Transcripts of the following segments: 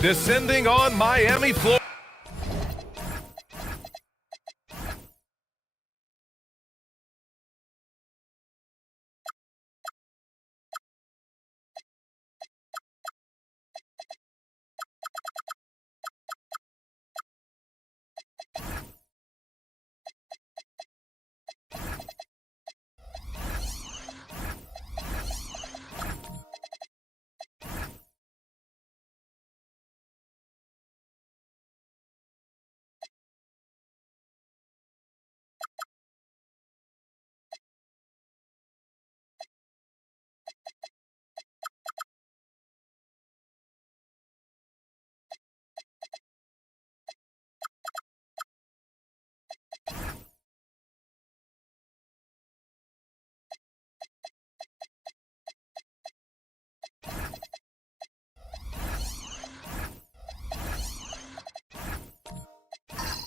descending on Miami, Florida.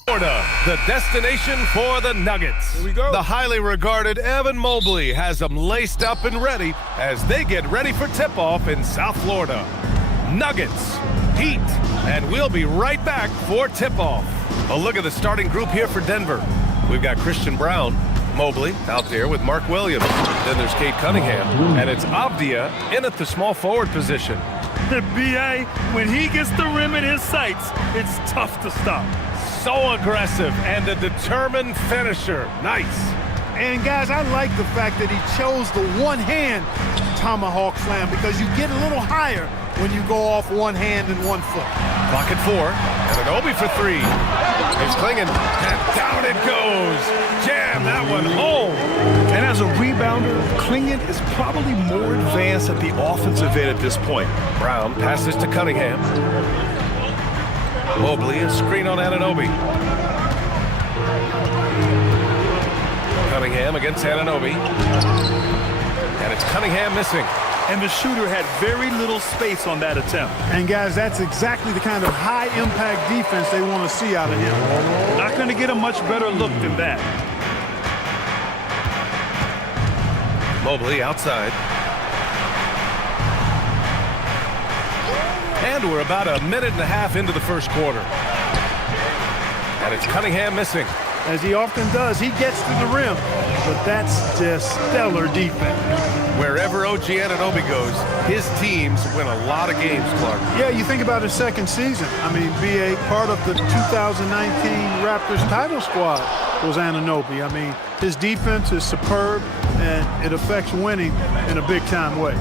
Florida, the destination for the Nuggets. Here we go. The highly regarded Evan Mobley has them laced up and ready as they get ready for tip-off in South Florida. Nuggets, Heat, and we'll be right back for tip-off. A look at the starting group here for Denver. We've got Christian Brown, Mobley out there with Mark Williams. Then there's Cade Cunningham, and it's Avdia in at the small forward position. B.A., when he gets the rim in his sights, it's tough to stop. So aggressive and a determined finisher. Nice. And guys, I like the fact that he chose the one-hand tomahawk slam because you get a little higher when you go off one hand and 1 foot. Clock at 4, and an Obi for 3. Here's Klingon, and down it goes. Jam that one home. And as a rebounder, Klingon is probably more advanced at the offensive end at this point. Brown passes to Cunningham. Mobley, a screen on Anunoby. Cunningham against Anunoby. And it's Cunningham missing. And the shooter had very little space on that attempt. And guys, that's exactly the kind of high-impact defense they want to see out of him. Not going to get a much better look than that. Mobley outside. And we're about a minute and a half into the first quarter. And it's Cunningham missing. As he often does, he gets to the rim. But that's just stellar defense. Wherever OG Anunoby goes, his teams win a lot of games, Clark. Yeah, you think about his second season. I mean, BA, part of the 2019 Raptors title squad was Anunoby. I mean, his defense is superb, and it affects winning in a big-time way.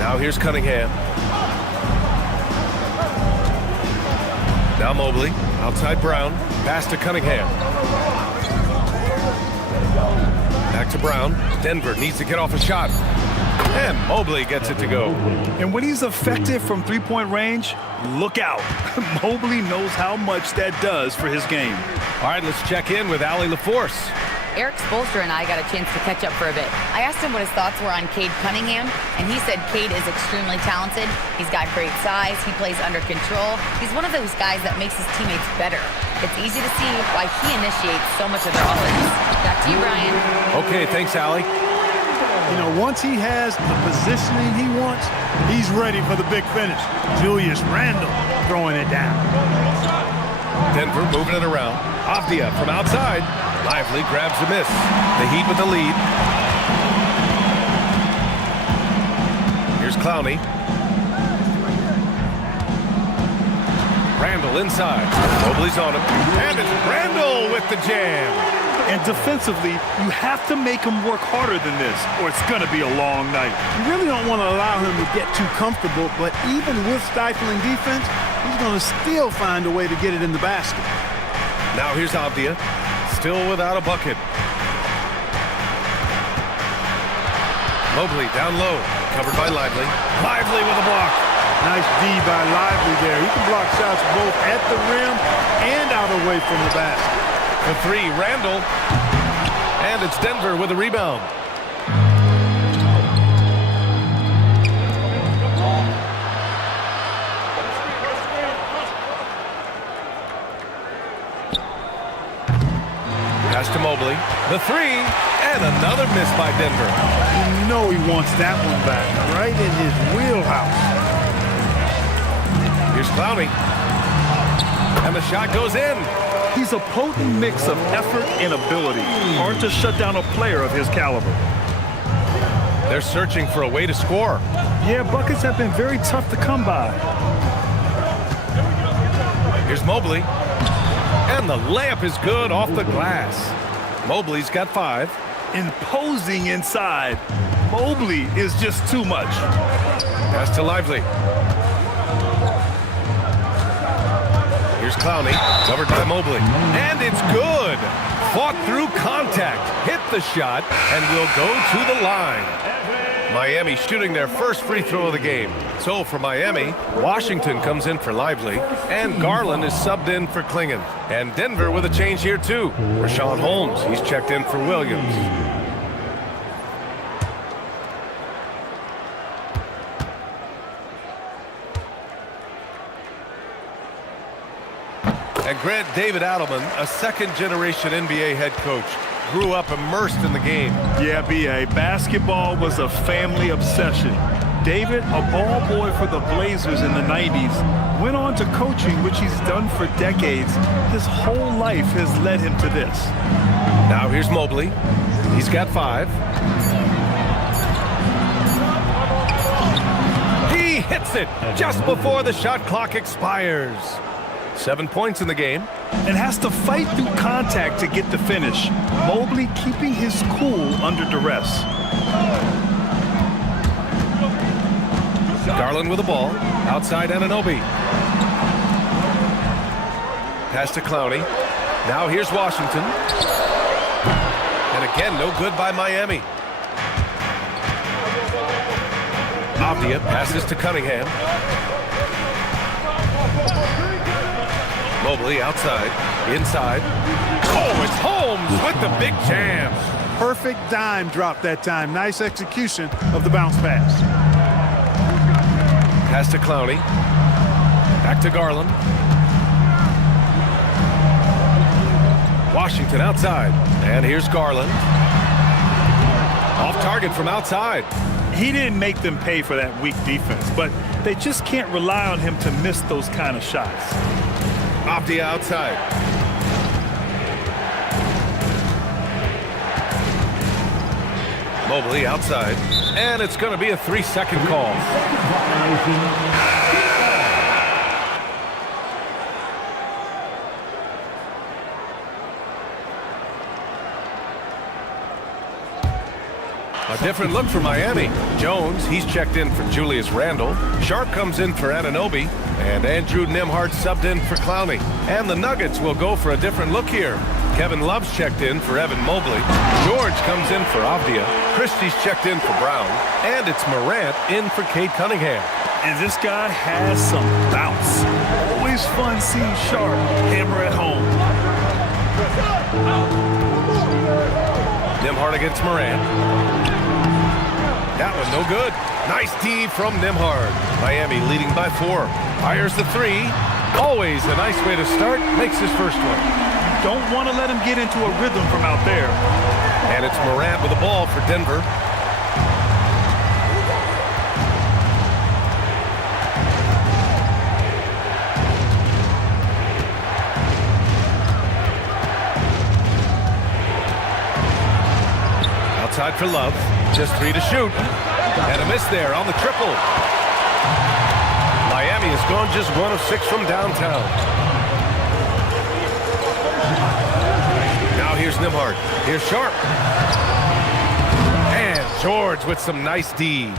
Now here's Cunningham. Now Mobley, outside Brown, pass to Cunningham. Back to Brown. Denver needs to get off a shot. And Mobley gets it to go. And when he's effective from three-point range, look out. Mobley knows how much that does for his game. All right, let's check in with Allie LaForce. Eric Spoelstra and I got a chance to catch up for a bit. I asked him what his thoughts were on Cade Cunningham, and he said Cade is extremely talented. He's got great size. He plays under control. He's one of those guys that makes his teammates better. It's easy to see why he initiates so much of their offense. Back to you, Brian. Okay, thanks, Allie. You know, once he has the positioning he wants, he's ready for the big finish. Julius Randle throwing it down. Denver moving it around. Avdia from outside. Lively grabs the miss. The Heat with the lead. Here's Clowney. Randle inside. Mobley's on him. And it's Randle with the jam. And defensively, you have to make him work harder than this, or it's going to be a long night. You really don't want to allow him to get too comfortable, but even with stifling defense, he's going to still find a way to get it in the basket. Now here's Avdia. Still without a bucket. Mobley down low. Covered by Lively. Lively with a block. Nice D by Lively there. He can block shots both at the rim and out away from the basket. The 3, Randle. And it's Denver with a rebound. Pass to Mobley. The 3, and another miss by Denver. You know he wants that one back, right in his wheelhouse. Here's Clowney. And the shot goes in. He's a potent mix of effort and ability. Hard to shut down a player of his caliber. They're searching for a way to score. Yeah, buckets have been very tough to come by. Here's Mobley. And the layup is good off the glass. Mobley's got 5. Imposing inside. Mobley is just too much. Pass to Lively. Here's Clowney, covered by Mobley. And it's good. Fought through contact, hit the shot, and will go to the line. Miami shooting their first free throw of the game. So for Miami, Washington comes in for Lively, and Garland is subbed in for Klingon. And Denver with a change here too. Rashawn Holmes, he's checked in for Williams. And Grant David Adelman, a second-generation NBA head coach, grew up immersed in the game. Yeah, B.A., basketball was a family obsession. David, a ball boy for the Blazers in the 90s, went on to coaching, which he's done for decades. His whole life has led him to this. Now here's Mobley. He's got 5. He hits it just before the shot clock expires. 7 points in the game. And has to fight through contact to get the finish. Mobley keeping his cool under duress. Garland with the ball. Outside Anunoby. Pass to Clowney. Now here's Washington. And again, no good by Miami. Avdia passes to Cunningham. Mobley outside, inside. Oh, it's Holmes with the big jam. Perfect dime drop that time. Nice execution of the bounce pass. Pass to Clowney. Back to Garland. Washington outside. And here's Garland. Off target from outside. He didn't make them pay for that weak defense, but they just can't rely on him to miss those kind of shots. Avdia outside. Mobley outside. And it's going to be a 3-second call. A different look for Miami. Jones, he's checked in for Julius Randle. Sharp comes in for Anunoby. And Andrew Nembhard subbed in for Clowney. And the Nuggets will go for a different look here. Kevin Love's checked in for Evan Mobley. George comes in for Avdia. Christie's checked in for Brown. And it's Morant in for Cade Cunningham. And this guy has some bounce. Always fun seeing Sharp hammer at home. Nembhard against Morant. That one no good. Nice D from Nembhard. Miami leading by 4. Fires the 3. Always a nice way to start. Makes his first one. Don't want to let him get into a rhythm from out there. And it's Morant with the ball for Denver. Outside for Love. Just 3 to shoot. And a miss there on the triple. Miami has gone just 1 of 6 from downtown. Now here's Nembhard. Here's Sharp. And George with some nice D.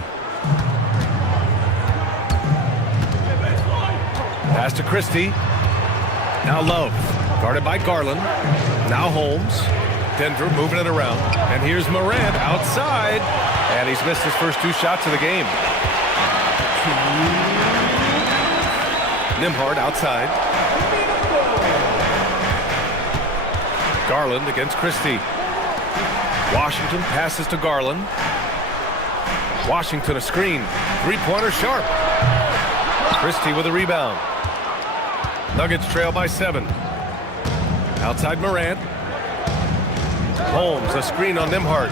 Pass to Christie. Now Love. Guarded by Garland. Now Holmes. Denver moving it around. And here's Morant outside. And he's missed his first 2 shots of the game. Nembhard outside. Garland against Christie. Washington passes to Garland. Washington a screen. 3-pointer Sharp. Christie with a rebound. Nuggets trail by 7. Outside Morant. Holmes, a screen on Nembhard.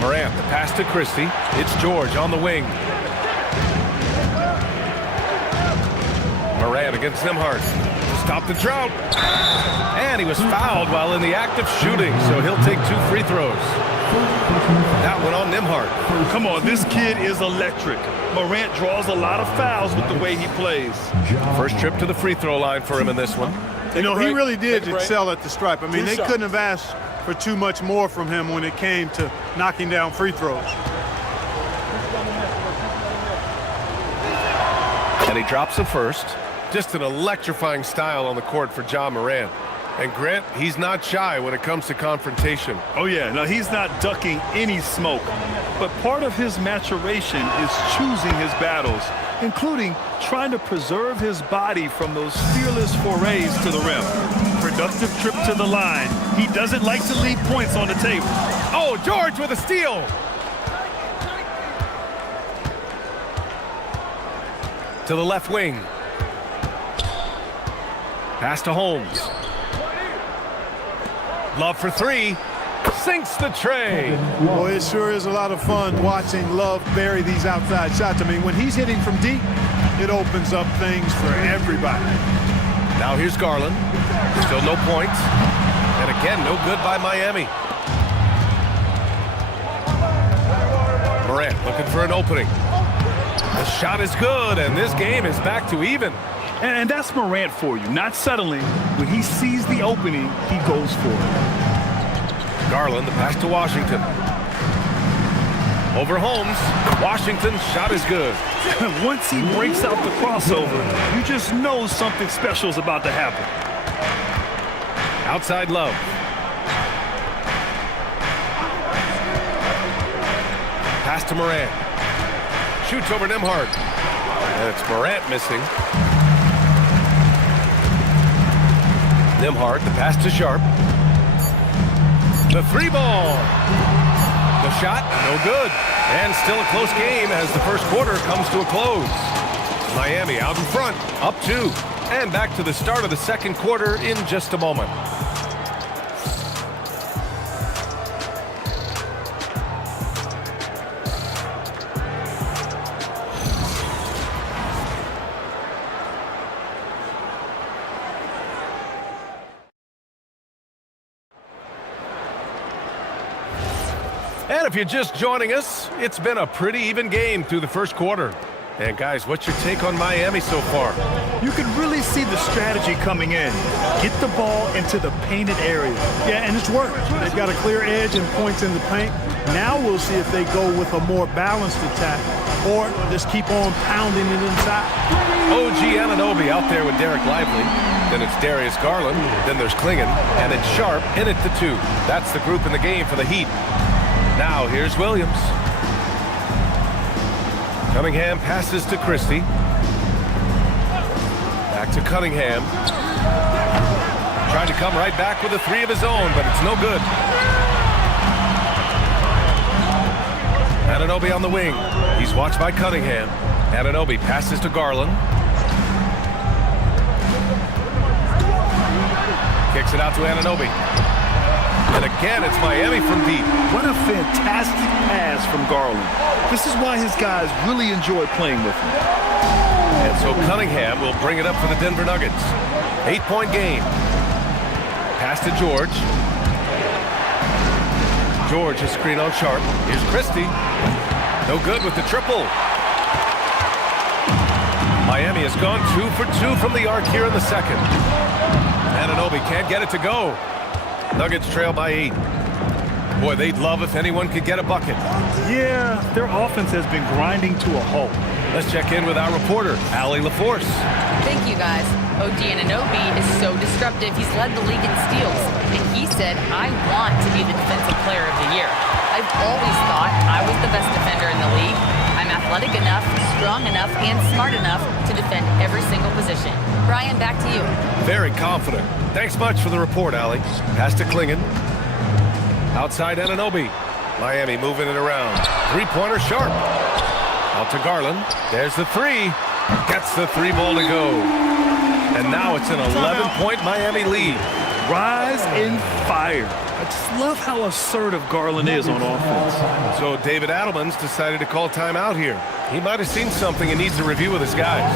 Morant, the pass to Christie. It's George on the wing. Moran against Nimhart. Stop the drought. And he was fouled while in the act of shooting, so he'll take 2 free throws. That one on Nimhart. Come on, this kid is electric. Morant draws a lot of fouls with the way he plays. First trip to the free throw line for him in this one. You know, he really did excel at the stripe. I mean, they couldn't have asked for too much more from him when it came to knocking down free throws. And he drops the first. Just an electrifying style on the court for Ja Morant. And Grant, he's not shy when it comes to confrontation. Oh yeah, now he's not ducking any smoke. But part of his maturation is choosing his battles, including trying to preserve his body from those fearless forays to the rim. Productive trip to the line. He doesn't like to leave points on the table. Oh, George with a steal. To the left wing. Pass to Holmes. Love for 3. Sinks the tray. Boy, it sure is a lot of fun watching Love bury these outside shots. I mean, when he's hitting from deep, it opens up things for everybody. Now here's Garland. Still no points. And again, no good by Miami. Morant looking for an opening. The shot is good, and this game is back to even. And that's Morant for you, not settling. When he sees the opening, he goes for it. Garland, the pass to Washington. Over Holmes. Washington's shot is good. Once he breaks out the crossover, you just know something special is about to happen. Outside Love. Pass to Morant. Shoots over Nimhart. And it's Morant missing. Nimhart, the pass to Sharp. The 3-ball. The shot, no good. And still a close game as the first quarter comes to a close. Miami out in front, up 2. And back to the start of the second quarter in just a moment. And if you're just joining us, it's been a pretty even game through the first quarter. And guys, what's your take on Miami so far? You can really see the strategy coming in. Get the ball into the painted area. Yeah, and it's worked. They've got a clear edge and points in the paint. Now we'll see if they go with a more balanced attack or just keep on pounding it inside. OG Anunoby out there with Derek Lively. Then it's Darius Garland. Then there's Klingon. And it's Sharp in at the 2. That's the group in the game for the Heat. Now here's Williams. Cunningham passes to Christie. Back to Cunningham. Trying to come right back with a 3 of his own, but it's no good. Anunoby on the wing. He's watched by Cunningham. Anunoby passes to Garland. Kicks it out to Anunoby. And again, it's Miami from deep. What a fantastic pass from Garland. This is why his guys really enjoy playing with him. And so Cunningham will bring it up for the Denver Nuggets. 8-point game. Pass to George. George is screen on Sharp. Here's Christie. No good with the triple. Miami has gone 2 for 2 from the arc here in the second. Anunoby can't get it to go. Nuggets trail by 8. Boy, they'd love if anyone could get a bucket. Yeah, their offense has been grinding to a halt. Let's check in with our reporter, Allie LaForce. Thank you, guys. OG Anunoby is so disruptive. He's led the league in steals. And he said, I want to be the Defensive Player of the Year. I've always thought I was the best defender in the league. I'm athletic enough, strong enough, and smart enough to defend every single position. Brian, back to you. Very confident. Thanks much for the report, Allie. Pass to Klingon. Outside Anunoby. Miami moving it around. 3-pointer Sharp. Out to Garland. There's the 3. Gets the 3-ball to go. And now it's an 11-point Miami lead. Rise and fire. I just love how assertive Garland is on offense. So David Adelman's decided to call timeout here. He might have seen something and needs to review with his guys.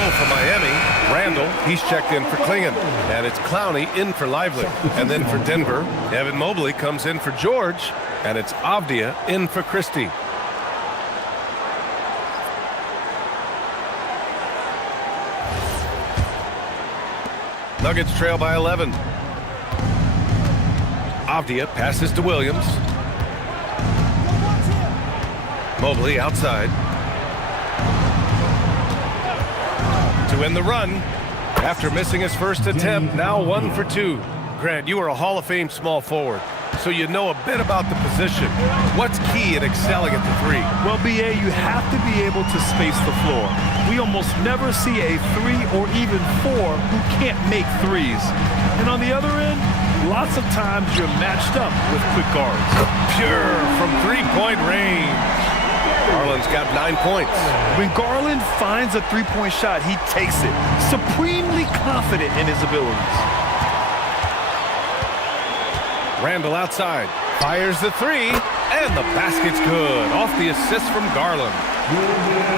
go for Miami. Randall, he's checked in for Klingon. And it's Clowney in for Lively. And then for Denver, Evan Mobley comes in for George. And it's Avdia in for Christie. Nuggets trail by 11. Avdia passes to Williams. Mobley outside. To win the run. After missing his first attempt, now 1 for 2. Grant, you are a Hall of Fame small forward, so you know a bit about the position. What's key in excelling at the 3? Well, BA, you have to be able to space the floor. We almost never see a 3 or even 4 who can't make threes. And on the other end, lots of times you're matched up with quick guards. Pure from three-point range. Garland's got 9 points. When Garland finds a three-point shot, he takes it, supremely confident in his abilities. Randall outside, fires the 3, and the basket's good. Off the assist from Garland.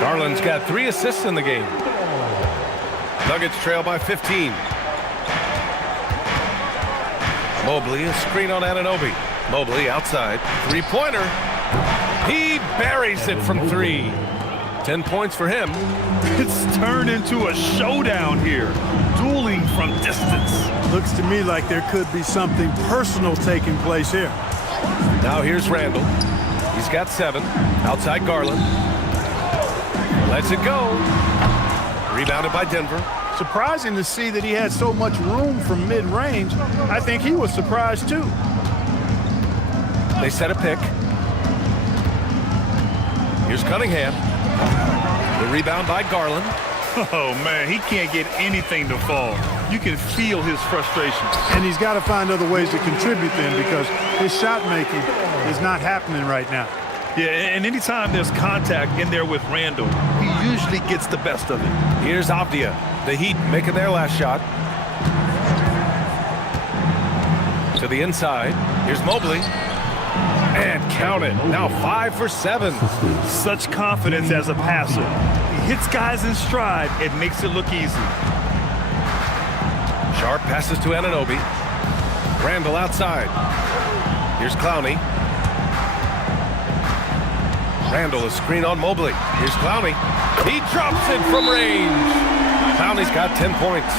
Garland's got 3 assists in the game. Nuggets trail by 15. Mobley, a screen on Anunoby. Mobley outside, three-pointer. He buries it from 3. 10 points for him. It's turned into a showdown here, dueling from distance. Looks to me like there could be something personal taking place here. Now here's Randall. He's got 7. Outside Garland. Lets it go. Rebounded by Denver. Surprising to see that he had so much room from mid-range. I think he was surprised too. They set a pick. Here's Cunningham. The rebound by Garland. Oh, man, he can't get anything to fall. You can feel his frustration. And he's got to find other ways to contribute then, because his shot making is not happening right now. Yeah, and anytime there's contact in there with Randall, he usually gets the best of it. Here's Avdia. The Heat making their last shot. To the inside. Here's Mobley. And count it. Now 5 for 7. Such confidence as a passer. He hits guys in stride. It makes it look easy. Sharp passes to Anunoby. Randall outside. Here's Clowney. Randall, a screen on Mobley. Here's Clowney. He drops it from range. Clowney's got 10 points.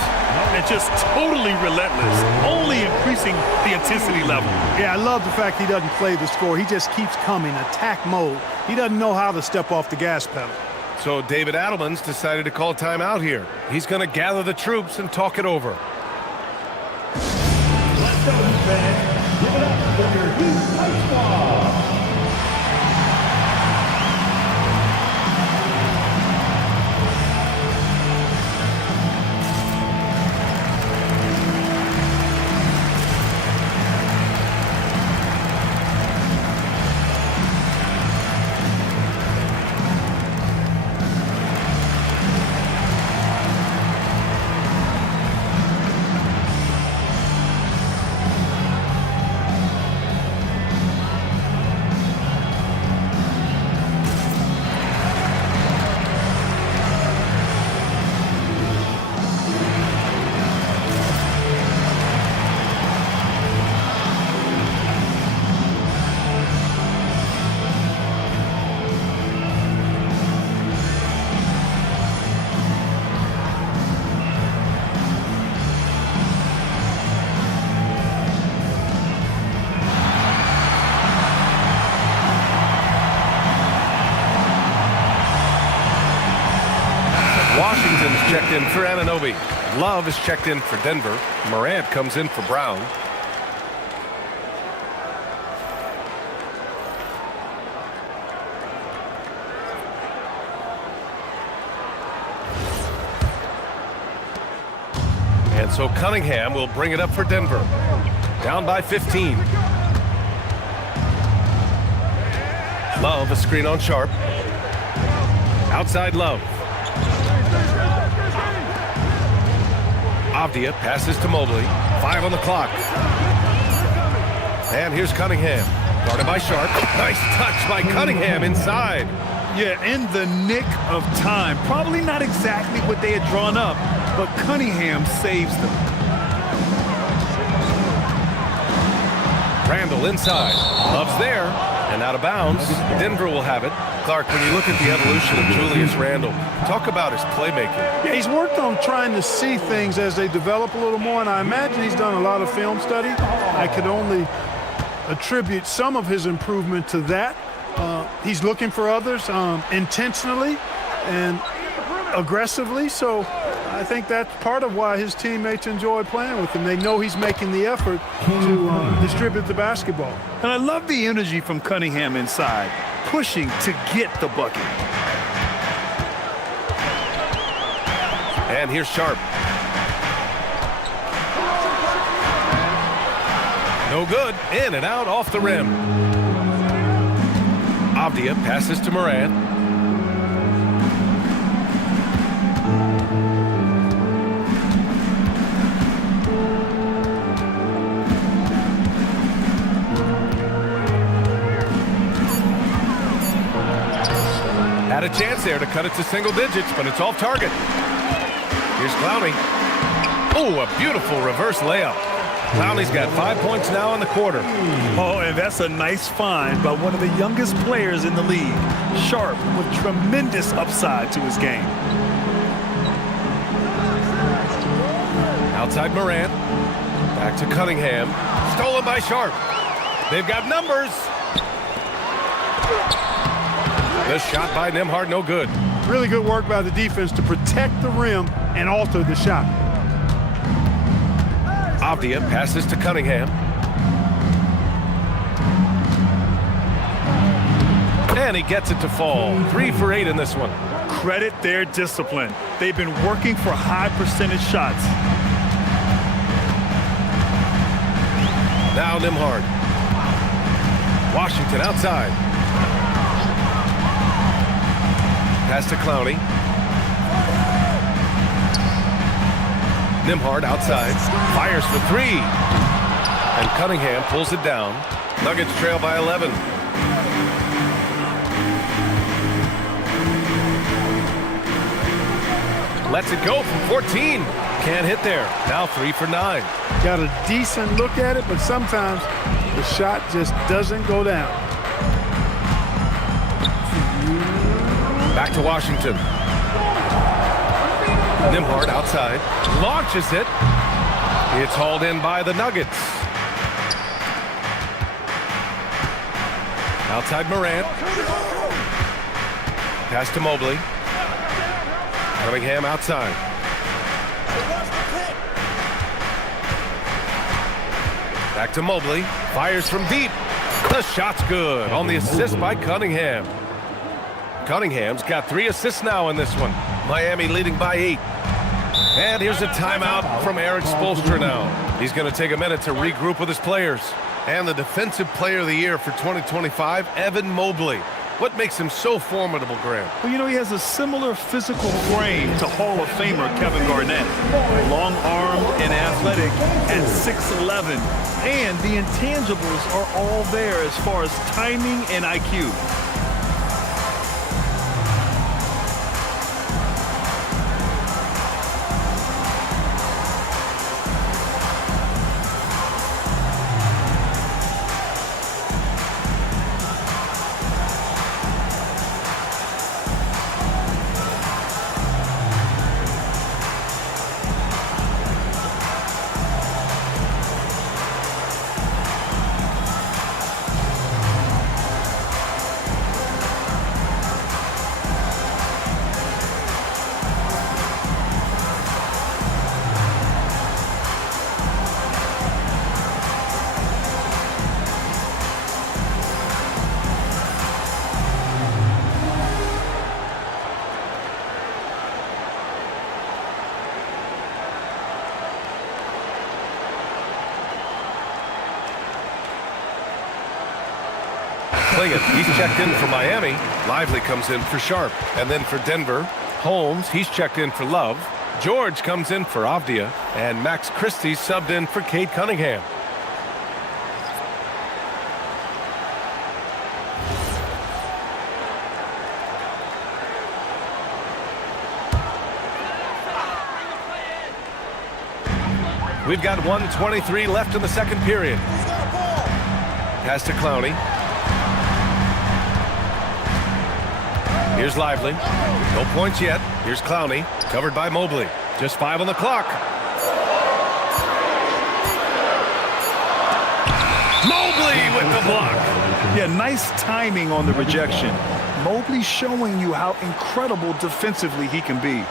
And just totally relentless, only increasing the intensity level. Yeah, I love the fact he doesn't play the score. He just keeps coming, attack mode. He doesn't know how to step off the gas pedal. So David Adelman's decided to call timeout here. He's going to gather the troops and talk it over. Let's go, fans. Give it up for your youth high squad. Washington's checked in for Anunoby. Love is checked in for Denver. Morant comes in for Brown. And so Cunningham will bring it up for Denver. Down by 15. Love, a screen on Sharp. Outside Love. Avdia passes to Mobley. 5 on the clock. And here's Cunningham. Guarded by Sharp. Nice touch by Cunningham inside. Yeah, in the nick of time. Probably not exactly what they had drawn up, but Cunningham saves them. Randall inside. Love's there. And out of bounds. Denver will have it. Clark, when you look at the evolution of Julius Randle, talk about his playmaking. Yeah, he's worked on trying to see things as they develop a little more, and I imagine he's done a lot of film study. I could only attribute some of his improvement to that. He's looking for others intentionally and aggressively, so I think that's part of why his teammates enjoy playing with him. They know he's making the effort to distribute the basketball. And I love the energy from Cunningham inside, pushing to get the bucket. And here's Sharp. No good. In and out off the rim. Avdia passes to Morant. Had a chance there to cut it to single digits, but it's off target. Here's Clowney. Oh, a beautiful reverse layup. Clowney's got 5 points now in the quarter. Oh, and that's a nice find by one of the youngest players in the league. Sharp with tremendous upside to his game. Outside Morant. Back to Cunningham. Stolen by Sharp. They've got numbers. The shot by Nembhard, no good. Really good work by the defense to protect the rim and alter the shot. Avdia passes to Cunningham. And he gets it to fall. 3 for 8 in this one. Credit their discipline. They've been working for high percentage shots. Now Nembhard. Washington outside. Pass to Clowney. Nembhard outside. Fires for 3. And Cunningham pulls it down. Nuggets trail by 11. Lets it go from 14. Can't hit there. Now 3 for 9. Got a decent look at it, but sometimes the shot just doesn't go down. Back to Washington. Nembhard outside. Launches it. It's hauled in by the Nuggets. Outside Morant. Pass to Mobley. Cunningham outside. Back to Mobley. Fires from deep. The shot's good on the assist by Cunningham. Cunningham's got 3 assists now in this one. Miami leading by 8. And here's a timeout from Eric Spoelstra now. He's going to take a minute to regroup with his players. And the Defensive Player of the Year for 2025, Evan Mobley. What makes him so formidable, Graham? Well, you know, he has a similar physical frame to Hall of Famer Kevin Garnett. Long-armed and athletic at 6'11". And the intangibles are all there as far as timing and IQ. He's checked in for Miami. Lively comes in for Sharp. And then for Denver, Holmes, he's checked in for Love. George comes in for Avdia. And Max Christie subbed in for Cade Cunningham. We've got 1:23 left in the second period. Pass to Clowney. Here's Lively. No points yet. Here's Clowney, covered by Mobley. Just 5 on the clock. Mobley with the block. Yeah, nice timing on the rejection. Mobley showing you how incredible defensively he can be.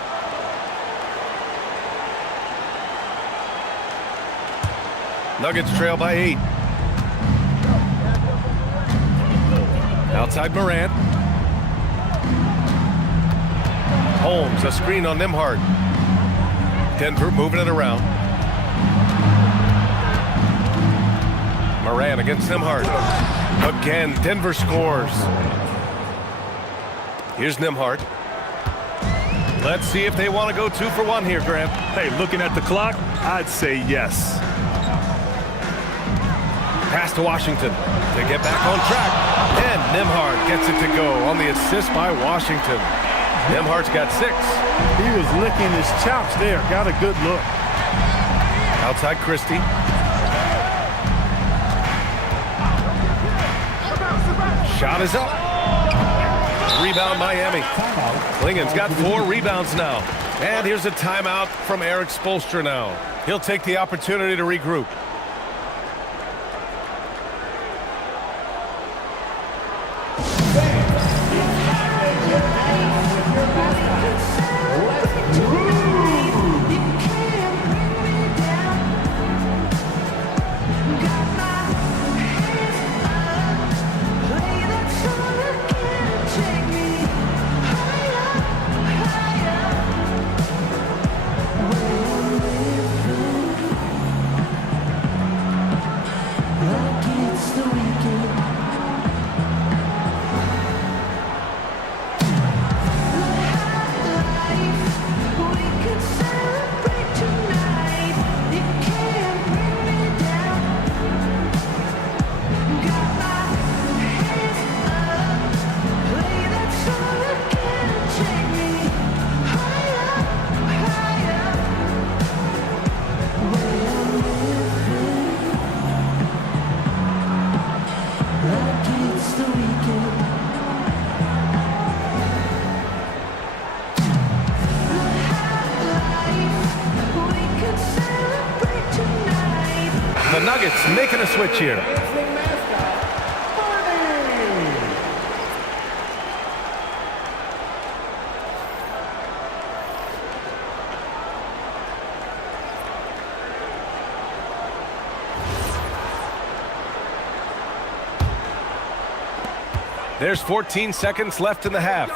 Nuggets trail by 8. Outside Morant. Holmes, a screen on Nembhard. Denver moving it around. Morant against Nembhard. Again, Denver scores. Here's Nembhard. Let's see if they want to go 2 for 1 here, Grant. Hey, looking at the clock, I'd say yes. Pass to Washington to get back on track. And Nembhard gets it to go on the assist by Washington. Nembhard's got 6. He was licking his chops there. Got a good look. Outside Christie. Shot is up. Rebound Miami. Klingen's got 4 rebounds now. And here's a timeout from Eric Spoelstra now. He'll take the opportunity to regroup. The Nuggets making a switch here. There's 14 seconds left in the half.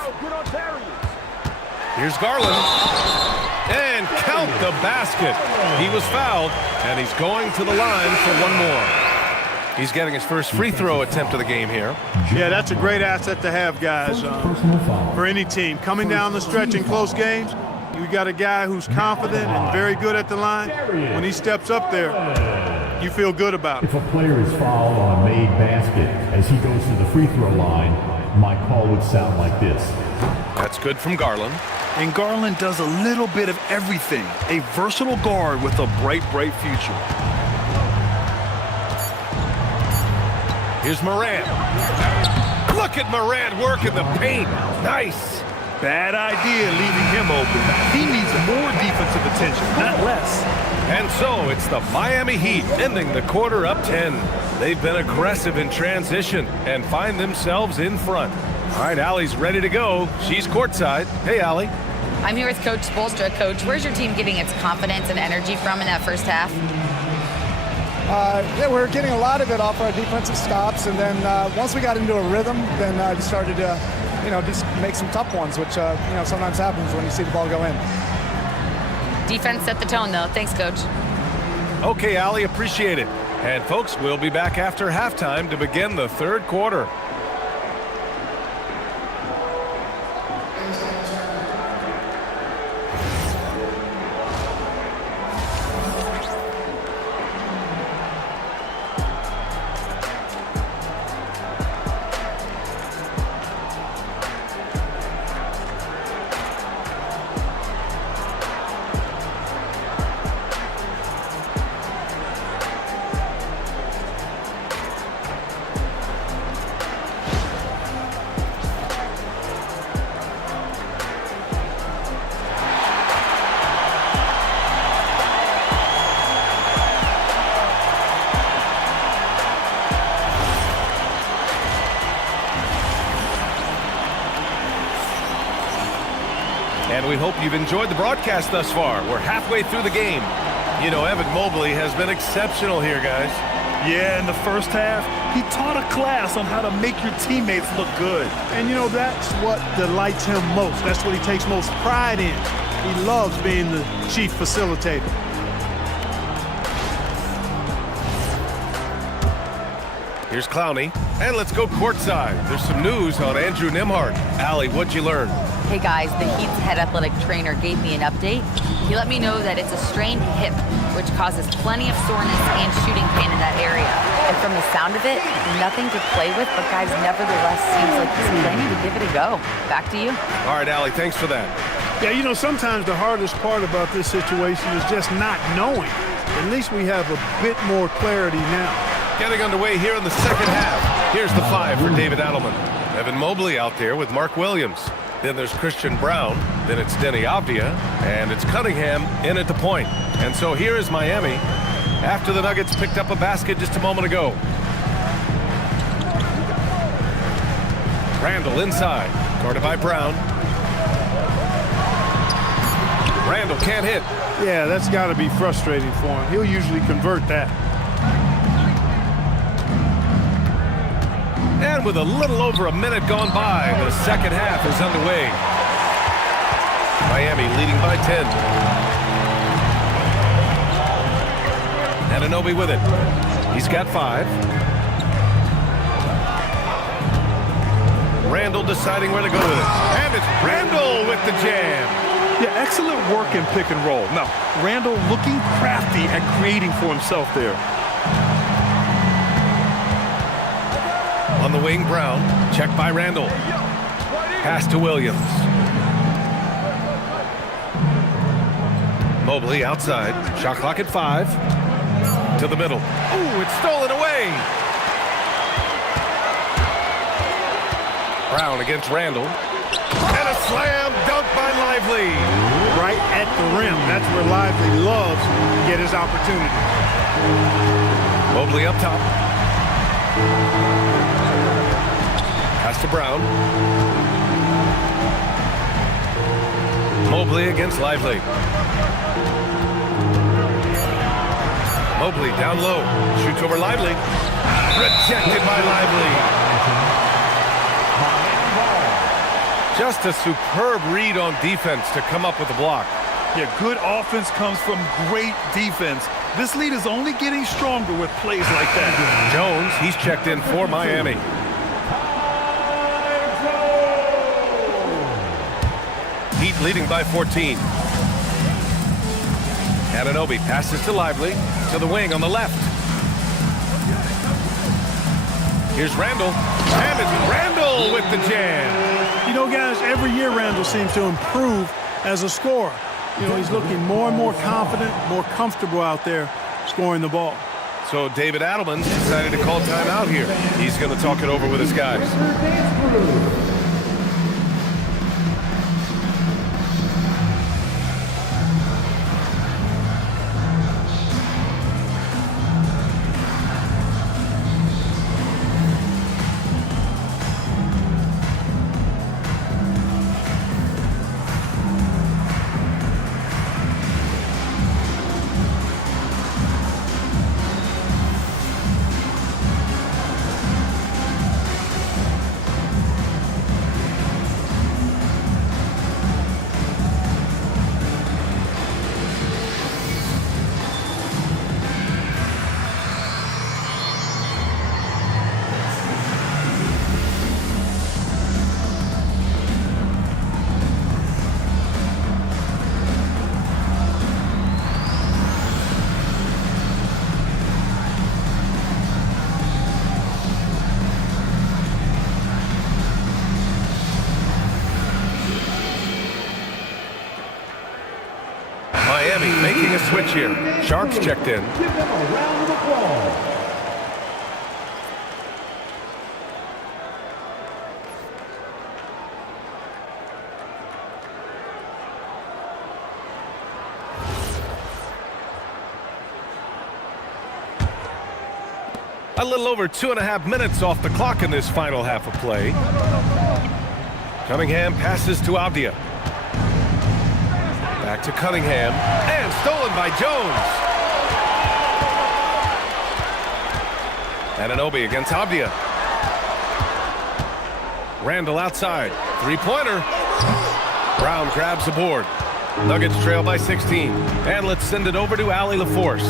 Here's Garland. And count the basket. He was fouled, and he's going to the line for 1 more. He's getting his first free throw attempt of the game here. Yeah, that's a great asset to have, guys, for any team. Coming down the stretch in close games, you got a guy who's confident and very good at the line. When he steps up there, you feel good about it. If a player is fouled on a made basket as he goes to the free throw line, my call would sound like this. That's good from Garland. And Garland does a little bit of everything. A versatile guard with a bright, bright future. Here's Morant. Look at Morant working the paint. Nice. Bad idea leaving him open. He needs more defensive attention, not less. And so it's the Miami Heat ending the quarter up 10. They've been aggressive in transition and find themselves in front. All right, Allie's ready to go. She's courtside. Hey, Allie. I'm here with Coach Spoelstra. Coach, where's your team getting its confidence and energy from in that first half? Yeah, we're getting a lot of it off our defensive stops, and then once we got into a rhythm, then we started to, just make some tough ones, which sometimes happens when you see the ball go in. Defense set the tone, though. Thanks, Coach. Okay, Allie, appreciate it. And folks, we'll be back after halftime to begin the third quarter. we hope you've enjoyed the broadcast thus far. We're halfway through the game. You know, Evan Mobley has been exceptional here, guys. Yeah, in the first half, he taught a class on how to make your teammates look good. And, you know, that's what delights him most. That's what he takes most pride in. He loves being the chief facilitator. Here's Clowney, and let's go courtside. There's some news on Andrew Nembhard. Allie, what'd you learn? Hey guys, the Heat's head athletic trainer gave me an update. He let me know that it's a strained hip, which causes plenty of soreness and shooting pain in that area. And from the sound of it, nothing to play with, but guys, nevertheless, seems like he's planning to give it a go. Back to you. All right, Allie, thanks for that. Yeah, you know, sometimes the hardest part about this situation is just not knowing. At least we have a bit more clarity now. Getting underway here in the second half. Here's the 5 for David Adelman. Evan Mobley out there with Mark Williams. Then there's Christian Brown. Then it's Denny Avdia. And it's Cunningham in at the point. And so here is Miami after the Nuggets picked up a basket just a moment ago. Randall inside. Guarded by Brown. Randall can't hit. Yeah, that's got to be frustrating for him. He'll usually convert that. And with a little over a minute gone by, the second half is underway. Miami leading by 10. Anunoby with it. He's got 5. Randall deciding where to go with it. And it's Randall with the jam. Yeah, excellent work in pick and roll. Now, Randall looking crafty at creating for himself there. On the wing, Brown. Check by Randall. Pass to Williams. Mobley outside. Shot clock at 5. To the middle. Ooh, it's stolen away. Brown against Randall. And a slam dunk by Lively. Right at the rim. That's where Lively loves to get his opportunity. Mobley up top. Pass to Brown. Mobley against Lively. Mobley down low. Shoots over Lively. Rejected by Lively. Just a superb read on defense to come up with a block. Yeah, good offense comes from great defense. This lead is only getting stronger with plays like that. Jones, he's checked in for Miami. Heat leading by 14. Anunoby passes to Lively, to the wing on the left. Here's Randall, and it's Randall with the jam. You know, guys, every year Randall seems to improve as a scorer. You know, he's looking more and more confident, more comfortable out there scoring the ball. So David Adelman decided to call timeout here. He's going to talk it over with his guys. Miami making a switch here. Sharps checked in. Give them a round of applause. A little over 2.5 minutes off the clock in this final half of play. Cunningham passes to Avdia. Back to Cunningham, and stolen by Jones. Anunoby against Avdia. Randall outside, three-pointer. Brown grabs the board. Nuggets trail by 16. And let's send it over to Allie LaForce.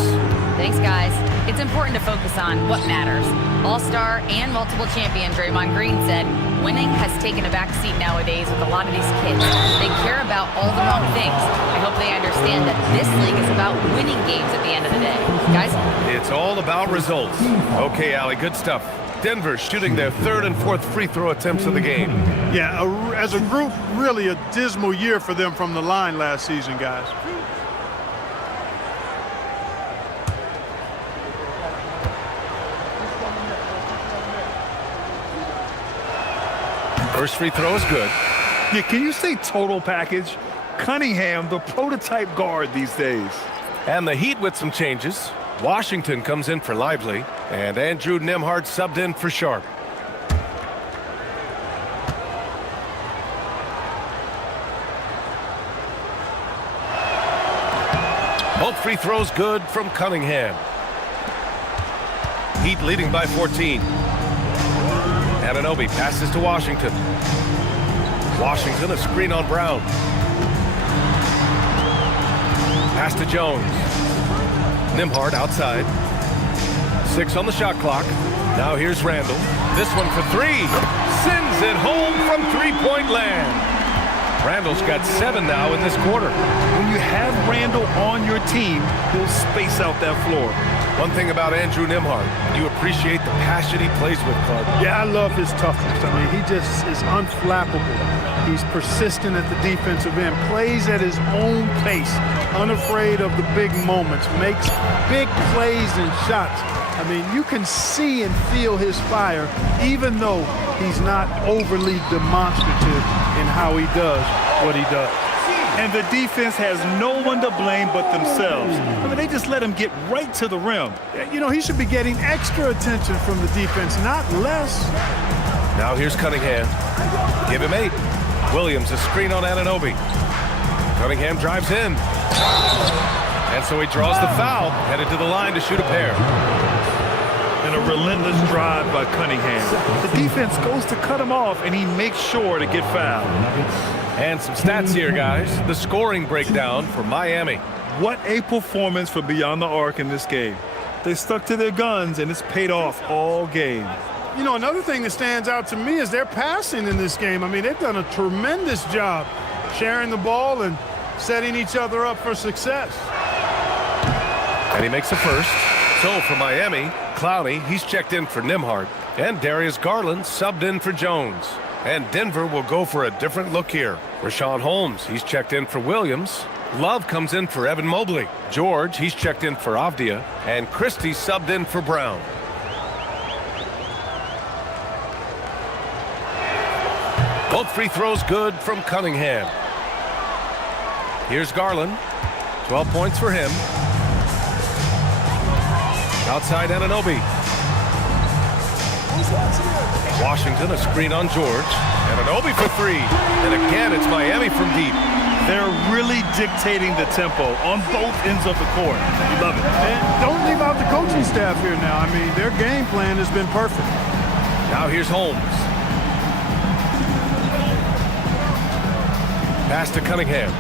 Thanks, guys. It's important to focus on what matters. All-star and multiple champion Draymond Green said, winning has taken a back seat nowadays with a lot of these kids. They care about all the wrong things. I hope they understand that this league is about winning games at the end of the day. Guys? It's all about results. Okay, Allie, good stuff. Denver shooting their third and fourth free throw attempts of the game. Yeah, as a group, really a dismal year for them from the line last season, guys. First free throw is good. Yeah, can you say total package? Cunningham, the prototype guard these days. And the Heat with some changes. Washington comes in for Lively, and Andrew Nembhard subbed in for Sharp. Both free throws good from Cunningham. Heat leading by 14. Anunoby passes to Washington. Washington a screen on Brown. Pass to Jones. Nembhard outside. 6 on the shot clock. Now here's Randall. This one for 3. Sends it home from three-point land. Randall's got 7 now in this quarter. When you have Randall on your team, he'll space out that floor. One thing about Andrew Nembhard, you appreciate the passion he plays with, Clark. Yeah, I love his toughness. I mean, he just is unflappable. He's persistent at the defensive end, plays at his own pace, unafraid of the big moments, makes big plays and shots. I mean, you can see and feel his fire, even though he's not overly demonstrative in how he does what he does. And the defense has no one to blame but themselves. I mean, they just let him get right to the rim. You know, he should be getting extra attention from the defense, not less. Now here's Cunningham. Give him 8. Williams a screen on Anunoby. Cunningham drives in. And so he draws the foul, headed to the line to shoot a pair. And a relentless drive by Cunningham. The defense goes to cut him off, and he makes sure to get fouled. And some stats here, guys. The scoring breakdown for Miami. What a performance for Beyond the Arc in this game. They stuck to their guns, and it's paid off all game. You know, another thing that stands out to me is their passing in this game. I mean, they've done a tremendous job sharing the ball and setting each other up for success. And he makes the first. So for Miami, Clowney, he's checked in for Nembhard. And Darius Garland subbed in for Jones. And Denver will go for a different look here. Rashawn Holmes, he's checked in for Williams. Love comes in for Evan Mobley. George, he's checked in for Avdia. And Christie subbed in for Brown. Both free throws good from Cunningham. Here's Garland. 12 points for him. Outside Anunoby. Washington a screen on George. Anunoby for 3. And again, it's Miami from deep. They're really dictating the tempo on both ends of the court. You love it. And don't leave out the coaching staff here now. I mean, their game plan has been perfect. Now here's Holmes. Pass to Cunningham.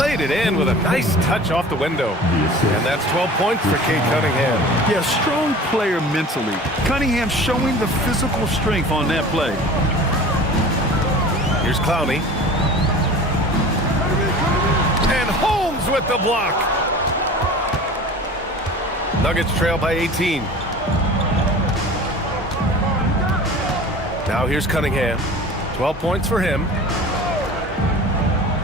Laid it in with a nice touch off the window. And that's 12 points for Cade Cunningham. Yeah, strong player mentally. Cunningham showing the physical strength on that play. Here's Clowney. And Holmes with the block. Nuggets trail by 18. Now here's Cunningham. 12 points for him.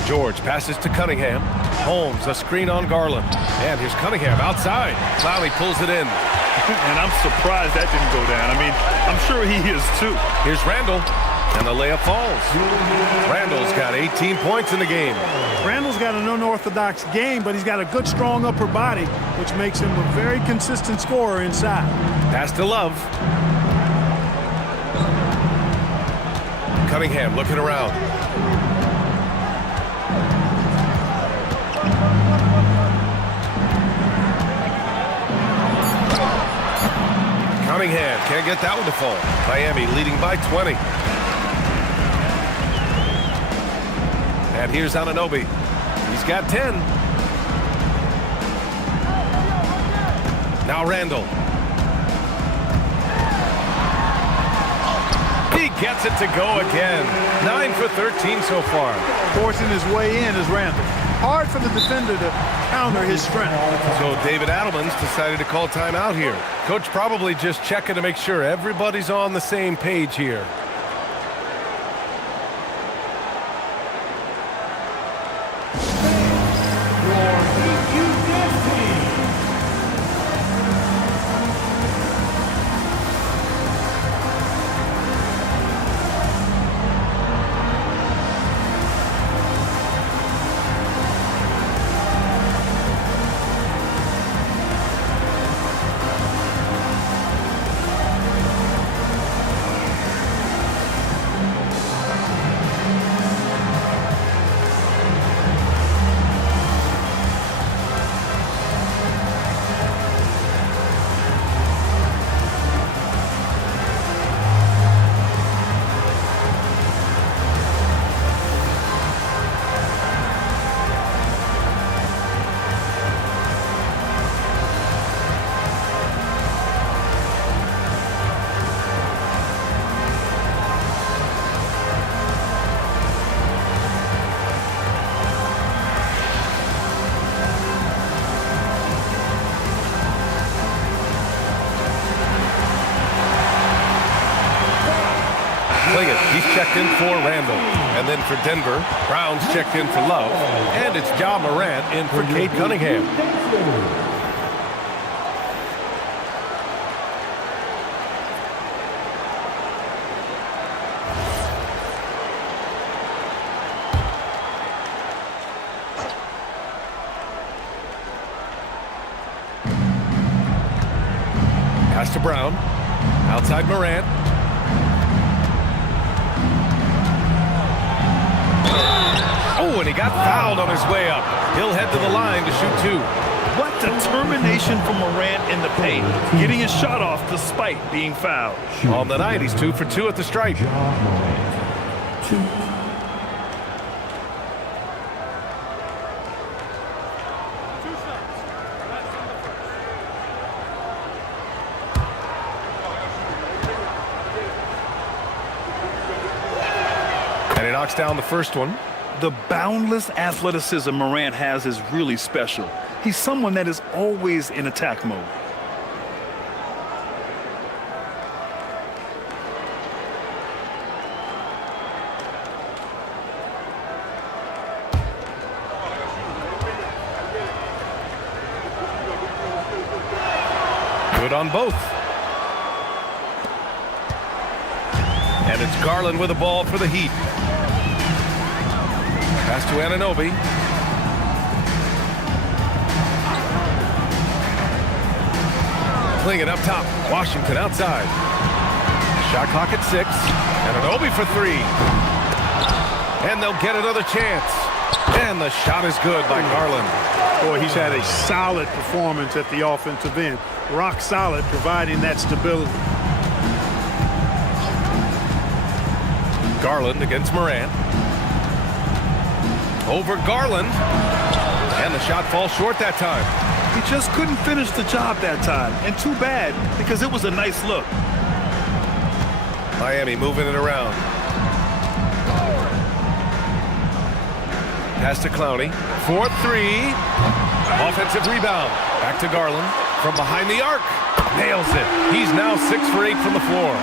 George passes to Cunningham. Holmes a screen on Garland. And here's Cunningham outside. Clowney pulls it in. And I'm surprised that didn't go down. I mean, I'm sure he is too. Here's Randall. And the layup falls. Randall's got 18 points in the game. Randall's got an unorthodox game, but he's got a good, strong upper body, which makes him a very consistent scorer inside. Pass to Love. Cunningham looking around. Cunningham can't get that one to fall. Miami leading by 20. And here's Anunoby. He's got 10. Now Randall. He gets it to go again. 9 for 13 so far. Forcing his way in is Randall. Hard for the defender to counter his strength. So David Adelman's decided to call timeout here. Coach probably just checking to make sure everybody's on the same page here. He's checked in for Randall. And then for Denver, Brown's checked in for Love. And it's Ja Morant in for Cade Cunningham. Pass to Brown. Outside Morant. Oh, and he got fouled on his way up. He'll head to the line to shoot 2. What determination from Morant in the paint, getting his shot off despite being fouled. On the night, he's 2 for 2 at the stripe. Ja Morant, 2. And he knocks down the first one. The boundless athleticism Morant has is really special. He's someone that is always in attack mode. Good on both. And it's Garland with the ball for the Heat. Pass to Anunoby. Playing it up top. Washington outside. Shot clock at 6. Anunoby for 3. And they'll get another chance. And the shot is good by Garland. Boy, he's had a solid performance at the offensive end. Rock solid, providing that stability. Garland against Morant. Over Garland. And the shot falls short that time. He just couldn't finish the job that time. And too bad, because it was a nice look. Miami moving it around. Pass to Clowney. 4-3. Offensive rebound. Back to Garland. From behind the arc. Nails it. He's now 6 for 8 from the floor.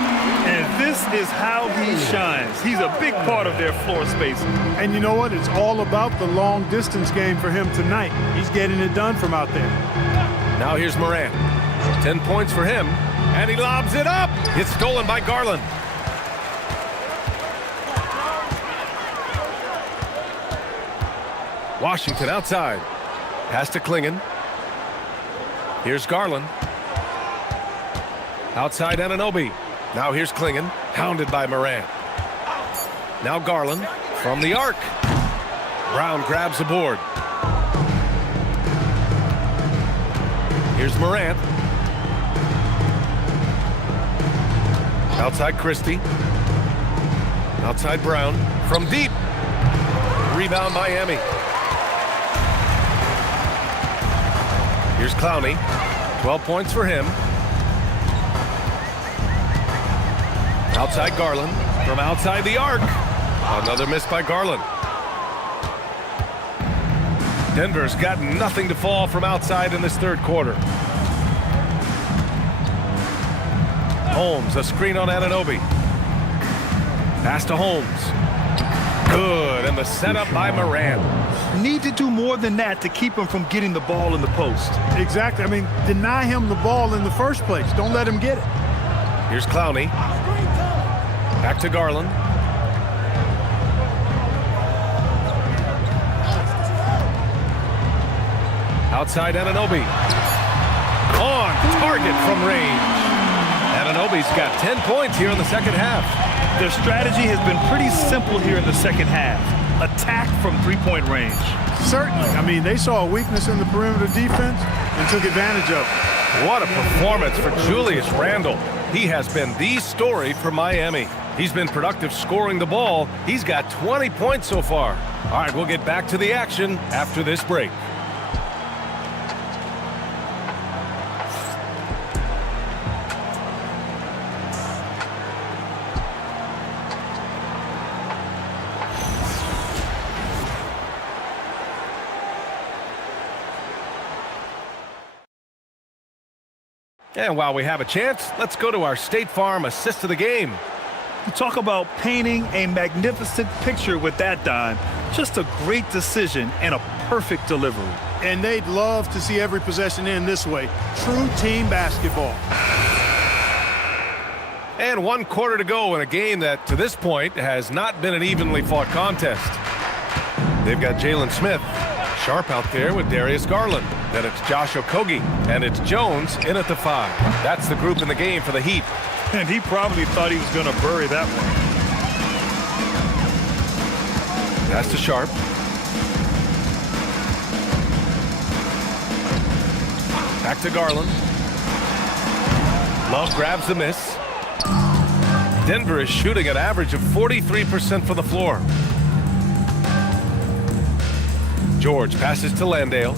And this is how he shines. He's a big part of their floor space. And you know what? It's all about the long distance game for him tonight. He's getting it done from out there. Now here's Morant. 10 points for him. And he lobs it up. It's stolen by Garland. Washington outside. Pass to Klingon. Here's Garland. Outside Anunoby. Now here's Klingon, hounded by Morant. Now Garland from the arc. Brown grabs the board. Here's Morant. Outside Christie. Outside Brown. From deep. Rebound Miami. Here's Clowney. 12 points for him. Outside Garland. From outside the arc. Another miss by Garland. Denver's got nothing to fall from outside in this third quarter. Holmes, a screen on Anunoby. Pass to Holmes. Good, and the setup by Moran. Need to do more than that to keep him from getting the ball in the post. Exactly. I mean, deny him the ball in the first place. Don't let him get it. Here's Clowney. Back to Garland. Outside Anunoby. On target from range. Anunoby's got 10 points here in the second half. Their strategy has been pretty simple here in the second half. Attack from three-point range. Certainly. I mean, they saw a weakness in the perimeter defense and took advantage of it. What a performance for Julius Randle. He has been the story for Miami. He's been productive scoring the ball. He's got 20 points so far. All right, we'll get back to the action after this break. And while we have a chance, let's go to our State Farm assist of the game. You talk about painting a magnificent picture with that dime. Just a great decision and a perfect delivery. And they'd love to see every possession end this way. True team basketball. And 1 quarter to go in a game that, to this point, has not been an evenly fought contest. They've got Jalen Smith. Sharp out there with Darius Garland. Then it's Josh Okogie, and it's Jones in at the 5. That's the group in the game for the Heat. And he probably thought he was going to bury that one. Pass to Sharp. Back to Garland. Love grabs the miss. Denver is shooting an average of 43% from the floor. George passes to Landale.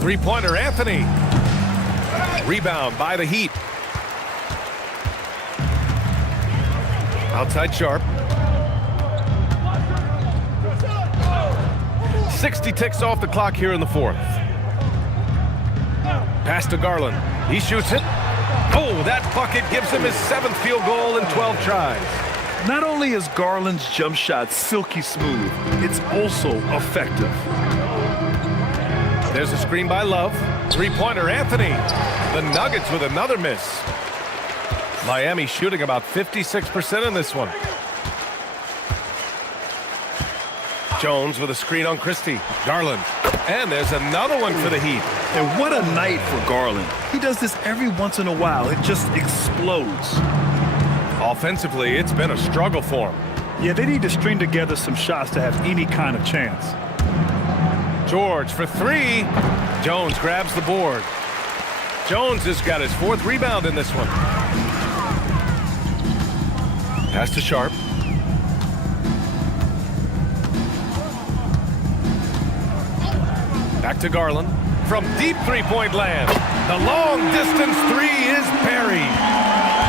Three-pointer, Anthony. Rebound by the Heat. Outside Sharp. 60 ticks off the clock here in the fourth. Pass to Garland. He shoots it. Oh, that bucket gives him his 7th field goal in 12 tries. Not only is Garland's jump shot silky smooth, it's also effective. There's a screen by Love. Three-pointer, Anthony. The Nuggets with another miss. Miami shooting about 56% in this one. Jones with a screen on Christie. Garland. And there's another one for the Heat. And what a night for Garland. He does this every once in a while. It just explodes. Offensively, it's been a struggle for him. Yeah, they need to string together some shots to have any kind of chance. George for 3. Jones grabs the board. Jones has got his 4th rebound in this one. Pass to Sharp. Back to Garland. From deep three-point land. The long-distance 3 is buried.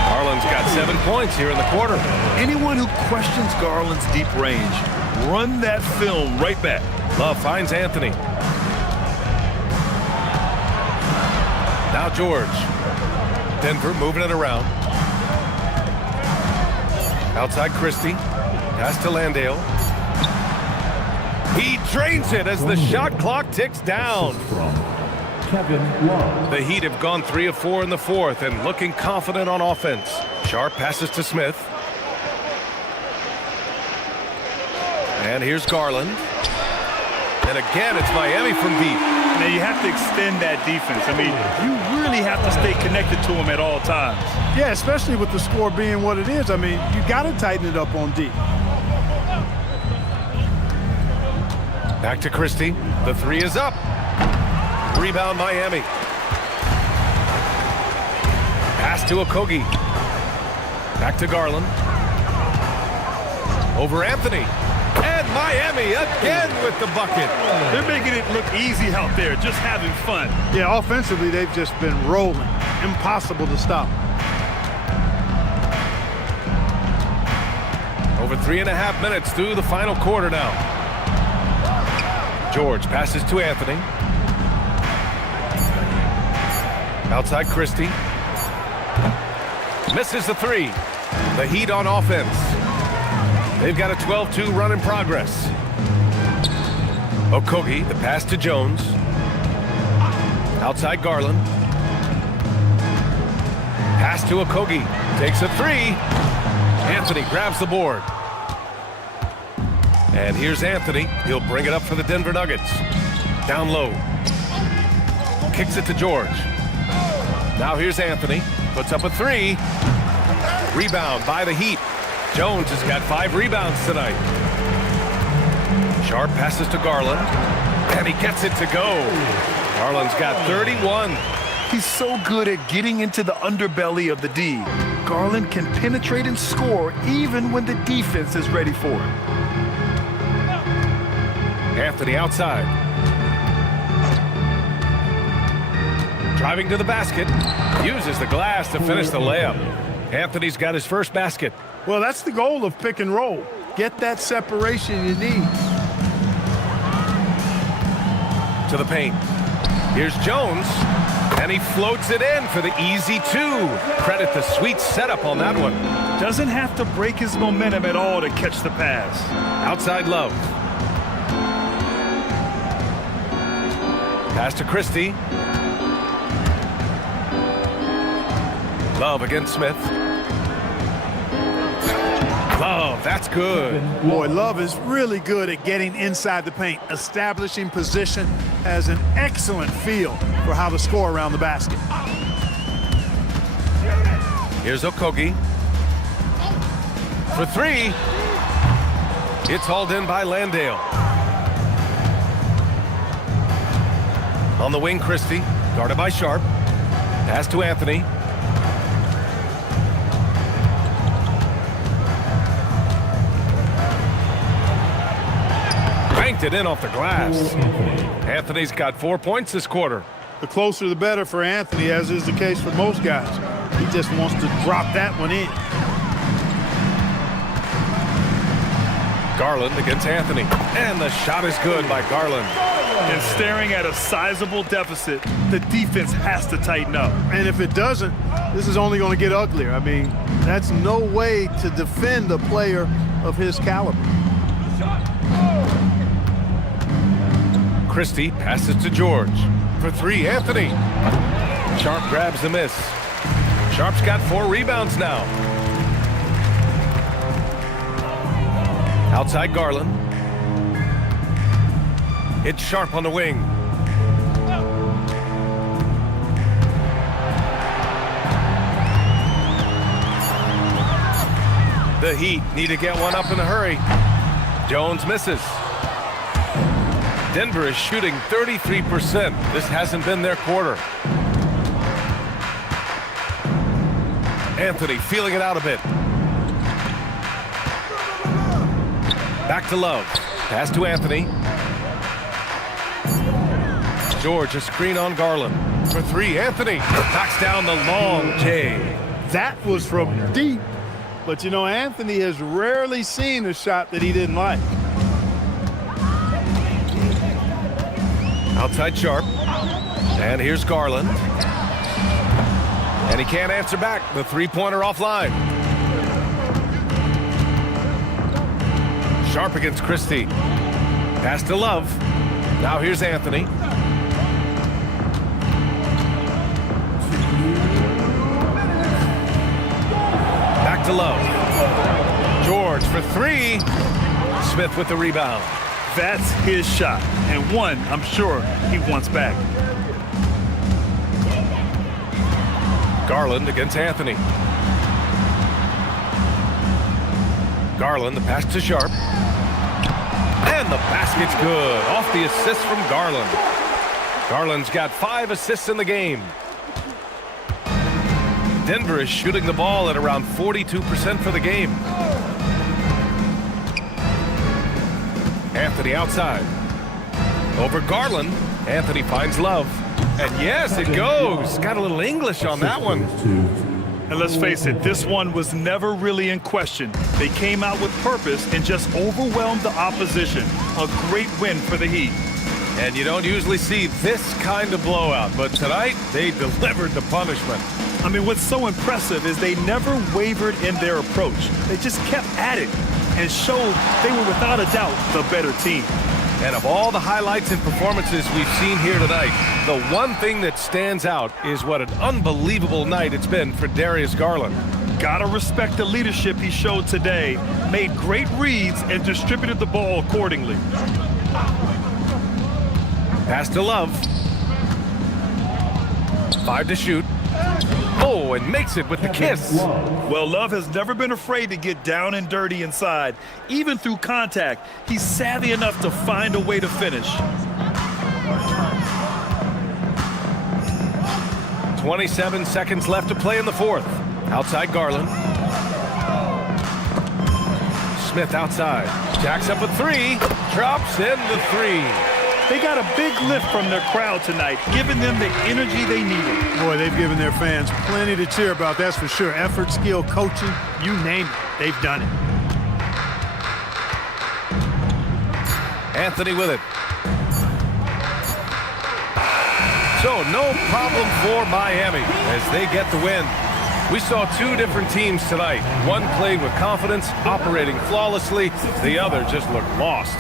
Garland's got 7 points here in the quarter. Anyone who questions Garland's deep range, run that film right back. Love finds Anthony. Now George. Denver moving it around. Outside Christie. Pass to Landale. He drains it as the shot clock ticks down. The Heat have gone 3 of 4 in the fourth and looking confident on offense. Sharp passes to Smith. And here's Garland. And again, it's Miami from deep. Now you have to extend that defense. I mean, you really have to stay connected to him at all times. Yeah, especially with the score being what it is. I mean, you got to tighten it up on D. Back to Christie. The 3 is up. Rebound Miami. Pass to Okogie. Back to Garland. Over Anthony. And Miami again with the bucket. They're making it look easy out there, just having fun. Yeah, offensively, they've just been rolling. Impossible to stop. Over 3.5 minutes through the final quarter now. George passes to Anthony. Outside Christie. Misses the three. The Heat on offense. They've got a 12-2 run in progress. Okogie, the pass to Jones. Outside Garland. Pass to Okogie. Takes a three. Anthony grabs the board. And here's Anthony. He'll bring it up for the Denver Nuggets. Down low. Kicks it to George. Now here's Anthony. Puts up a three. Rebound by the Heat. Jones has got 5 rebounds tonight. Sharp passes to Garland. And he gets it to go. Garland's got 31. He's so good at getting into the underbelly of the D. Garland can penetrate and score even when the defense is ready for it. Anthony outside. Driving to the basket. Uses the glass to finish the layup. Anthony's got his first basket. Well, that's the goal of pick and roll. Get that separation you need. To the paint. Here's Jones. And he floats it in for the easy 2. Credit the sweet setup on that one. Doesn't have to break his momentum at all to catch the pass. Outside Love. Pass to Christie. Love against Smith. Love, that's good. Boy, Love is really good at getting inside the paint, establishing position, has an excellent feel for how to score around the basket. Here's Okogie. For 3. It's hauled in by Landale. On the wing, Christie, guarded by Sharp. Pass to Anthony. Banked it in off the glass. Anthony's got 4 points this quarter. The closer the better for Anthony, as is the case for most guys. He just wants to drop that one in. Garland against Anthony. And the shot is good by Garland. And staring at a sizable deficit, the defense has to tighten up. And if it doesn't, this is only going to get uglier. I mean, that's no way to defend a player of his caliber. Christie passes to George. For 3, Anthony. Sharp grabs the miss. Sharp's got 4 rebounds now. Outside Garland. It's Sharp on the wing. The Heat need to get one up in a hurry. Jones misses. Denver is shooting 33%. This hasn't been their quarter. Anthony feeling it out a bit. Back to Love. Pass to Anthony. George, a screen on Garland. For 3, Anthony knocks down the long J. That was from deep. But, you know, Anthony has rarely seen a shot that he didn't like. Outside Sharp. And here's Garland. And he can't answer back. The three-pointer offline. Sharp against Christie. Pass to Love. Now here's Anthony. Back to Love. George for 3. Smith with the rebound. That's his shot, and one I'm sure he wants back. Garland against Anthony. Garland, the pass to Sharp. And the basket's good. Off the assist from Garland. Garland's got 5 assists in the game. Denver is shooting the ball at around 42% for the game. Anthony outside. Over Garland. Anthony finds Love. And yes, it goes. Got a little English on that one. And let's face it, this one was never really in question. They came out with purpose and just overwhelmed the opposition. A great win for the Heat. And you don't usually see this kind of blowout, but tonight they delivered the punishment. I mean, what's so impressive is they never wavered in their approach. They just kept at it and showed they were without a doubt the better team. And of all the highlights and performances we've seen here tonight, the one thing that stands out is what an unbelievable night it's been for Darius Garland. Gotta respect the leadership he showed today, made great reads, and distributed the ball accordingly. Pass to Love. 5 to shoot. Oh, and makes it with the kiss. Well, Love has never been afraid to get down and dirty inside. Even through contact, he's savvy enough to find a way to finish. 27 seconds left to play in the fourth. Outside Garland. Smith outside. Jacks up a three. Drops in the three. They got a big lift from their crowd tonight, giving them the energy they needed. Boy, they've given their fans plenty to cheer about, that's for sure. Effort, skill, coaching, you name it, they've done it. Anthony with it. So no problem for Miami as they get the win. We saw two different teams tonight. One played with confidence, operating flawlessly. The other just looked lost.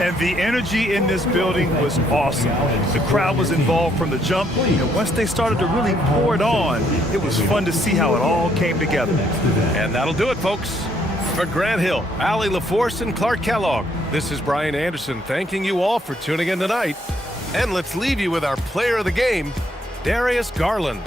And the energy in this building was awesome. The crowd was involved from the jump, and once they started to really pour it on, it was fun to see how it all came together. And that'll do it, folks. For Grant Hill, Allie LaForce, and Clark Kellogg, this is Brian Anderson thanking you all for tuning in tonight. And let's leave you with our player of the game, Darius Garland.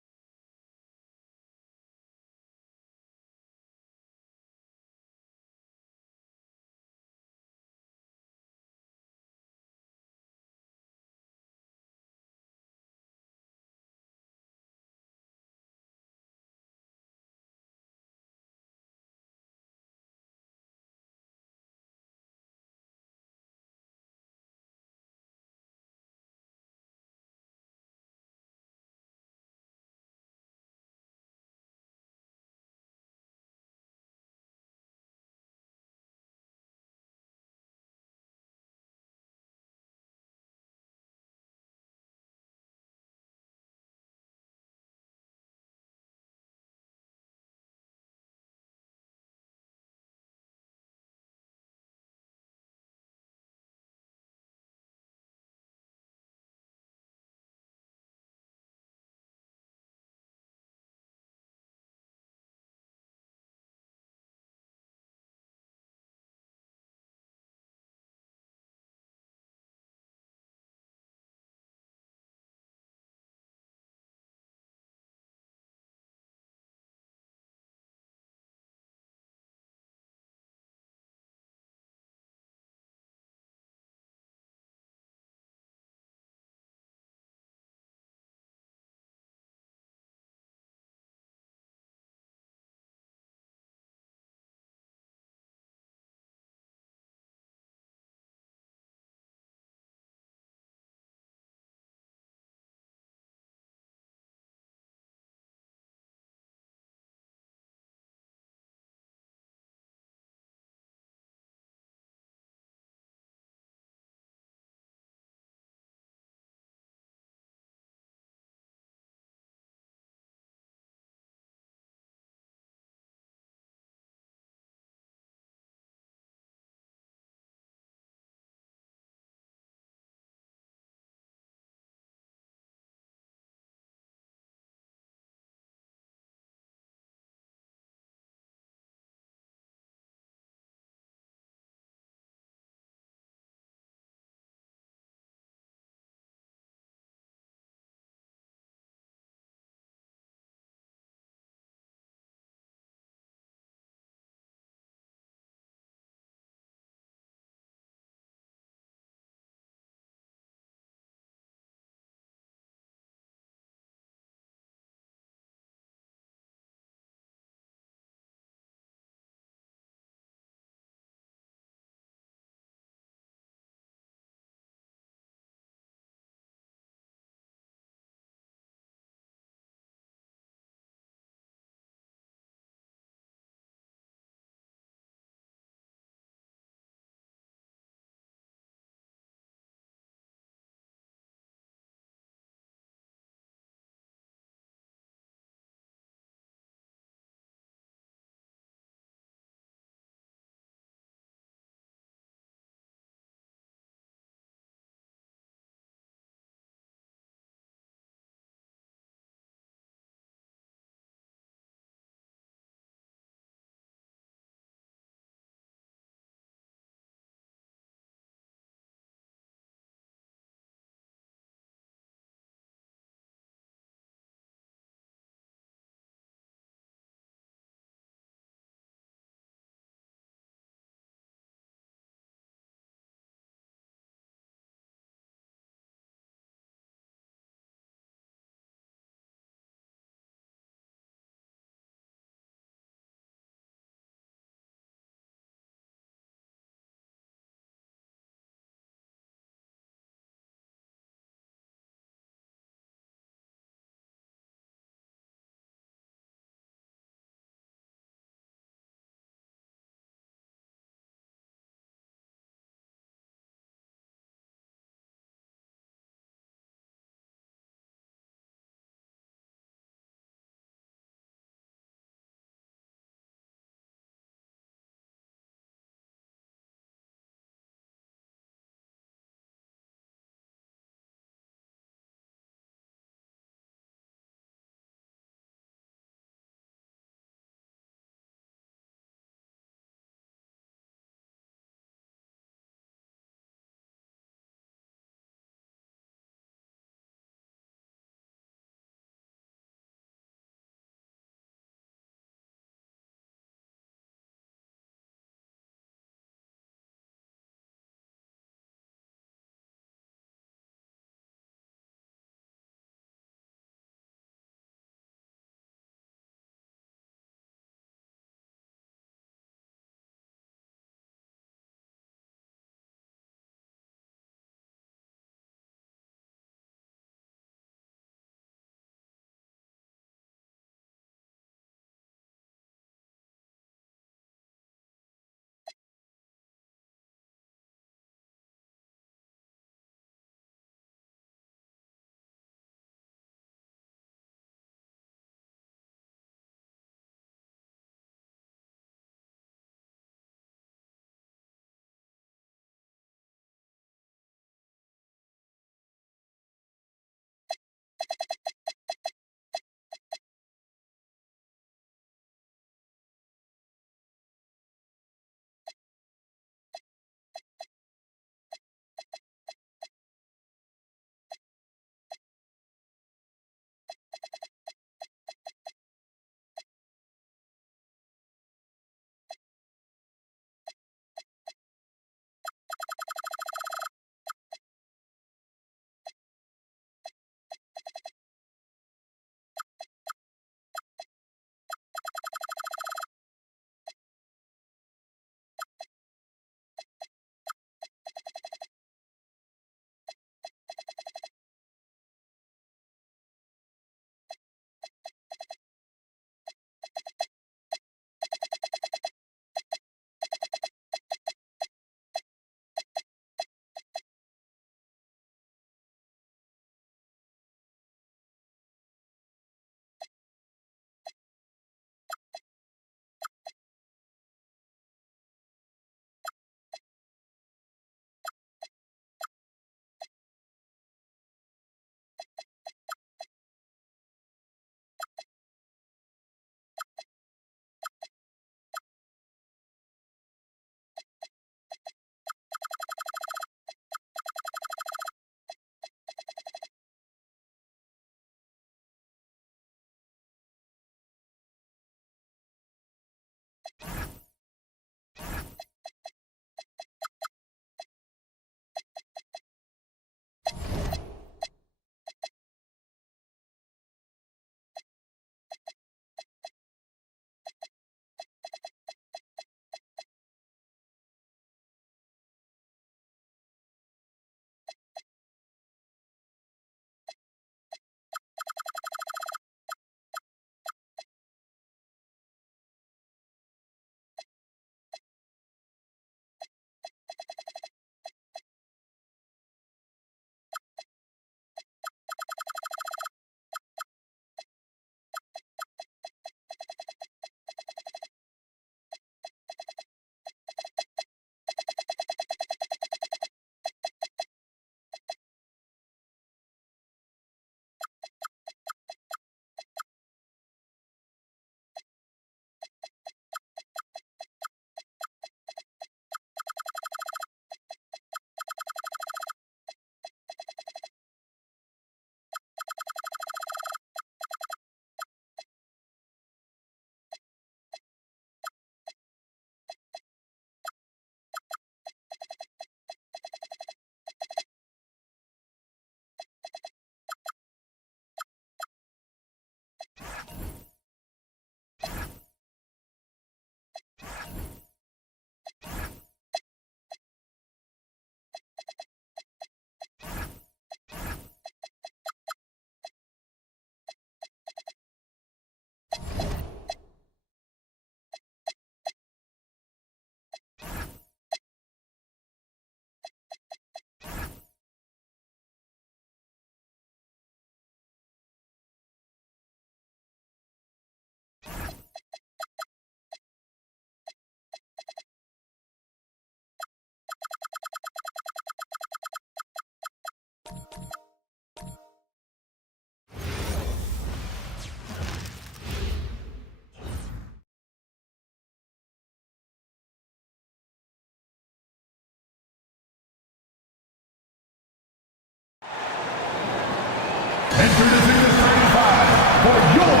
Introducing the starting five for your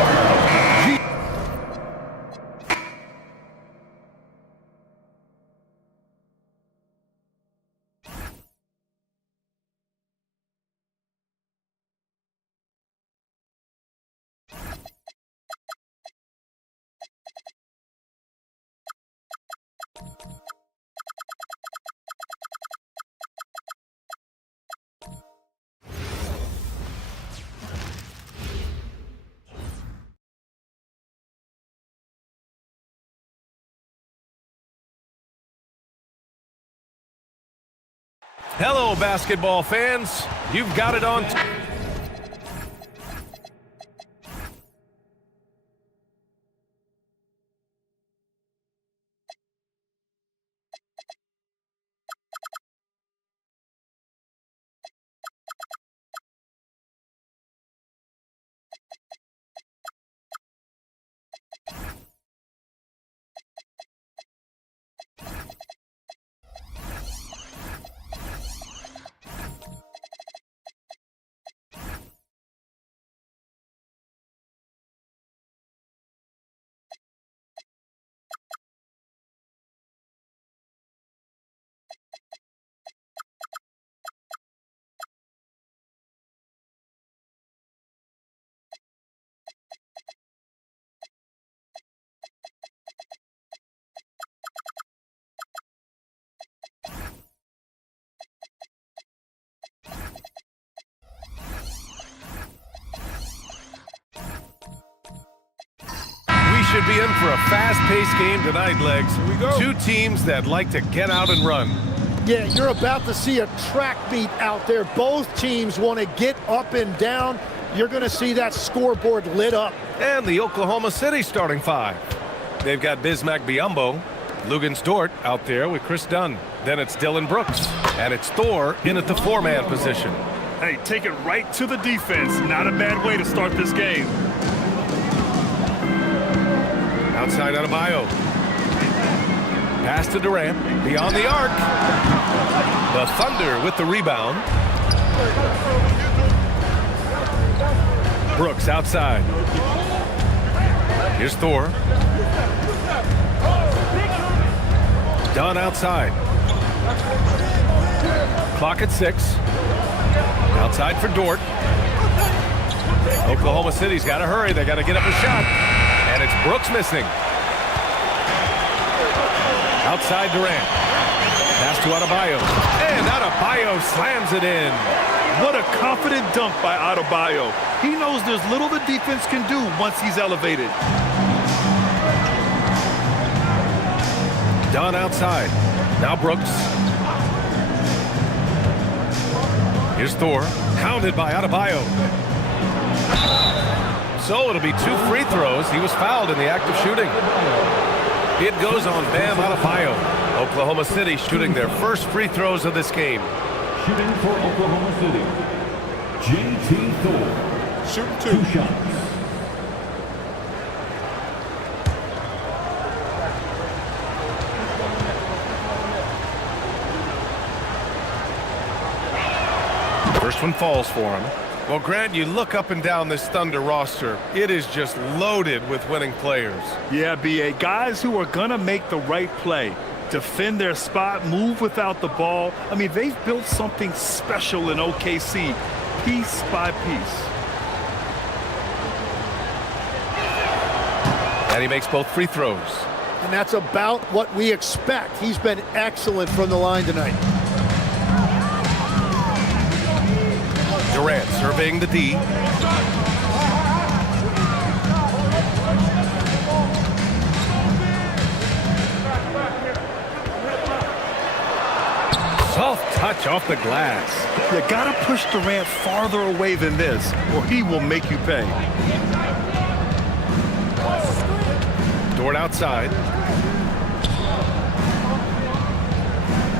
Hello, basketball fans. You've got it on. Should be in for a fast-paced game tonight, Legs. Here we go. Two teams that like to get out and run. Yeah, you're about to see a track meet out there. Both teams want to get up and down. You're going to see that scoreboard lit up. And the Oklahoma City starting five. They've got Bismack Biyombo, Lugens Dort out there with Chris Dunn. Then it's Dylan Brooks, and it's Thor in at the four-man position. Hey, take it right to the defense. Not a bad way to start this game. Outside Adebayo. Pass to Durant. Beyond the arc. The Thunder with the rebound. Brooks outside. Here's Thor. Dunn outside. Clock at 6. Outside for Dort. Oklahoma City's got to hurry. They got to get up a shot. And it's Brooks missing. Outside Durant. Pass to Adebayo. And Adebayo slams it in. What a confident dunk by Adebayo. He knows there's little the defense can do once he's elevated. Dunn outside. Now Brooks. Here's Thor. Hounded by Adebayo. So it'll be 2 free throws. He was fouled in the act of shooting. It goes on Bam Adebayo. Oklahoma City shooting their first free throws of this game. shooting for Oklahoma City, J.T. Thor. Shooting 2 shots. First one falls for him. Well, Grant, you look up and down this Thunder roster, it is just loaded with winning players. Yeah, B.A. Guys who are going to make the right play, defend their spot, move without the ball. I mean, they've built something special in OKC, piece by piece. And he makes both free throws. And that's about what we expect. He's been excellent from the line tonight. Durant surveying the D. Soft touch off the glass. You gotta push Durant farther away than this, or he will make you pay. Dort outside.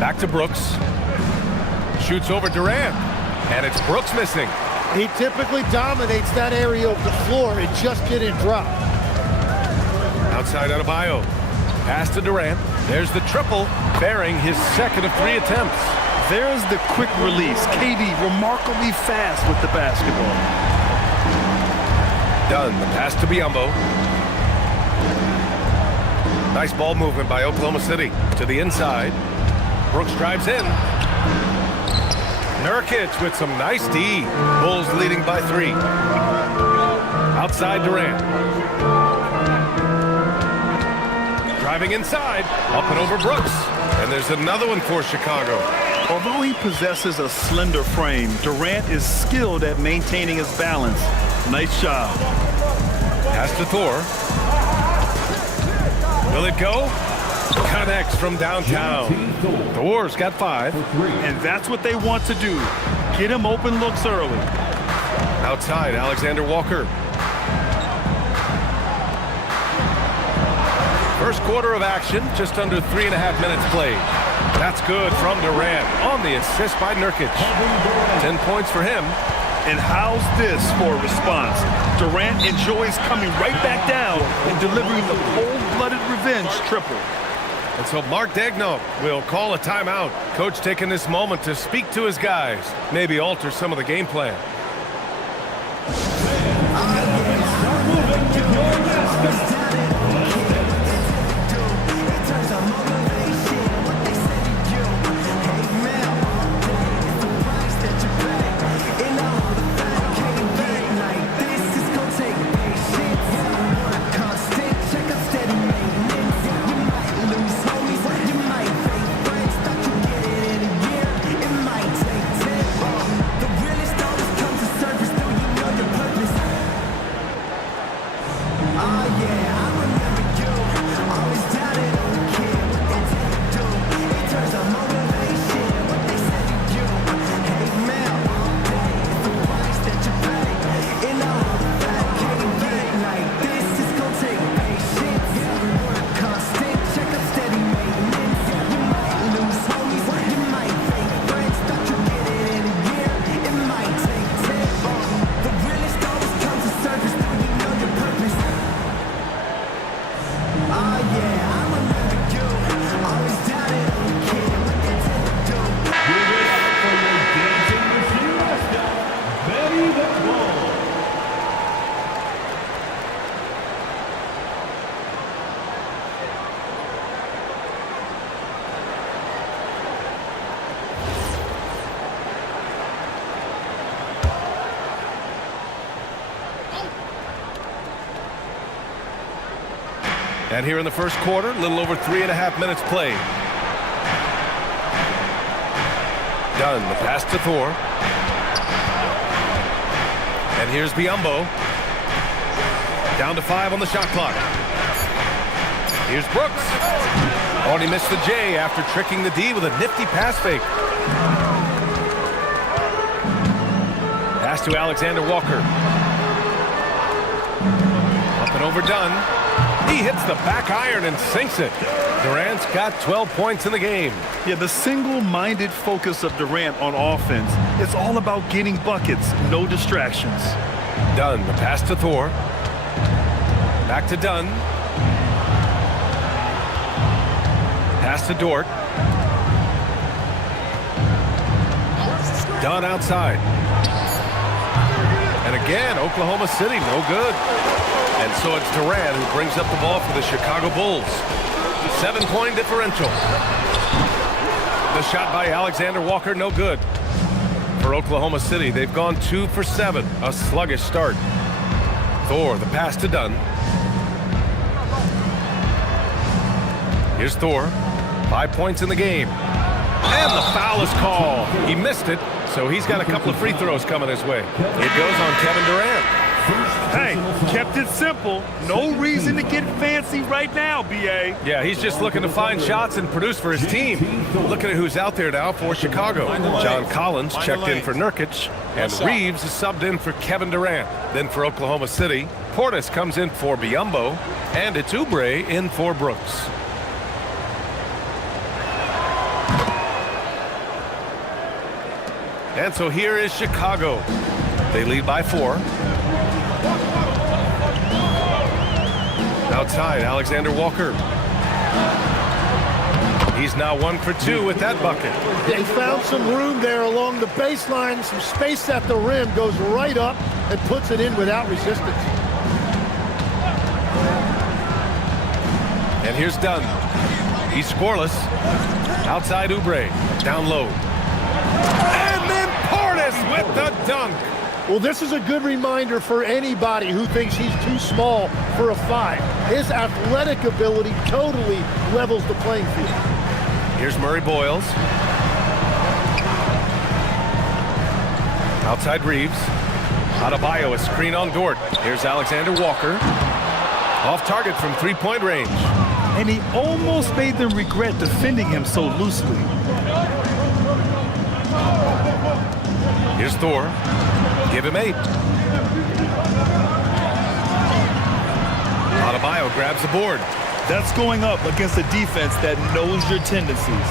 Back to Brooks. Shoots over Durant. And it's Brooks missing. He typically dominates that area of the floor. It just didn't drop. Outside Adebayo. Pass to Durant. There's the triple, bearing his second of 3 attempts. There's the quick release. KD remarkably fast with the basketball. Dunn, the pass to Biyombo. Nice ball movement by Oklahoma City to the inside. Brooks drives in. Nurkic with some nice D. Bulls leading by 3. Outside Durant. Driving inside, up and over Brooks. And there's another one for Chicago. Although he possesses a slender frame, Durant is skilled at maintaining his balance. Nice job. Pass to Thor. Will it go? Connects from downtown. Thor's got 5. And that's what they want to do. Get him open looks early. Outside, Alexander Walker. First quarter of action, just under 3.5 minutes played. That's good from Durant on the assist by Nurkic. 10 points for him. And how's this for a response? Durant enjoys coming right back down and delivering the cold-blooded revenge triple. And so Mark Daigneault will call a timeout. Coach taking this moment to speak to his guys, maybe alter some of the game plan. And here in the first quarter, a little over 3.5 minutes played. Dunn, the pass to Thor. And here's Biyombo. Down to 5 on the shot clock. Here's Brooks. Oh, and he missed the J after tricking the D with a nifty pass fake. Pass to Alexander Walker. Up and over Dunn. He hits the back iron and sinks it. Durant's got 12 points in the game. Yeah, the single-minded focus of Durant on offense, it's all about getting buckets, no distractions. Dunn, the pass to Thor. Back to Dunn. Pass to Dort. Dunn outside. And again, Oklahoma City, no good. And so it's Durant who brings up the ball for the Chicago Bulls. 7-point differential. The shot by Alexander Walker, no good. For Oklahoma City, they've gone 2 for 7. A sluggish start. Thor, the pass to Dunn. Here's Thor. 5 points in the game. And the foul is called. He missed it, so he's got a couple of free throws coming his way. It goes on Kevin Durant. Hey, kept it simple. No reason to get fancy right now, B.A. Yeah, he's just looking to find shots and produce for his team. Looking at who's out there now for Chicago. John Collins checked in for Nurkic, and Reeves is subbed in for Kevin Durant. Then for Oklahoma City, Portis comes in for Biyombo, and it's Oubre in for Brooks. And so here is Chicago. They lead by 4. Outside, Alexander Walker. He's now 1 for 2 with that bucket. They found some room there along the baseline, some space at the rim, goes right up and puts it in without resistance. And here's Dunn. He's scoreless. Outside Oubre. Down low. And then Portis with the dunk. Well, this is a good reminder for anybody who thinks he's too small for a 5. His athletic ability totally levels the playing field. Here's Murray Boyles. Outside Reeves. Adebayo, a screen on Dort. Here's Alexander Walker. Off target from three-point range. And he almost made them regret defending him so loosely. Here's Thor. Give him 8. Adebayo grabs the board. That's going up against a defense that knows your tendencies.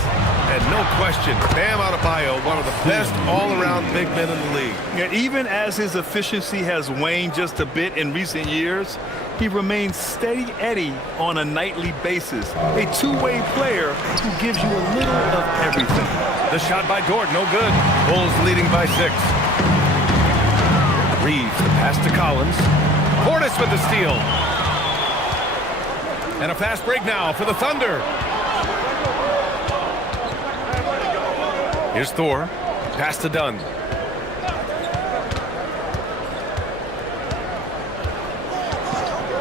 And no question, Bam Adebayo, one of the best all-around big men in the league. And even as his efficiency has waned just a bit in recent years, he remains steady Eddie on a nightly basis. A two-way player who gives you a little of everything. The shot by Dort, no good. Bulls leading by 6. Reeves, the pass to Collins. Portis with the steal. And a fast break now for the Thunder. Here's Thor. Pass to Dunn.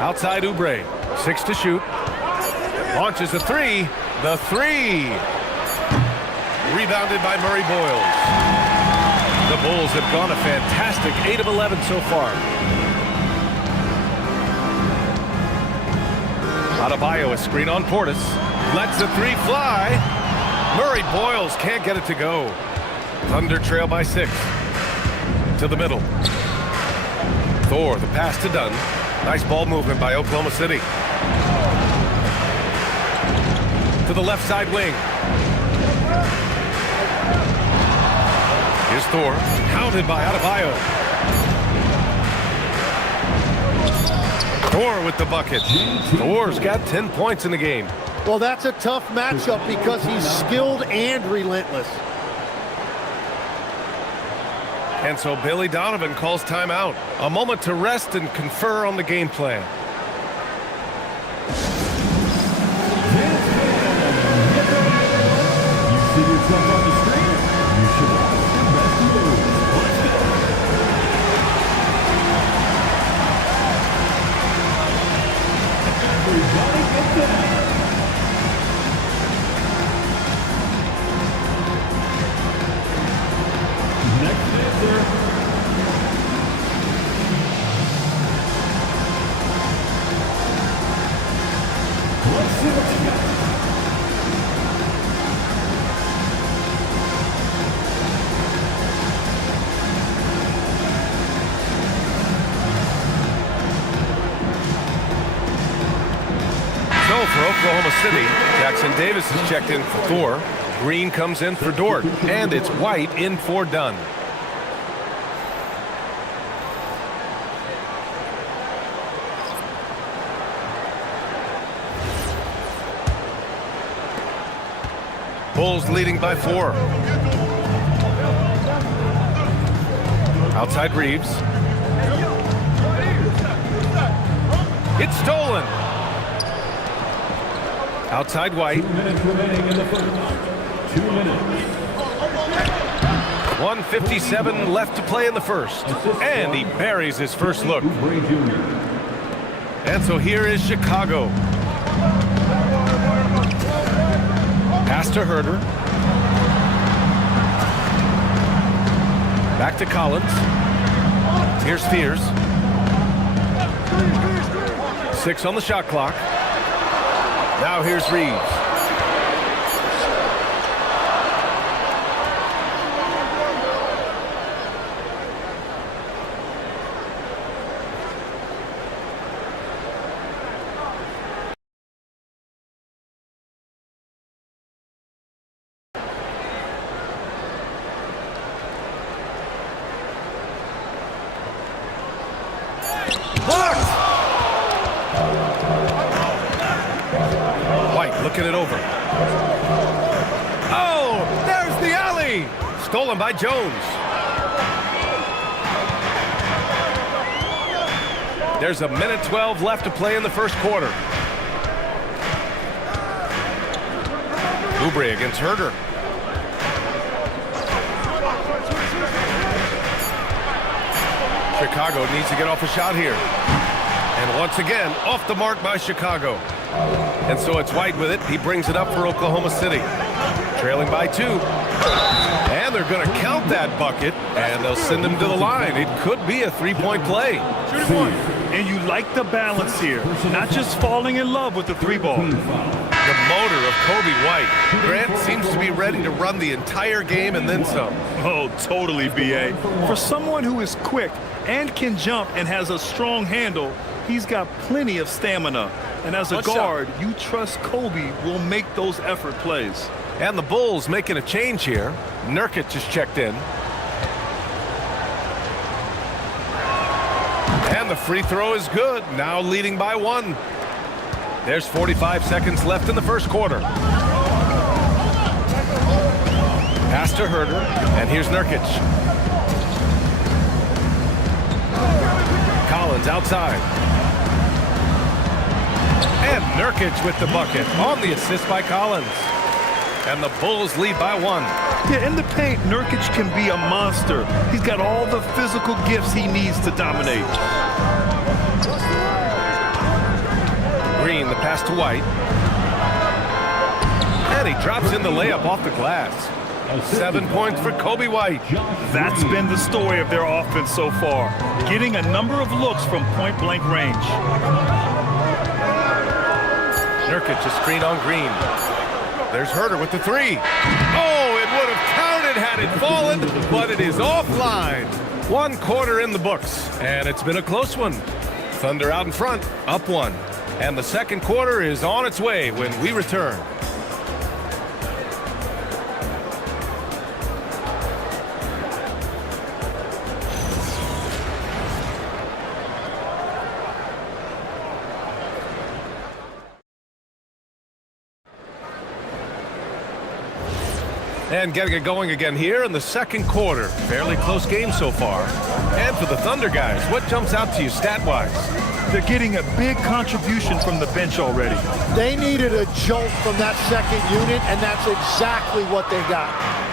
Outside Oubre. 6 to shoot. Launches a 3. The 3. Rebounded by Murray Boyles. The Bulls have gone a fantastic 8 of 11 so far. Adebayo, a screen on Portis. Lets the 3 fly. Murray Boyles can't get it to go. Thunder trail by 6. To the middle. Thor, the pass to Dunn. Nice ball movement by Oklahoma City. To the left side wing. Here's Thor, counted by Adebayo. Thor with the bucket. Thor's got 10 points in the game. Well, that's a tough matchup because he's skilled and relentless. And so Billy Donovan calls timeout. A moment to rest and confer on the game plan. You see yourself on the screen? You should watch the best moves. Let's go. Everybody get down. Next answer. Let's see what you got. So for Oklahoma City, Jackson Davis is checked in for Thor. Green comes in for Dort. And it's White in for Dunn. Bulls leading by 4. Outside Reeves. It's stolen. Outside White. 2 minutes remaining in the first. 2 minutes. 1:57 left to play in the first. And he buries his first look. And so here is Chicago. Pass to Herter. Back to Collins. Here's Fears. 6 on the shot clock. Now here's Reeves. Blocked! White looking it over. Oh, there's the alley! Stolen by Jones. There's a minute 12 left to play in the first quarter. Oubre against Herder. Chicago needs to get off a shot here. And once again, off the mark by Chicago. And so it's White with it. He brings it up for Oklahoma City. Trailing by 2. And they're going to count that bucket, and they'll send him to the line. It could be a three-point play. And you like the balance here. Not just falling in love with the three ball. The motor of Kobe White. Grant seems to be ready to run the entire game and then some. Oh, totally, B.A. For someone who is quick and can jump and has a strong handle, he's got plenty of stamina. And as a guard, you trust Kobe will make those effort plays. And the Bulls making a change here. Nurkic just checked in. And the free throw is good. Now leading by 1. There's 45 seconds left in the first quarter. Pass to Herder, and here's Nurkic. Collins outside. And Nurkic with the bucket on the assist by Collins. And the Bulls lead by 1. Yeah, in the paint, Nurkic can be a monster. He's got all the physical gifts he needs to dominate. Green, the pass to White. And he drops in the layup off the glass. 7 points for Kobe White. That's been the story of their offense so far. Getting a number of looks from point-blank range. Nurkic a screen on Green. There's Herder with the 3. Oh, it would have counted had it fallen, but it is offline. 1 quarter in the books, and it's been a close one. Thunder out in front, up 1. And the second quarter is on its way when we return. And getting it going again here in the second quarter. Fairly close game so far. And for the Thunder guys, what jumps out to you stat-wise? They're getting a big contribution from the bench already. They needed a jolt from that second unit, and that's exactly what they got.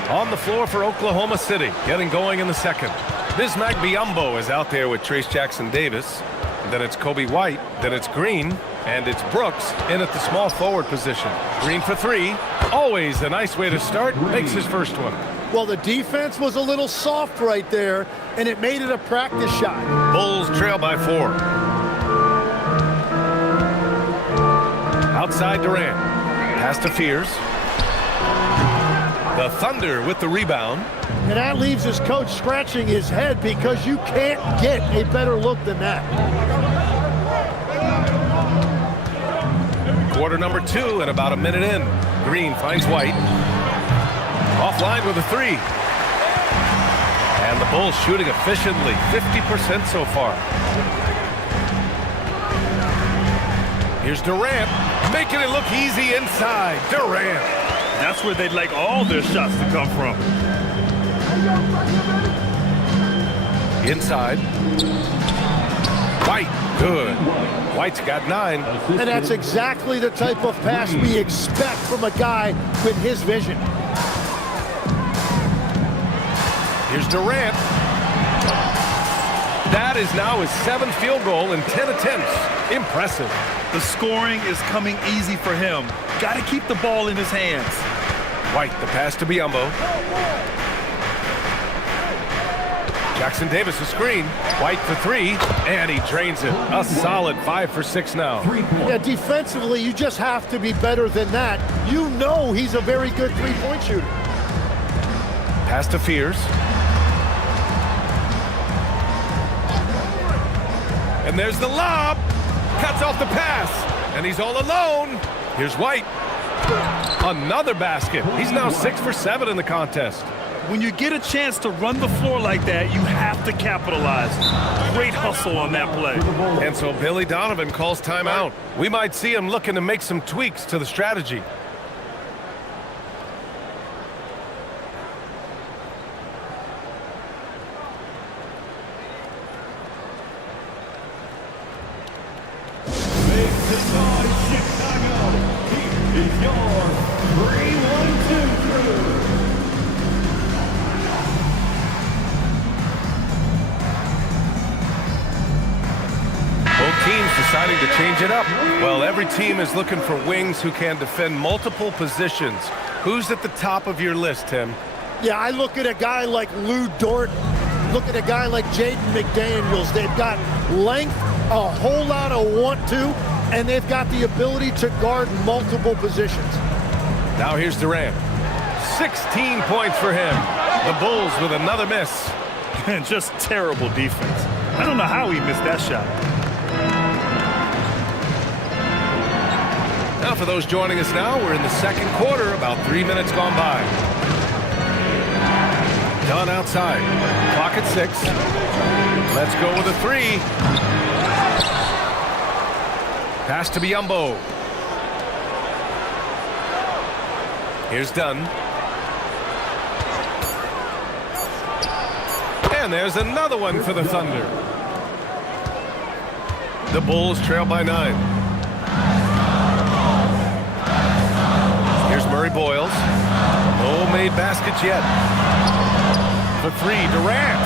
On the floor for Oklahoma City, getting going in the second. Bismack Biyombo is out there with Trace Jackson-Davis. Then it's Kobe White, then it's Green, and it's Brooks in at the small forward position. Green for 3. Always a nice way to start. Makes his first one. Well, the defense was a little soft right there, and it made it a practice shot. Bulls trail by 4. Outside Durant. Pass to Fears. The Thunder with the rebound. And that leaves his coach scratching his head because you can't get a better look than that. Quarter number 2 and about a minute in. Green finds White. Offline with a 3. And the Bulls shooting efficiently. 50% so far. Here's Durant. Making it look easy inside. Durant. That's where they'd like all their shots to come from. Inside. White. Good. White's got 9. And that's exactly the type of pass we expect from a guy with his vision. Here's Durant. That is now his 7th field goal in 10 attempts. Impressive. The scoring is coming easy for him. Got to keep the ball in his hands. White, the pass to Biyombo. Jackson-Davis a screen. White for 3, and he drains it. A solid 5 for 6 now. Yeah, defensively, you just have to be better than that. You know he's a very good three-point shooter. Pass to Fears. And there's the lob. Cuts off the pass, and he's all alone. Here's White. Another basket. He's now 6 for 7 in the contest. When you get a chance to run the floor like that, you have to capitalize. Great hustle on that play. And so Billy Donovan calls timeout. We might see him looking to make some tweaks to the strategy. Chicago, here is your 3-1 it up. Well, every team is looking for wings who can defend multiple positions. Who's at the top of your list, Tim? Yeah, I look at a guy like Lou Dort, look at a guy like Jaden McDaniels. They've got length, a whole lot of want-to, and they've got the ability to guard multiple positions. Now here's Durant. 16 points for him. The Bulls with another miss. And just terrible defense. I don't know how he missed that shot. Now for those joining us now, we're in the second quarter, about 3 minutes gone by. Dunn outside. Clock at 6. Let's go with a 3. Pass to Biyombo. Here's Dunn. And there's another one for the Thunder. The Bulls trail by 9. Here's Murray Boyles. No made baskets yet. For 3, Durant.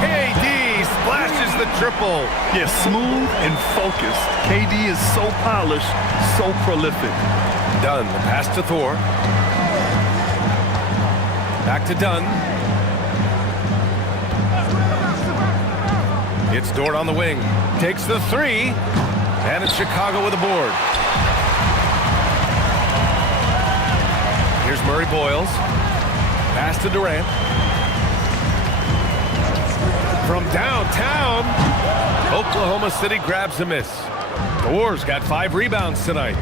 KD splashes the triple. Yeah, smooth and focused. KD is so polished, so prolific. Dunn, the pass to Thor. Back to Dunn. It's Dort on the wing. Takes the 3. And it's Chicago with a board. Here's Murray Boyles. Pass to Durant. From downtown, Oklahoma City grabs a miss. The Wars got 5 rebounds tonight.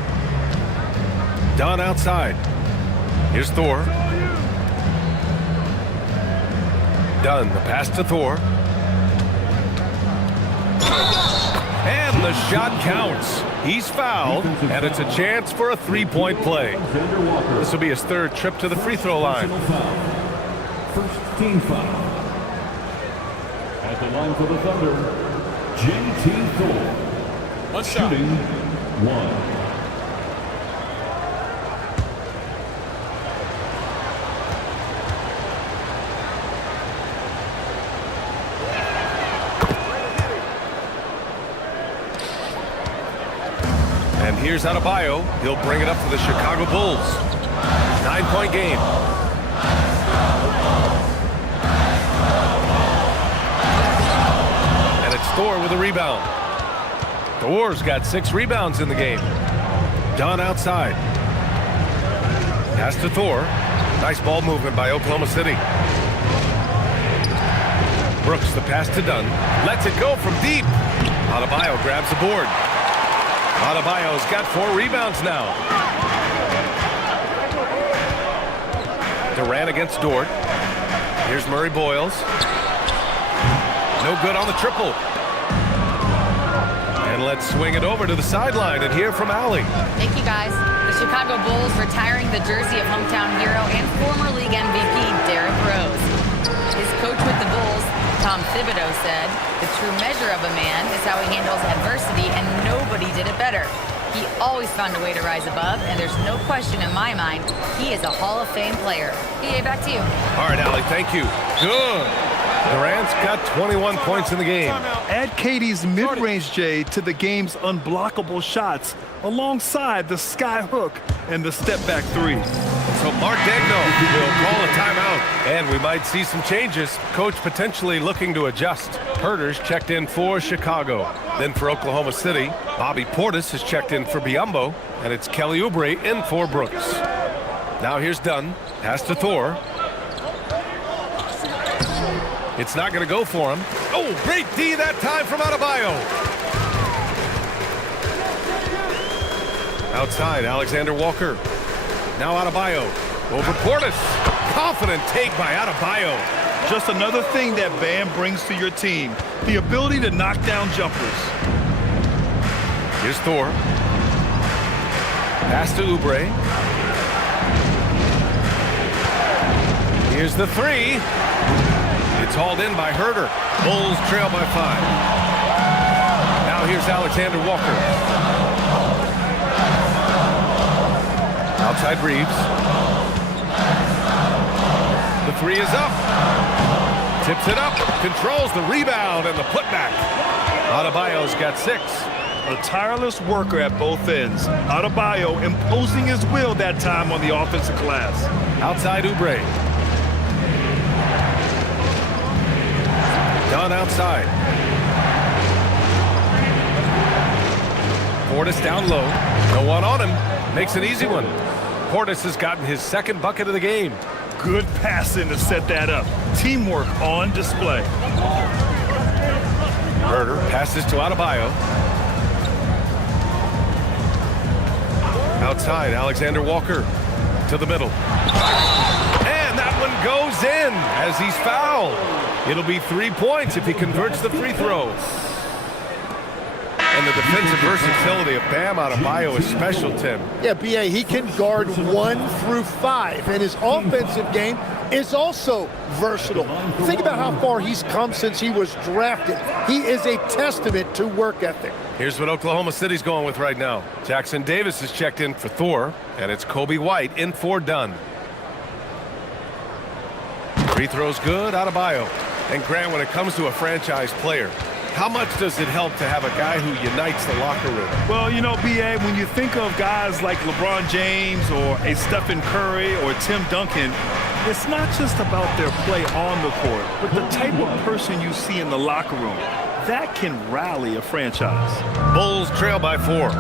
Dunn outside. Here's Thor. Dunn, the pass to Thor. And the shot counts. He's fouled, and it's a chance for a 3-point play. This will be his 3rd trip to the free throw line. First team foul. At the line for the Thunder, J.T. Thor. Shooting 1. And here's Adebayo. He'll bring it up for the Chicago Bulls. 9-point game. And it's Thor with a rebound. The Wars got 6 rebounds in the game. Dunn outside. Pass to Thor. Nice ball movement by Oklahoma City. Brooks, the pass to Dunn. Lets it go from deep. Adebayo grabs the board. Adebayo's got 4 rebounds now. Durant against Dort. Here's Murray Boyles. No good on the triple. And let's swing it over to the sideline and hear from Allie. Thank you, guys. The Chicago Bulls retiring the jersey of hometown hero and former league MVP Derrick Rose. His coach with the Bulls, Tom Thibodeau, said, "The true measure of a man is how he handles adversity, and nobody did it better. He always found a way to rise above, and there's no question in my mind he is a Hall of Fame player." PA, back to you. All right, Allie, thank you. Good. Durant's got 21 points in the game. Add KD's mid-range J to the game's unblockable shots alongside the sky hook and the step-back 3. So Mark Daigneault will call a timeout, and we might see some changes. Coach potentially looking to adjust. Herter's checked in for Chicago. Then for Oklahoma City, Bobby Portis has checked in for Biyombo, and it's Kelly Oubre in for Brooks. Now here's Dunn. Pass to Thor. It's not going to go for him. Oh, great D that time from Adebayo. Outside, Alexander Walker. Now Adebayo. Over Portis. Confident take by Adebayo. Just another thing that Bam brings to your team, the ability to knock down jumpers. Here's Thor. Pass to Oubre. Here's the 3. It's hauled in by Herter. Bulls trail by 5. Now here's Alexander Walker. Outside Reeves. The 3 is up. Tips it up. Controls the rebound and the putback. Adebayo's got 6. A tireless worker at both ends. Adebayo imposing his will that time on the offensive glass. Outside Oubre. Done outside. Portis down low. No one on him. Makes an easy one. Portis has gotten his second bucket of the game. Good passing to set that up. Teamwork on display. Herder passes to Adebayo. Outside, Alexander Walker to the middle. And that one goes in as he's fouled. It'll be 3 points if he converts the free throw. And the defensive versatility of Bam Adebayo is special, Tim. Yeah, B.A., he can guard 1 through 5, and his offensive game is also versatile. Think about how far he's come since he was drafted. He is a testament to work ethic. Here's what Oklahoma City's going with right now. Jackson Davis is checked in for Thor, and it's Kobe White in for Dunn. Free throw's good, Adebayo. And Grant, when it comes to a franchise player, how much does it help to have a guy who unites the locker room? Well, you know, B.A., when you think of guys like LeBron James or a Stephen Curry or Tim Duncan, it's not just about their play on the court, but the type of person you see in the locker room. That can rally a franchise. Bulls trail by 4.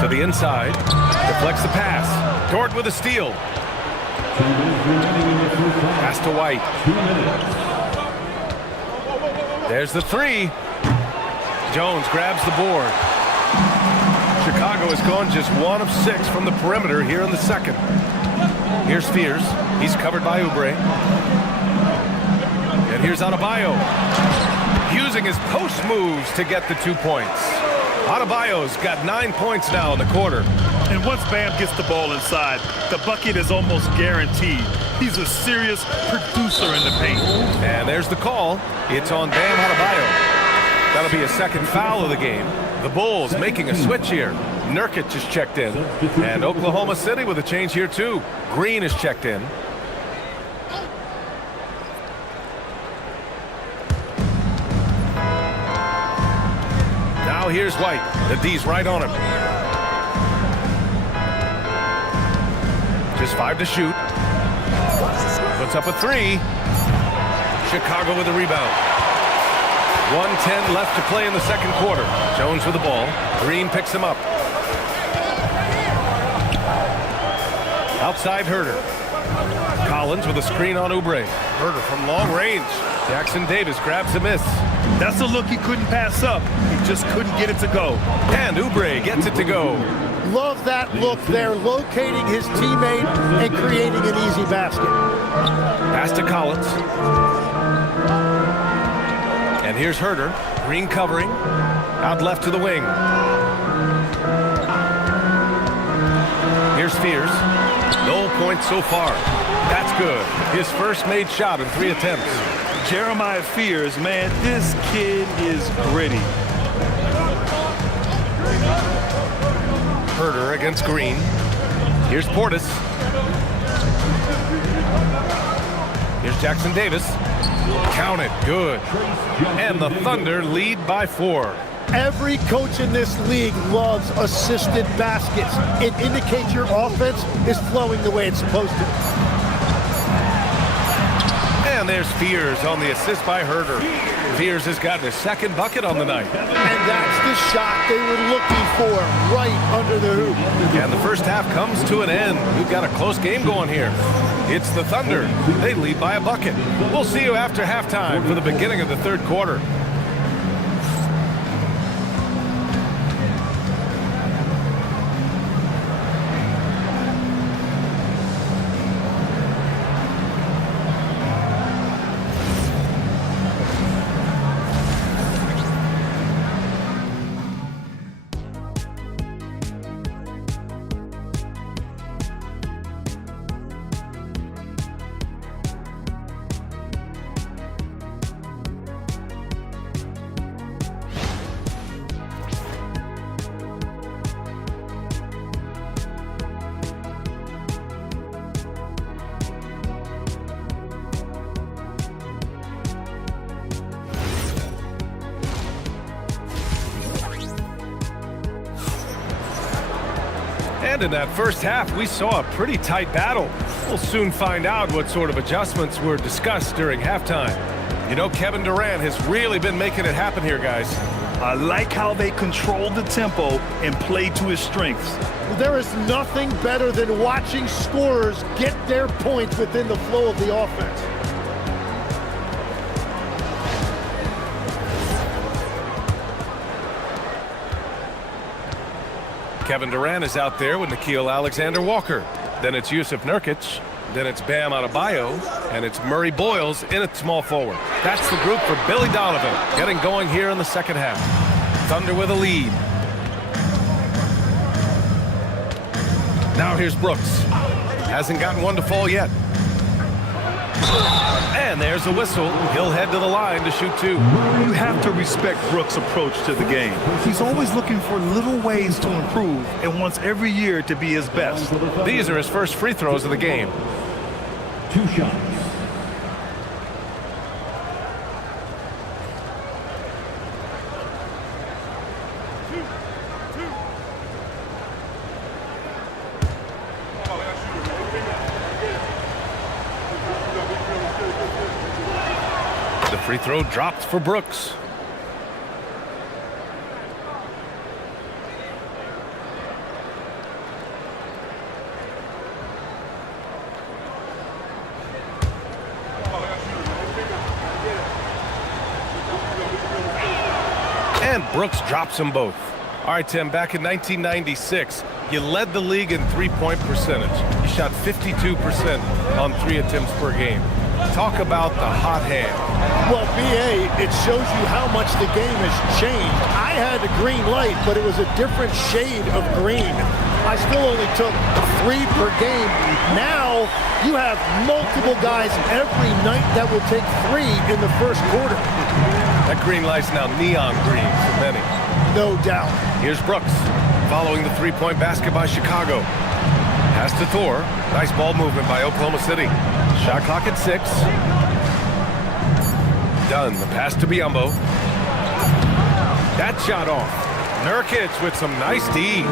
To the inside. Deflects the pass. Dort with a steal. Pass to White. There's the 3. Jones grabs the board. Chicago has gone just 1 of 6 from the perimeter here in the second. Here's Spears. He's covered by Oubre. And here's Adebayo. Using his post moves to get the 2 points. Adebayo's got 9 points now in the quarter. And once Bam gets the ball inside, the bucket is almost guaranteed. He's a serious producer in the paint. And there's the call. It's on Bam Adebayo. That'll be a second foul of the game. The Bulls making a switch here. Nurkic is checked in. And Oklahoma City with a change here too. Green is checked in. Now here's White. The D's right on him. Just 5 to shoot. Puts up a 3. Chicago with a rebound. 1:10 left to play in the second quarter. Jones with the ball. Green picks him up. Outside Herder. Collins with a screen on Oubre. Herder from long range. Jackson Davis grabs a miss. That's a look he couldn't pass up. He just couldn't get it to go. And Oubre gets it to go. Love that look there, locating his teammate and creating an easy basket. Pass to Collins. And here's Herder. Green covering. Out left to the wing. Here's Spears. No points so far. That's good. His first made shot in 3 attempts. Jeremiah Fears, man, this kid is gritty. Herder against Green. Here's Portis. Here's Jackson Davis. Count it. Good. And the Thunder lead by 4. Every coach in this league loves assisted baskets. It indicates your offense is flowing the way it's supposed to. And there's Fears on the assist by Herder. Fears has gotten his second bucket on the night. And that's the shot they were looking for, right under the hoop. And the first half comes to an end. We've got a close game going here. It's the Thunder. They lead by a bucket. We'll see you after halftime for the beginning of the third quarter. And in that first half, we saw a pretty tight battle. We'll soon find out what sort of adjustments were discussed during halftime. You know, Kevin Durant has really been making it happen here, guys. I like how they control the tempo and play to his strengths. There is nothing better than watching scorers get their points within the flow of the offense. Kevin Durant is out there with Nickeil Alexander-Walker. Then it's Yusuf Nurkic. Then it's Bam Adebayo. And it's Murray Boyles in at small forward. That's the group for Billy Donovan, getting going here in the second half. Thunder with a lead. Now here's Brooks. Hasn't gotten one to fall yet. And there's a whistle. He'll head to the line to shoot two. You have to respect Brooks' approach to the game. He's always looking for little ways to improve and wants every year to be his best. These are his first free throws of the game. 2 shots. The free throw dropped for Brooks. And Brooks drops them both. All right, Tim, back in 1996, you led the league in three-point percentage. You shot 52% on 3 attempts per game. Talk about the hot hand. Well, BA, it shows you how much the game has changed. I had a green light, but it was a different shade of green. I still only took 3 per game. Now, you have multiple guys every night that will take 3 in the first quarter. That green light's now neon green for many. No doubt. Here's Brooks, following the three-point basket by Chicago. Pass to Thor. Nice ball movement by Oklahoma City. Shot clock at 6. Done. The pass to Biyombo. That shot off. Nurkic with some nice D.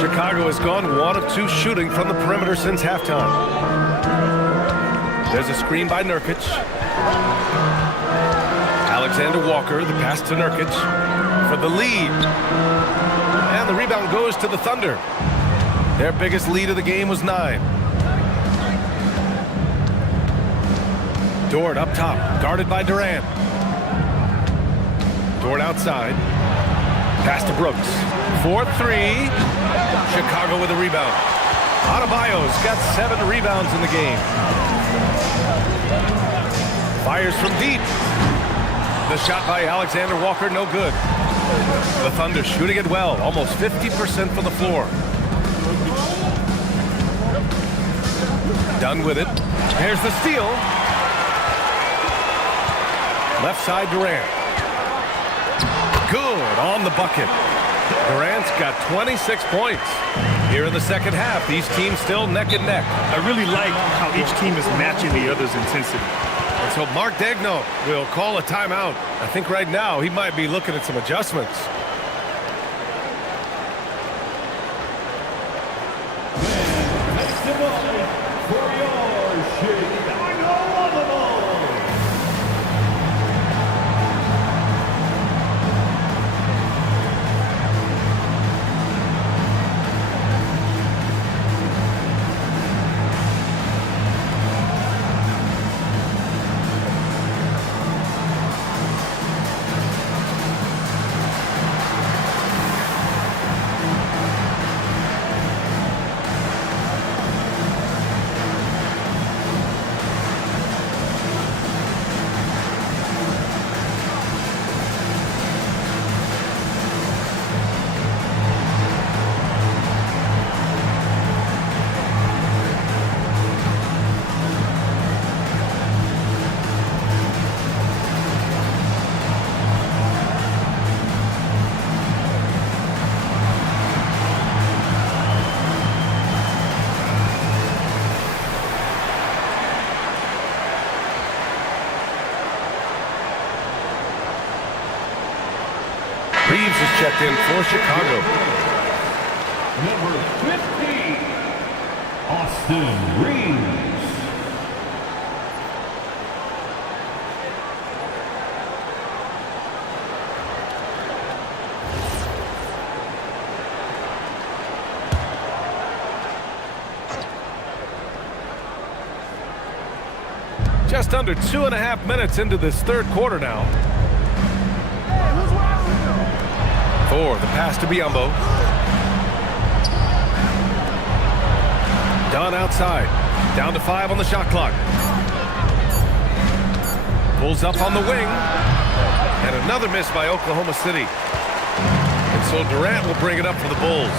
Chicago has gone 1 of 2 shooting from the perimeter since halftime. There's a screen by Nurkic. Alexander Walker, the pass to Nurkic for the lead. And the rebound goes to the Thunder. Their biggest lead of the game was 9. Dort up top, guarded by Durant. Dort outside. Pass to Brooks. 4-3. Chicago with a rebound. Adebayo's got 7 rebounds in the game. Fires from deep. The shot by Alexander Walker, no good. The Thunder shooting it well, almost 50% from the floor. Done with it. Here's the steal. Left side Durant. Good on the bucket. Durant's got 26 points. Here in the second half, these teams still neck and neck. I really like how each team is matching the other's intensity. And so Mark Daigneault will call a timeout. I think right now he might be looking at some adjustments. Reeves is checked in for Chicago. Number 50, Austin Reeves. Just under 2.5 minutes into this third quarter now. Thor, the pass to Biyombo. Dunn outside. Down to 5 on the shot clock. Pulls up on the wing. And another miss by Oklahoma City. And so Durant will bring it up for the Bulls.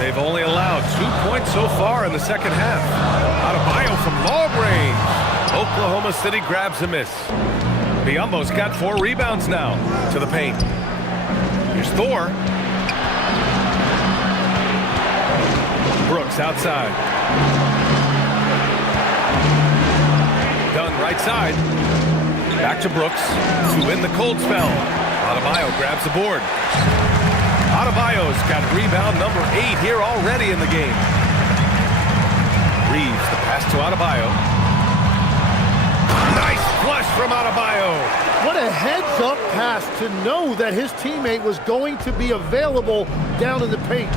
They've only allowed 2 points so far in the second half. Adebayo from long range. Oklahoma City grabs a miss. Biyombo's got 4 rebounds now to the paint. Here's Thor. Brooks outside. Dunn right side. Back to Brooks to win the cold spell. Adebayo grabs the board. Adebayo's got rebound number 8 here already in the game. Reeves the pass to Adebayo. Nice flush from Adebayo. What a heads-up pass to know that his teammate was going to be available down in the paint.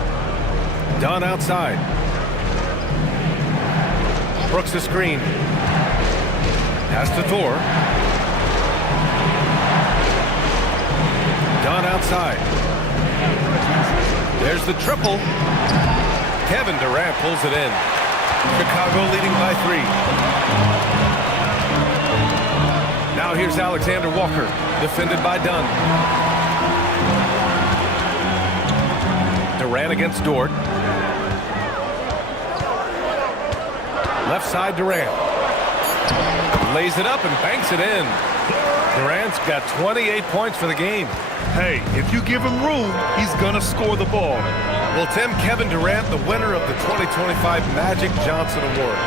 Dunn outside. Brooks the screen. Pass to Thor. Dunn outside. There's the triple. Kevin Durant pulls it in. Chicago leading by 3. Now here's Alexander Walker, defended by Dunn. Durant against Dort. Left side Durant. Lays it up and banks it in. Durant's got 28 points for the game. Hey, if you give him room, he's gonna score the ball. Well, Tim, Kevin Durant, the winner of the 2025 Magic Johnson Award,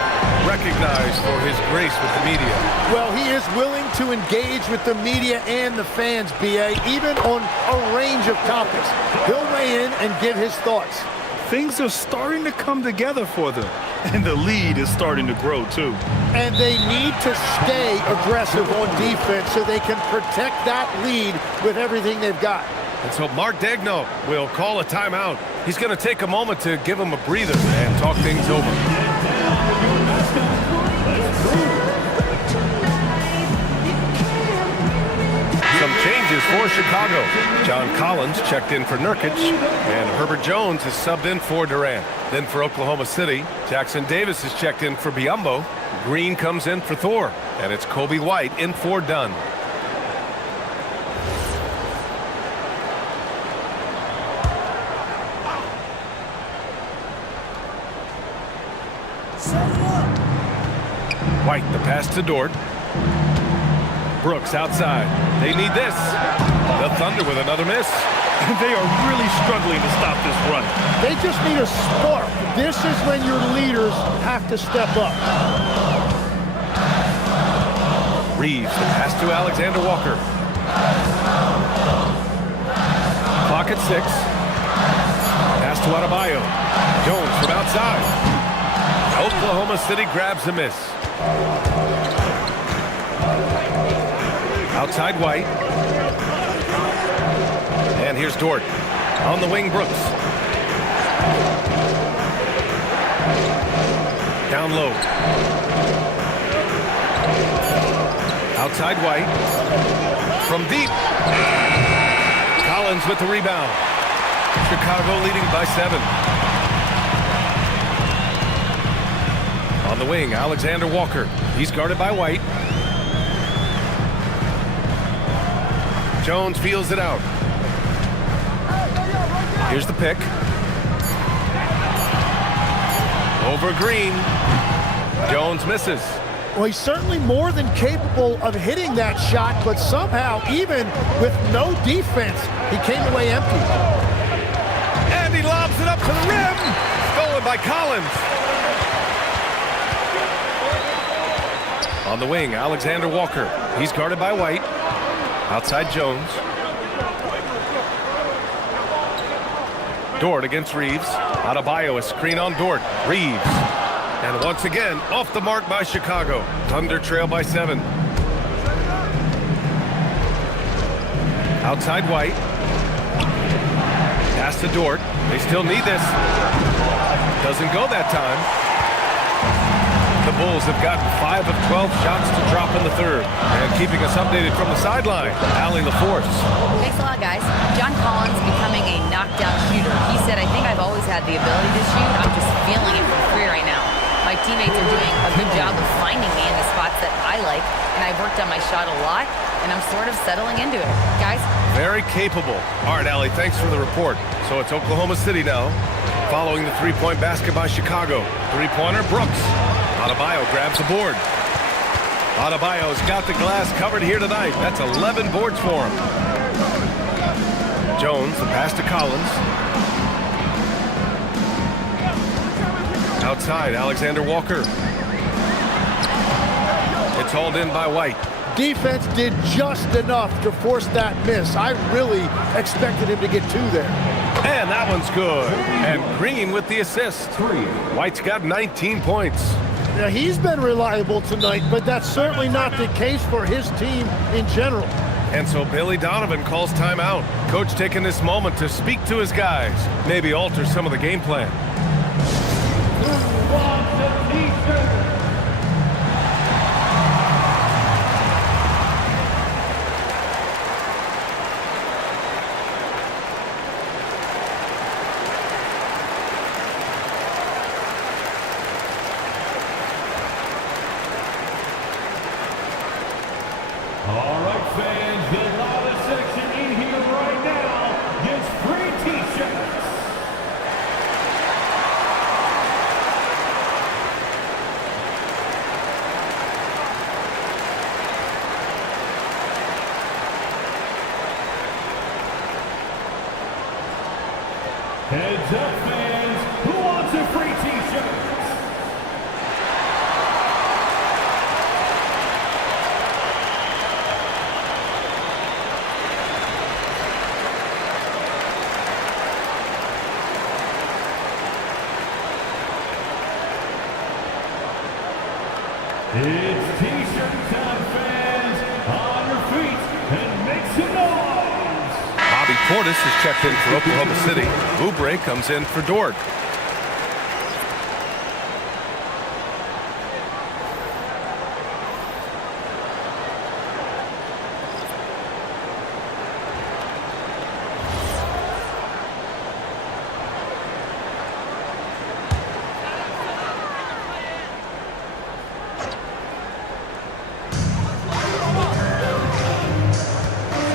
recognized for his grace with the media. Well, he is willing to engage with the media and the fans, B.A., even on a range of topics. He'll weigh in and give his thoughts. Things are starting to come together for them, and the lead is starting to grow, too. And they need to stay aggressive on defense so they can protect that lead with everything they've got. And so Mark Daigneault will call a timeout. He's going to take a moment to give him a breather and talk things over. Some changes for Chicago. John Collins checked in for Nurkic, and Herbert Jones is subbed in for Durant. Then for Oklahoma City, Jackson Davis is checked in for Biyombo. Green comes in for Thor, and it's Kobe White in for Dunn. White, the pass to Dort. Brooks outside. They need this. The Thunder with another miss. They are really struggling to stop this run. They just need a spark. This is when your leaders have to step up. Reeves, the pass to Alexander Walker. Clock at 6. Pass to Adebayo. Jones from outside. Oklahoma City grabs a miss. Outside White. And here's Dort. On the wing, Brooks. Down low. Outside White. From deep. Collins with the rebound. Chicago leading by 7. On the wing, Alexander Walker. He's guarded by White. Jones feels it out. Here's the pick. Over Green. Jones misses. Well, he's certainly more than capable of hitting that shot, but somehow, even with no defense, he came away empty. And he lobs it up to the rim. Stolen by Collins. On the wing, Alexander Walker. He's guarded by White. Outside Jones. Dort against Reeves. Adebayo, a screen on Dort. Reeves. And once again, off the mark by Chicago. Thunder trail by 7. Outside White. Pass to Dort. They still need this. Doesn't go that time. The Bulls have gotten 5 of 12 shots to drop in the third. And keeping us updated from the sideline, Allie LaForce. Thanks a lot, guys. John Collins becoming a knockdown shooter. He said, I think I've always had the ability to shoot. I'm just feeling it for free right now. My teammates are doing a good job of finding me in the spots that I like, and I've worked on my shot a lot, and I'm sort of settling into it. Guys? Very capable. All right, Allie, thanks for the report. So it's Oklahoma City now, following the three-point basket by Chicago. Three-pointer, Brooks. Adebayo grabs the board. Adebayo's got the glass covered here tonight. That's 11 boards for him. Jones, the pass to Collins. Outside, Alexander Walker. It's hauled in by White. Defense did just enough to force that miss. I really expected him to get 2 there. And that one's good. And Green with the assist. White's got 19 points. Now, he's been reliable tonight, but that's certainly not the case for his team in general. And so Billy Donovan calls timeout. Coach taking this moment to speak to his guys, maybe alter some of the game plan. All right, fans, the loudest section in here right now gets free T-shirts. Heads up, fans. Who wants a free T-shirt? It's T-shirt time, fans. On your feet and make some noise. Bobby Portis is checked in for Oklahoma City. Oubre comes in for Dort.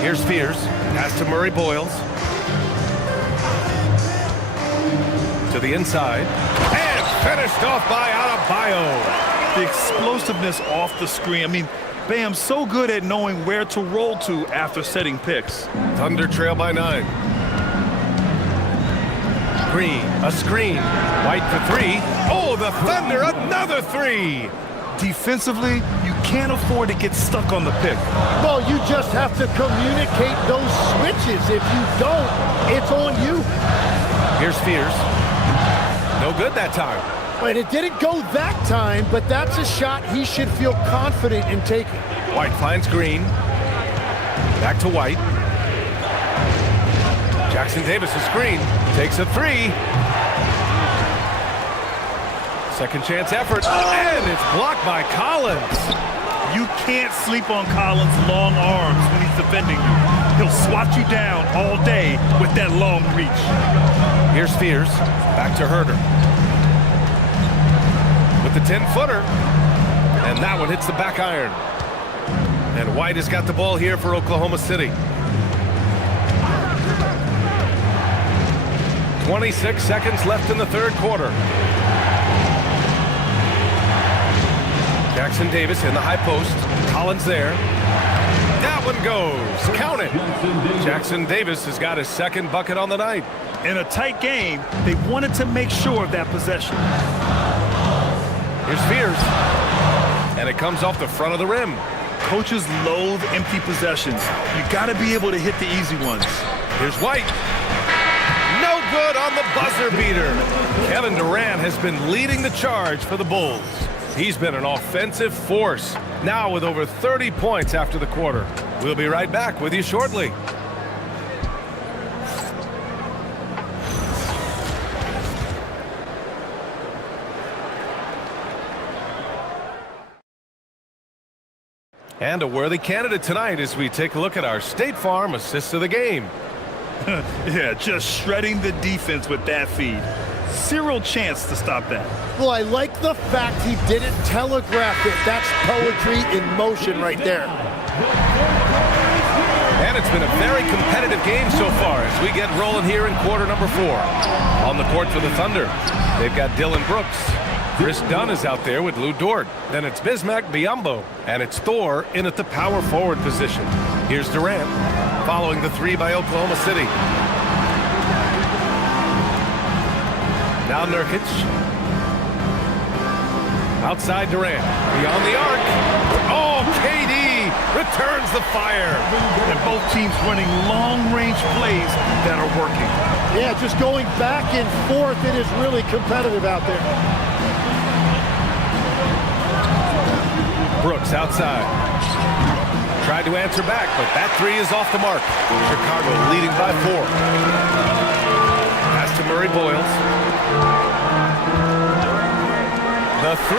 Here's Fears. Pass to Murray Boyles. To the inside. And finished off by Adebayo. The explosiveness off the screen. I mean, Bam's so good at knowing where to roll to after setting picks. Thunder trail by 9. Green, a screen. White for 3. Oh, the Thunder, another 3. Defensively, you can't afford to get stuck on the pick. Well, you just have to communicate those switches. If you don't, it's on you. Here's Fears. No good that time. But it didn't go that time, but that's a shot he should feel confident in taking. White finds Green. Back to White. Jackson Davis, a screen. Takes a 3. Second chance effort, and it's blocked by Collins. You can't sleep on Collins' long arms when he's defending you. He'll swat you down all day with that long reach. Here's Fears, back to Herder. With the 10-footer, and that one hits the back iron. And White has got the ball here for Oklahoma City. 26 seconds left in the third quarter. Jackson Davis in the high post. Collins there. That one goes. Count it. Jackson Davis has got his second bucket on the night. In a tight game, they wanted to make sure of that possession. Here's Fears. And it comes off the front of the rim. Coaches loathe empty possessions. You got to be able to hit the easy ones. Here's White. No good on the buzzer beater. Kevin Durant has been leading the charge for the Bulls. He's been an offensive force, now with over 30 points after the quarter. We'll be right back with you shortly. And a worthy candidate tonight as we take a look at our State Farm assists of the game. Yeah, just shredding the defense with that feed. Zero chance to stop that. Well, I like the fact he didn't telegraph it. That's poetry in motion right there. And it's been a very competitive game so far as we get rolling here in quarter number 4. On the court for the Thunder, they've got Dylan Brooks. Chris Dunn is out there with Lou Dort. Then it's Bismack Biyombo. And it's Thor in at the power forward position. Here's Durant, following the 3 by Oklahoma City. Now Nurkic. Outside Durant. Beyond the arc. Oh, KD returns the fire. And both teams running long-range plays that are working. Yeah, just going back and forth. It is really competitive out there. Brooks outside. Tried to answer back, but that 3 is off the mark. Chicago leading by 4. Pass to Murray Boyles. The 3.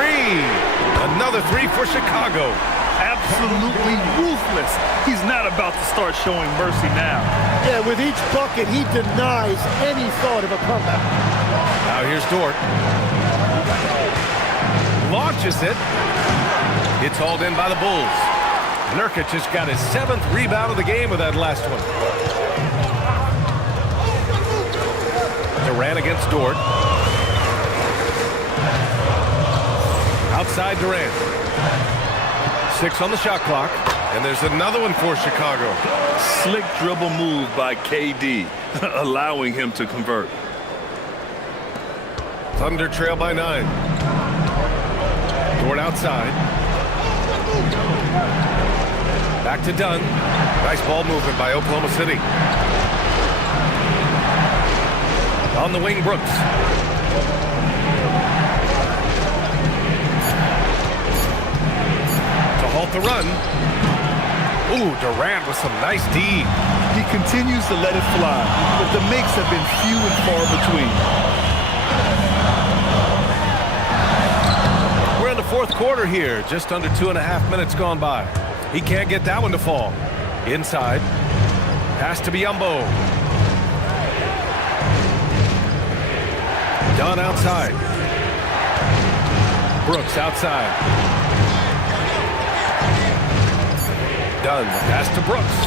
Another 3 for Chicago. Absolutely ruthless. He's not about to start showing mercy now. Yeah, with each bucket, he denies any thought of a comeback. Now here's Dort. Launches it. It's hauled in by the Bulls. Nurkic has got his 7th rebound of the game with that last one. Durant against Dort. Outside Durant. 6 on the shot clock. And there's another one for Chicago. Slick dribble move by KD, allowing him to convert. Thunder trail by 9. Dort outside. Back to Dunn. Nice ball movement by Oklahoma City. On the wing, Brooks. To halt the run. Ooh, Durant with some nice D. He continues to let it fly, but the makes have been few and far between. We're in the 4th quarter here. Just under 2.5 minutes gone by. He can't get that one to fall. Inside. Pass to Biyombo. Dunn outside. Brooks outside. Dunn. Pass to Brooks.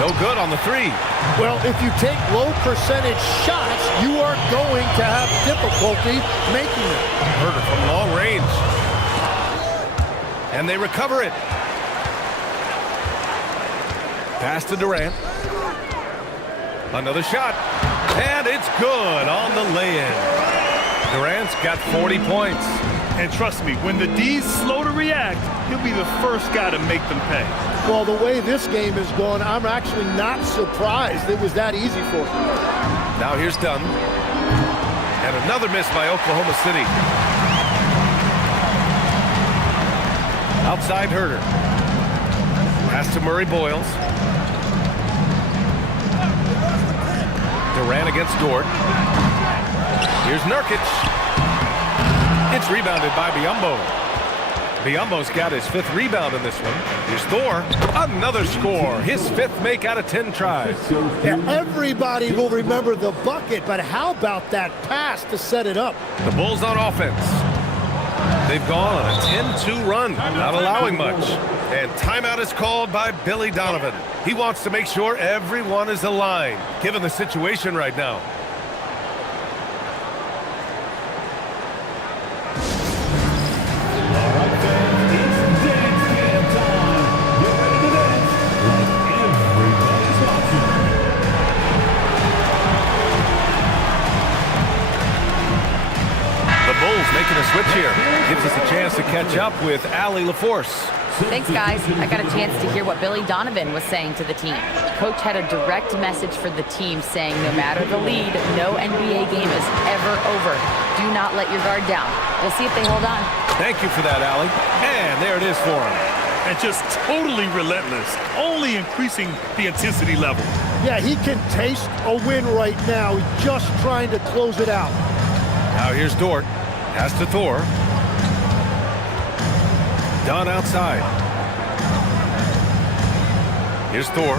No good on the 3. Well, if you take low percentage shots, you are going to have difficulty making them. Herter from long range. And they recover it. Pass to Durant. Another shot. And it's good on the lay-in. Durant's got 40 points. And trust me, when the D's slow to react, he'll be the first guy to make them pay. Well, the way this game is going, I'm actually not surprised it was that easy for him. Now here's Dunn. And another miss by Oklahoma City. Outside Herter. Pass to Murray Boyles. Durant against Dort. Here's Nurkic. It's rebounded by Biyombo. Biyombo's got his 5th rebound in this one. Here's Thor. Another score. His 5th make out of 10 tries. Yeah, everybody will remember the bucket, but how about that pass to set it up? The Bulls on offense. They've gone on a 10-2 run, not allowing much. And timeout is called by Billy Donovan. He wants to make sure everyone is aligned, given the situation right now. switch here. Gives us a chance to catch up with Allie LaForce. Thanks, guys. I got a chance to hear what Billy Donovan was saying to the team. Coach had a direct message for the team saying no matter the lead, no NBA game is ever over. Do not let your guard down. We'll see if they hold on. Thank you for that, Allie. And there it is for him. And just totally relentless, only increasing the intensity level. Yeah, he can taste a win right now. He's just trying to close it out. Now here's Dort. Pass to Thor. Dunn outside. Here's Thor.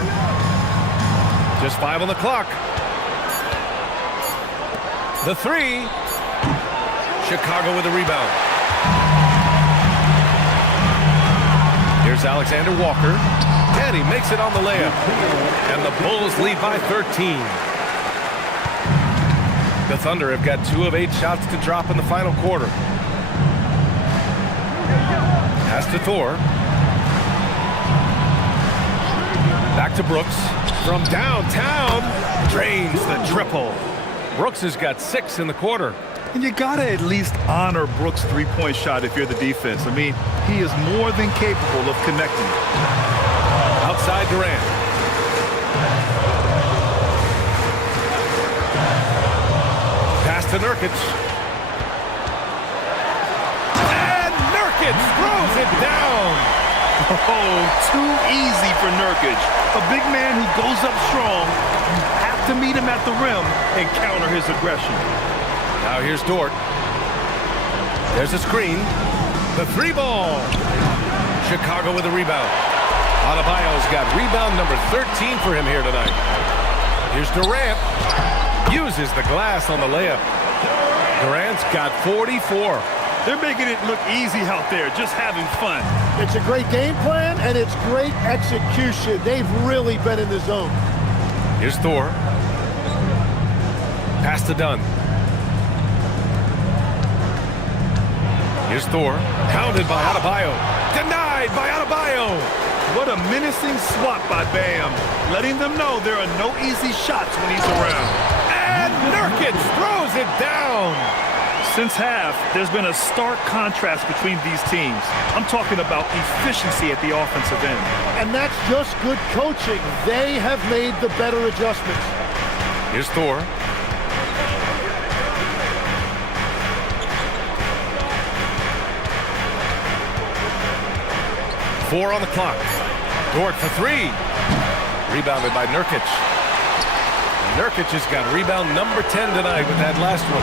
Just 5 on the clock. The three. Chicago with a rebound. Here's Alexander Walker. And he makes it on the layup. And the Bulls lead by 13. The Thunder have got 2 of 8 shots to drop in the final quarter. Pass to Thor. Back to Brooks. From downtown. Drains the triple. Brooks has got 6 in the quarter. And you gotta at least honor Brooks' three-point shot if you're the defense. I mean, he is more than capable of connecting. Outside Durant. Pass to Nurkic. And Nurkic throws it down. Oh, too easy for Nurkic. A big man who goes up strong. You have to meet him at the rim and counter his aggression. Now here's Dort. There's a screen. The 3 ball. Chicago with a rebound. Adebayo's got rebound number 13 for him here tonight. Here's Durant. Uses the glass on the layup. Durant's got 44. They're making it look easy out there, just having fun. It's a great game plan, and it's great execution. They've really been in the zone. Here's Thor. Pass to Dunn. Here's Thor. Pounded by Adebayo. Denied by Adebayo. What a menacing swat by Bam, letting them know there are no easy shots when he's around. And Nurkic throws it down. Since half, there's been a stark contrast between these teams. I'm talking about efficiency at the offensive end. And that's just good coaching. They have made the better adjustments. Here's Thor. Four on the clock. Dort for 3. Rebounded by Nurkic. And Nurkic has got rebound number 10 tonight with that last one.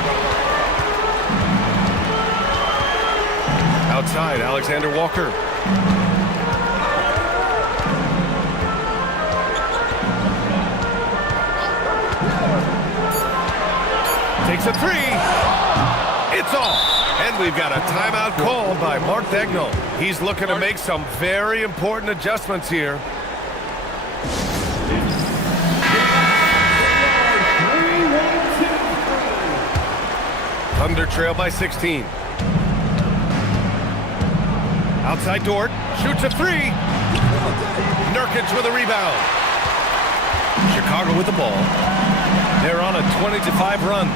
Outside, Alexander Walker. Takes a 3. It's off. And we've got a timeout called by Mark Dagnall. He's looking to make some very important adjustments here. Thunder trail by 16. Outside Dort. Shoots a 3. Nurkic with a rebound. Chicago with the ball. They're on a 20-5 run.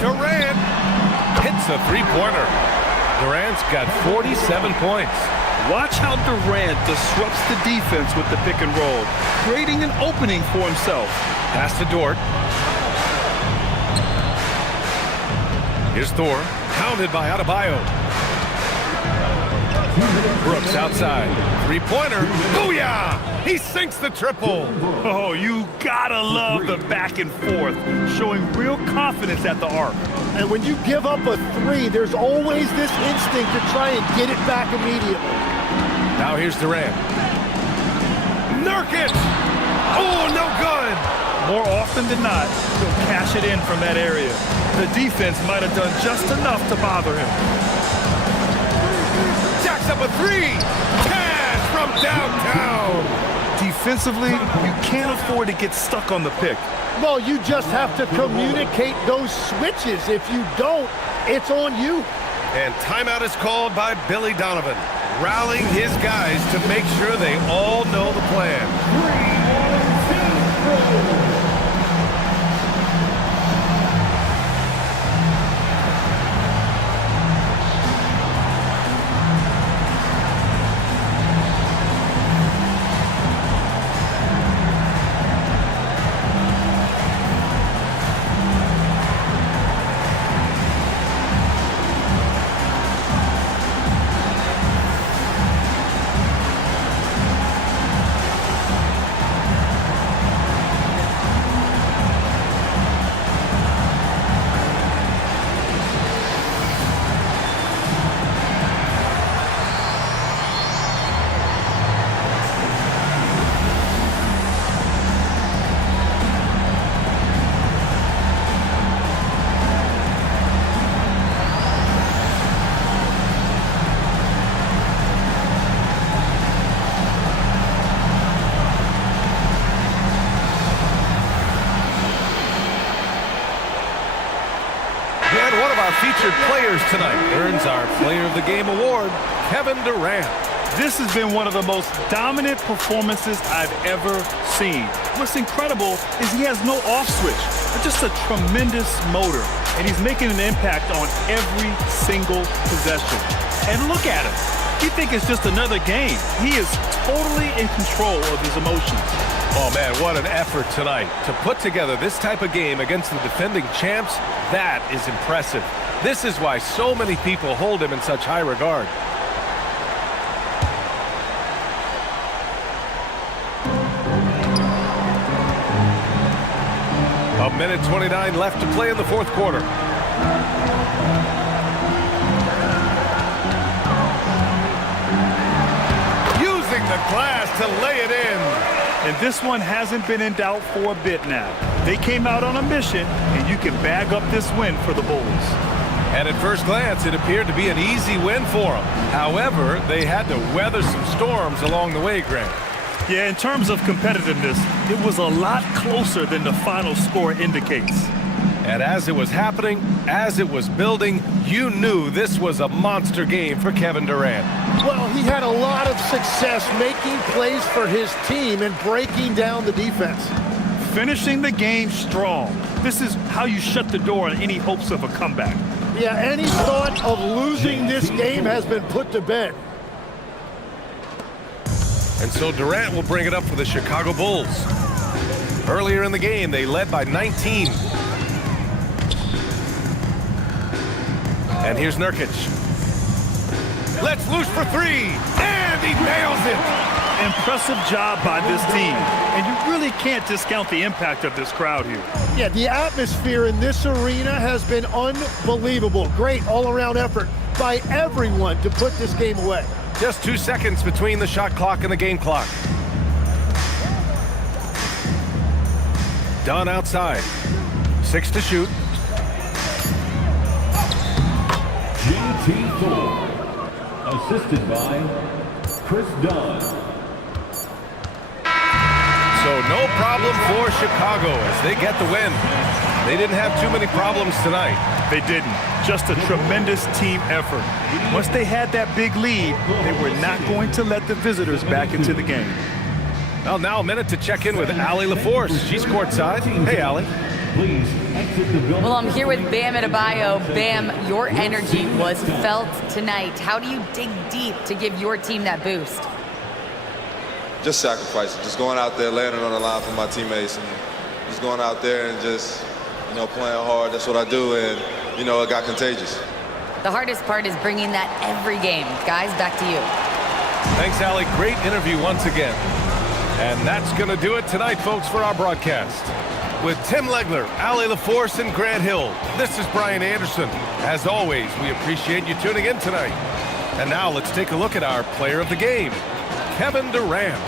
Durant hits a 3-pointer. Durant's got 47 points. Watch how Durant disrupts the defense with the pick and roll, creating an opening for himself. Pass to Dort. Here's Thor. Pounded by Adebayo. Brooks outside. 3-pointer. Booyah! He sinks the triple. Oh, you gotta love the back and forth, showing real confidence at the arc. And when you give up a 3, there's always this instinct to try and get it back immediately. Now here's Durant. Nurkic! Oh, no good! More often than not, he'll cash it in from that area. The defense might have done just enough to bother him. Jacks up a 3! Cash from downtown! Defensively, you can't afford to get stuck on the pick. Well, you just have to communicate those switches. If you don't, it's on you. And timeout is called by Billy Donovan, rallying his guys to make sure they all know the plan. 3-1-2. And one of our featured players tonight earns our Player of the Game award, Kevin Durant. This has been one of the most dominant performances I've ever seen. What's incredible is he has no off switch, but just a tremendous motor, and he's making an impact on every single possession. And look at him. You think it's just another game. He is totally in control of his emotions. Oh, man, what an effort tonight. To put together this type of game against the defending champs, that is impressive. This is why so many people hold him in such high regard. A minute 29 left to play in the fourth quarter. Using the glass to lay it in. And this one hasn't been in doubt for a bit now. They came out on a mission, and you can bag up this win for the Bulls. And at first glance, it appeared to be an easy win for them. However, they had to weather some storms along the way, Grant. Yeah, in terms of competitiveness, it was a lot closer than the final score indicates. And as it was happening, as it was building, you knew this was a monster game for Kevin Durant. Well, he had a lot of success making plays for his team and breaking down the defense. Finishing the game strong. This is how you shut the door on any hopes of a comeback. Yeah, any thought of losing this game has been put to bed. And so Durant will bring it up for the Chicago Bulls. Earlier in the game, they led by 19. And here's Nurkic. Let's loose for three, and he nails it. Impressive job by this team, and you really can't discount the impact of this crowd here. Yeah, the atmosphere in this arena has been unbelievable. Great all-around effort by everyone to put this game away. Just 2 seconds between the shot clock and the game clock. Dunn outside. 6 to shoot. J.T. Thorpe, assisted by Chris Dunn. So no problem for Chicago as they get the win. They didn't have too many problems tonight. They didn't. Just a tremendous team effort. Once they had that big lead, they were not going to let the visitors back into the game. Well, now a minute to check in with Allie LaForce. She's courtside. Hey, Allie. Please exit the building. Well, I'm here with Bam Adebayo. Bam, your energy was felt tonight. How do you dig deep to give your team that boost? Just sacrificing, just going out there, laying it on the line for my teammates, and just going out there and just, playing hard. That's what I do, and, it got contagious. The hardest part is bringing that every game. Guys, back to you. Thanks, Allie. Great interview once again. And that's going to do it tonight, folks, for our broadcast. With Tim Legler, Allie LaForce, and Grant Hill, this is Brian Anderson. As always, we appreciate you tuning in tonight. And now let's take a look at our player of the game, Kevin Durant.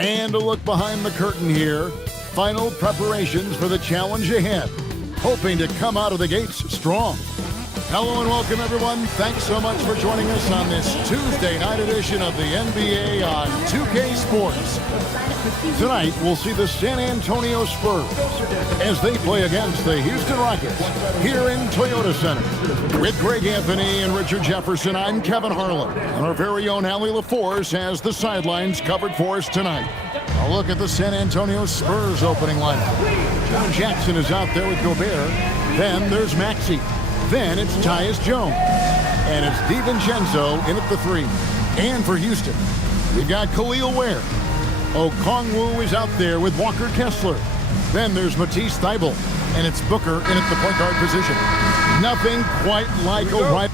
And a look behind the curtain here. Final preparations for the challenge ahead. Hoping to come out of the gates strong. Hello and welcome, everyone. Thanks so much for joining us on this Tuesday night edition of the NBA on 2K Sports. Tonight, we'll see the San Antonio Spurs as they play against the Houston Rockets here in Toyota Center. With Greg Anthony and Richard Jefferson, I'm Kevin Harlan. And our very own Allie LaForce has the sidelines covered for us tonight. A look at the San Antonio Spurs opening lineup. John Jackson is out there with Gobert. Then there's Maxey. Then it's Tyus Jones. And it's DiVincenzo in at the 3. And for Houston, we've got Khalil Ware. Okongwu is out there with Walker Kessler. Then there's Matisse Thybulle. And it's Booker in at the point guard position. Nothing quite like a right.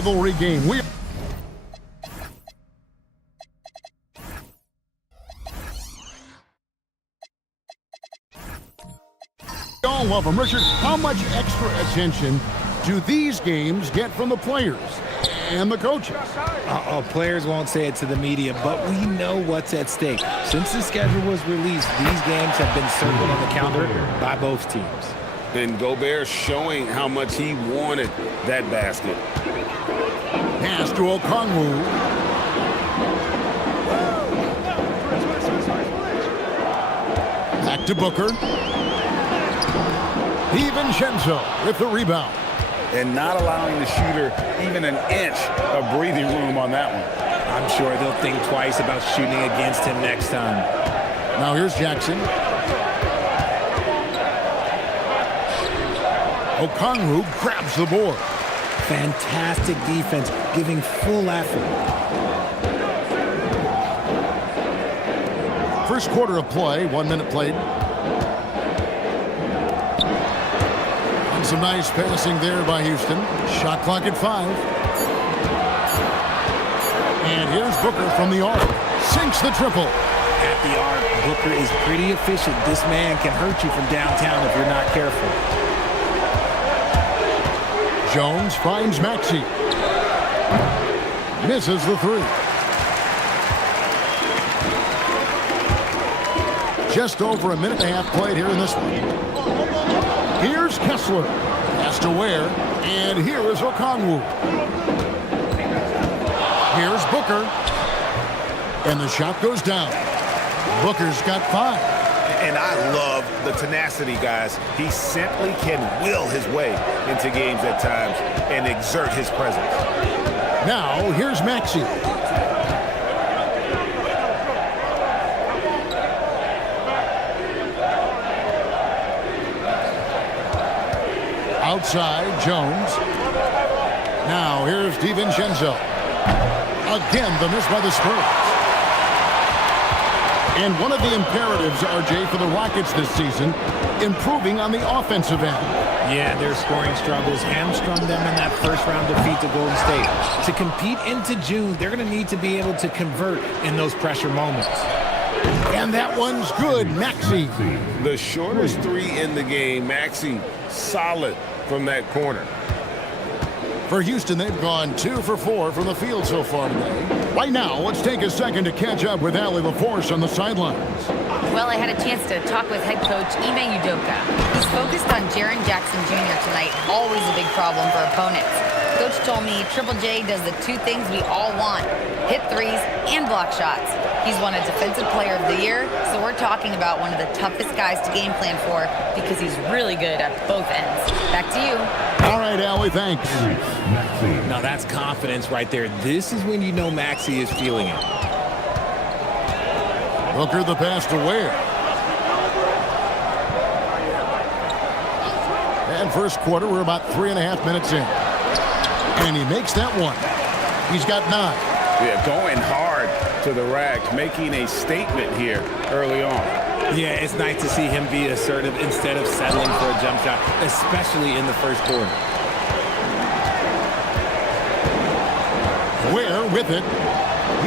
Rivalry game. We all love them. Richard, how much extra attention do these games get from the players and the coaches? Players won't say it to the media, but we know what's at stake. Since the schedule was released, these games have been circled on the calendar by both teams. And Gobert showing how much he wanted that basket. Pass to Okongwu. Back to Booker. DiVincenzo with the rebound. And not allowing the shooter even an inch of breathing room on that one. I'm sure they'll think twice about shooting against him next time. Now here's Jackson. Okongwu grabs the board. Fantastic defense, giving full effort. First quarter of play, 1 minute played. And some nice passing there by Houston. Shot clock at 5. And here's Booker from the arc. Sinks the triple. At the arc, Booker is pretty efficient. This man can hurt you from downtown if you're not careful. Jones finds Maxey. Misses the 3. Just over a minute and a half played here in this one. Here's Kessler. Pass to Ware. And here is Okongwu. Here's Booker. And the shot goes down. Booker's got 5. And I love the tenacity, guys. He simply can will his way into games at times and exert his presence. Now, here's Maxey. Outside, Jones. Now, here's DiVincenzo. Again, the miss by the Spurs. And one of the imperatives, RJ, for the Rockets this season, improving on the offensive end. Yeah, their scoring struggles hamstrung them in that first round defeat to Golden State. To compete into June, they're going to need to be able to convert in those pressure moments. And that one's good, Maxey. The shortest 3 in the game. Maxey solid from that corner. For Houston, they've gone 2 for 4 from the field so far today. Right now, let's take a second to catch up with Allie LaForce on the sidelines. Well, I had a chance to talk with head coach Ime Udoka. He's focused on Jaren Jackson Jr. tonight, always a big problem for opponents. Coach told me Triple J does the 2 things we all want, hit threes and block shots. He's won a Defensive Player of the Year, so we're talking about one of the toughest guys to game plan for because he's really good at both ends. Back to you. All right, Allie, thanks. Now that's confidence right there. This is when you know Maxey is feeling it. Booker the pass to Ware. And first quarter, we're about 3.5 minutes in. And he makes that one. He's got 9. Yeah, going hard to the rack, making a statement here early on. Yeah, it's nice to see him be assertive instead of settling for a jump shot, especially in the first quarter. Ware with it.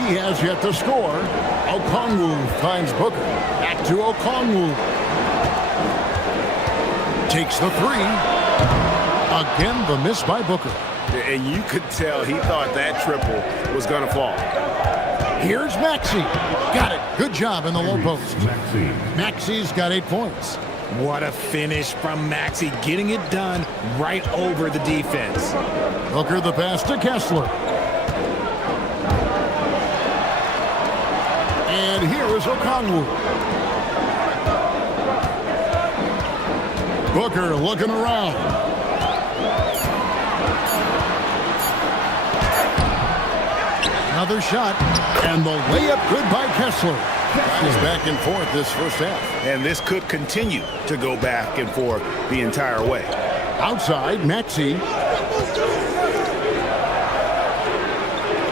He has yet to score. Okongwu finds Booker. Back to Okongwu. Takes the 3. Again, the miss by Booker. And you could tell he thought that triple was going to fall. Here's Maxey. Got it. Good job in the low post. Maxey's got 8 points. What a finish from Maxey, getting it done right over the defense. Booker the pass to Kessler. And here is Okongwu. Booker looking around. Another shot, and the layup good by Kessler. He's back and forth this first half. And this could continue to go back and forth the entire way. Outside, Maxey.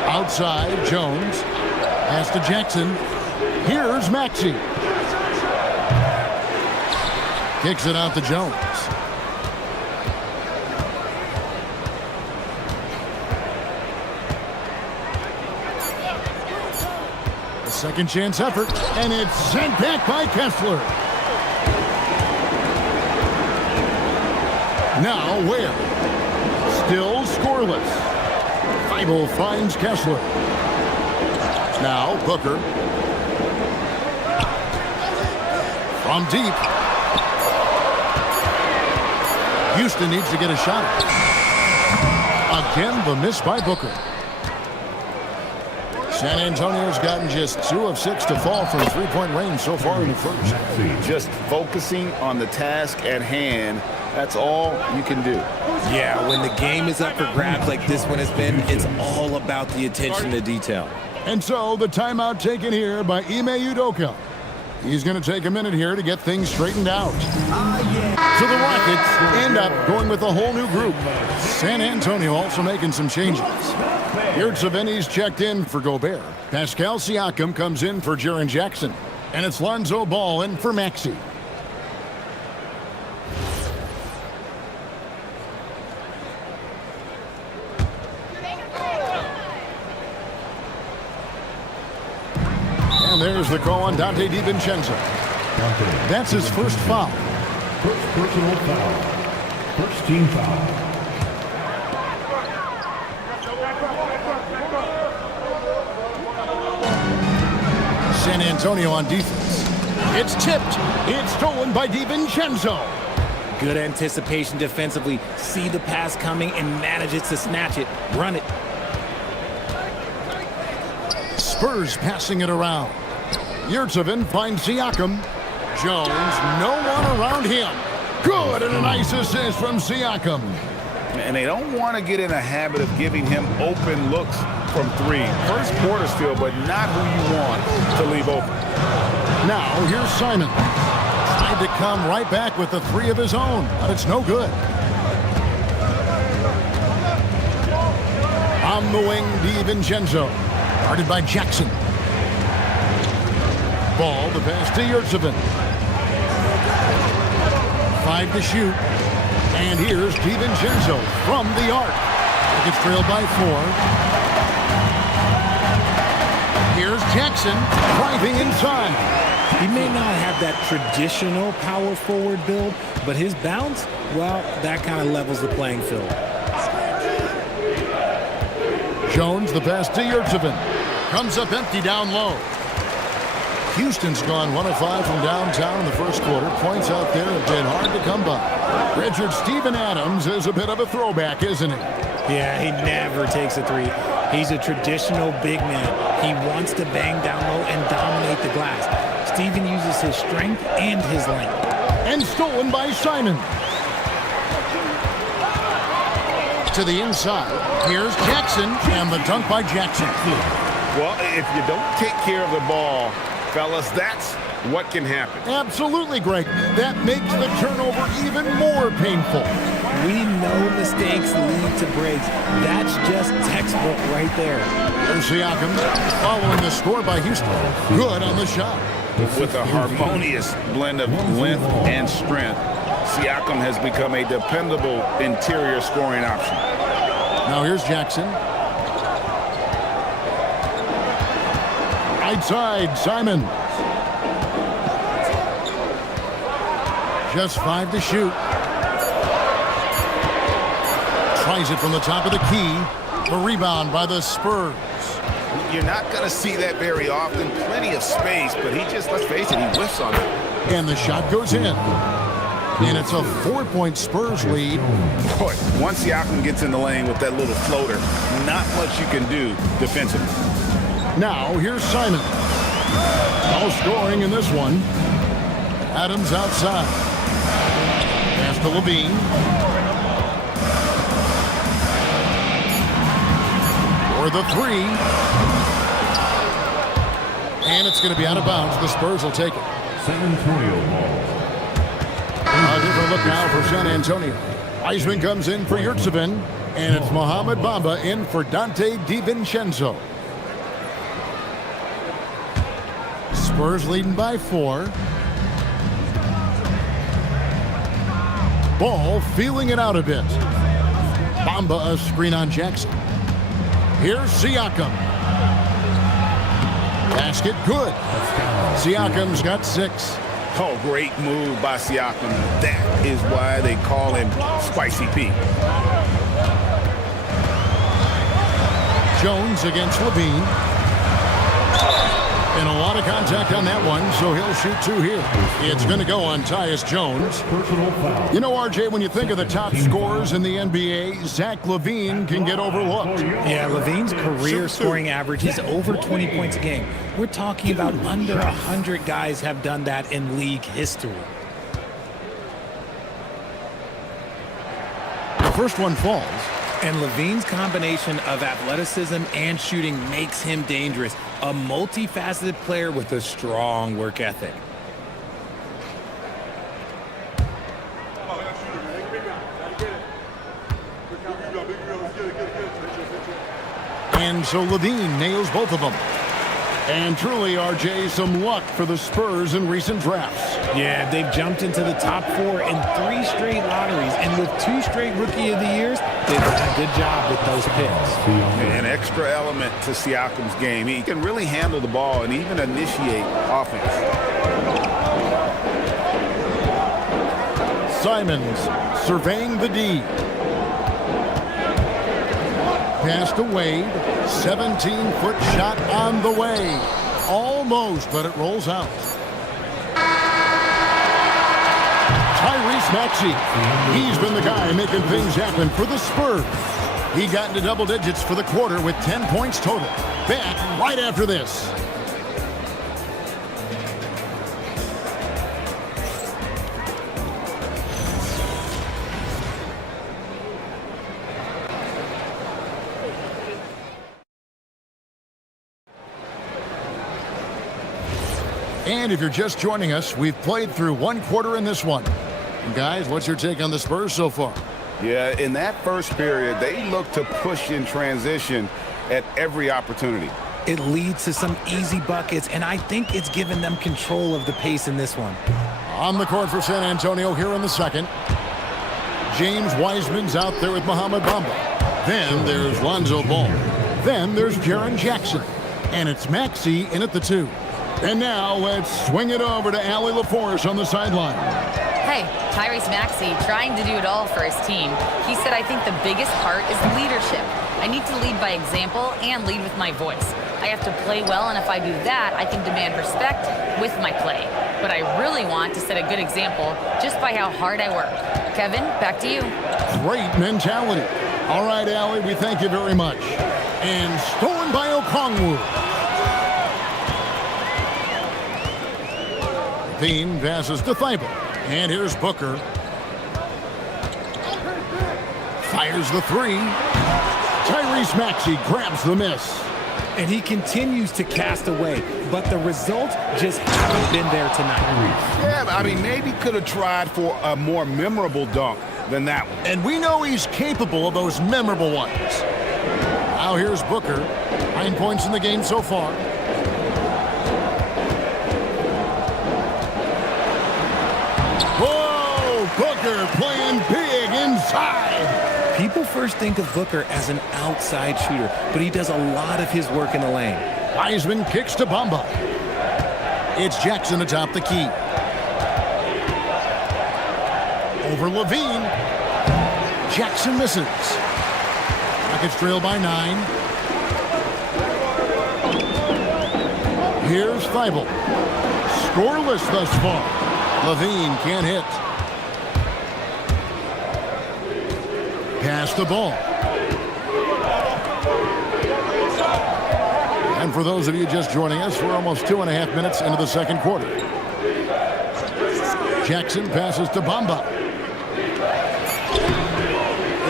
Outside, Jones. Pass to Jackson. Here's Maxey. Kicks it out to Jones. Second chance effort, and it's sent back by Kessler. Now Ware. Still scoreless. Feibel finds Kessler. Now Booker. From deep. Houston needs to get a shot. Again, the miss by Booker. San Antonio's gotten just 2 of 6 to fall from 3-point range so far in the first. Just focusing on the task at hand, that's all you can do. Yeah, when the game is up for grabs like this one has been, it's all about the attention to detail. And so the timeout taken here by Ime Udoka. He's going to take a minute here to get things straightened out. So the Rockets end up going with a whole new group. San Antonio also making some changes. Yurtseven's checked in for Gobert. Pascal Siakam comes in for Jaren Jackson. And it's Lonzo Ball in for Maxey. And there's the call on Dante DiVincenzo. That's his first foul. First personal foul. First team foul. San Antonio on defense. It's tipped. It's stolen by DiVincenzo. Good anticipation defensively. See the pass coming and manages to snatch it. Run it. Spurs passing it around. Yurtseven finds Siakam. Jones, no one around him. Good, and a nice assist from Siakam. And they don't want to get in a habit of giving him open looks from three. First quarter still, but not who you want to leave open. Now, here's Simon. Tried to come right back with the three of his own, but it's no good. On the wing, DiVincenzo. Guarded by Jackson. Ball, the pass to Yurtseven. 5 to shoot. And here's DiVincenzo from the arc. It's trailed by 4. Here's Jackson driving inside. He may not have that traditional power forward build, but his bounce, well, that kind of levels the playing field. Jones, the pass to Yurtseven. Comes up empty down low. Houston's gone 1 of 5 from downtown in the first quarter. Points out there have been hard to come by. Richard Steven Adams is a bit of a throwback, isn't he? Yeah, he never takes a three. He's a traditional big man. He wants to bang down low and dominate the glass. Steven uses his strength and his length. And stolen by Simon. To the inside. Here's Jackson, and the dunk by Jackson. Well, if you don't take care of the ball, fellas, that's what can happen. Absolutely, Greg. That makes the turnover even more painful. We know mistakes lead to breaks. That's just textbook right there. There's Siakam following the score by Houston. Good on the shot. With a harmonious blend of length and strength, Siakam has become a dependable interior scoring option. Now here's Jackson. Right side, Simon. Just 5 to shoot. Tries it from the top of the key. The rebound by the Spurs. You're not going to see that very often. Plenty of space, but he just, let's face it, he whiffs on it. And the shot goes in. And it's a 4-point Spurs lead. Boy, once Siakam gets in the lane with that little floater, not much you can do defensively. Now, here's Simon. No scoring in this one. Adams outside. Pass to Levine. For the 3. And it's going to be out of bounds. The Spurs will take it. San Antonio ball. A different look now for San Antonio. Wiseman comes in for Yurtseven. And it's Mohamed Bamba in for Dante DiVincenzo. Spurs leading by 4. Ball feeling it out a bit. Bamba a screen on Jackson. Here's Siakam. Basket good. Siakam's got 6. Oh, great move by Siakam. That is why they call him Spicy Pete. Jones against Levine. And a lot of contact on that one, so he'll shoot 2 here. It's going to go on Tyus Jones. You know, RJ, when you think of the top scorers in the NBA, Zach LaVine can get overlooked. Yeah, LaVine's career scoring average is over 20 points a game. We're talking about under 100 guys have done that in league history. The first one falls. And LaVine's combination of athleticism and shooting makes him dangerous. A multifaceted player with a strong work ethic. And so Levine nails both of them. And truly, RJ, some luck for the Spurs in recent drafts. Yeah, they've jumped into the top 4 in 3 straight lotteries, and with 2 straight Rookie of the Years, they've done a good job with those picks. An extra element to Siakam's game. He can really handle the ball and even initiate offense. Simons surveying the D. Pass to Wade. 17-foot shot on the way. Almost, but it rolls out. Tyrese Maxey. He's been the guy making things happen for the Spurs. He got into double digits for the quarter with 10 points total. Back right after this. And if you're just joining us, we've played through 1 quarter in this one. And guys, what's your take on the Spurs so far? Yeah, in that first period, they look to push in transition at every opportunity. It leads to some easy buckets, and I think it's given them control of the pace in this one. On the court for San Antonio here in the second. James Wiseman's out there with Mohamed Bamba. Then there's Lonzo Ball. Then there's Jaren Jackson. And it's Maxey in at the 2. And now let's swing it over to Allie LaForce on the sideline. Hey, Tyrese Maxey trying to do it all for his team. He said, I think the biggest part is leadership. I need to lead by example and lead with my voice. I have to play well, and if I do that, I can demand respect with my play. But I really want to set a good example just by how hard I work. Kevin, back to you. Great mentality. All right, Allie, we thank you very much. And stolen by Okongwu. Bean passes to Thibault. And here's Booker. Fires the 3. Tyrese Maxey grabs the miss. And he continues to cast away, but the results just haven't been there tonight. Yeah, I mean, maybe could have tried for a more memorable dunk than that one. And we know he's capable of those memorable ones. Now here's Booker. 9 points in the game so far. Booker playing big inside. People first think of Booker as an outside shooter, but he does a lot of his work in the lane. Wiseman kicks to Bamba. It's Jackson atop the key. Over Levine. Jackson misses. Rockets trail by 9. Here's Thibault. Scoreless thus far. Levine can't hit. Pass the ball. And for those of you just joining us, we're almost 2.5 minutes into the second quarter. Jackson passes to Bamba.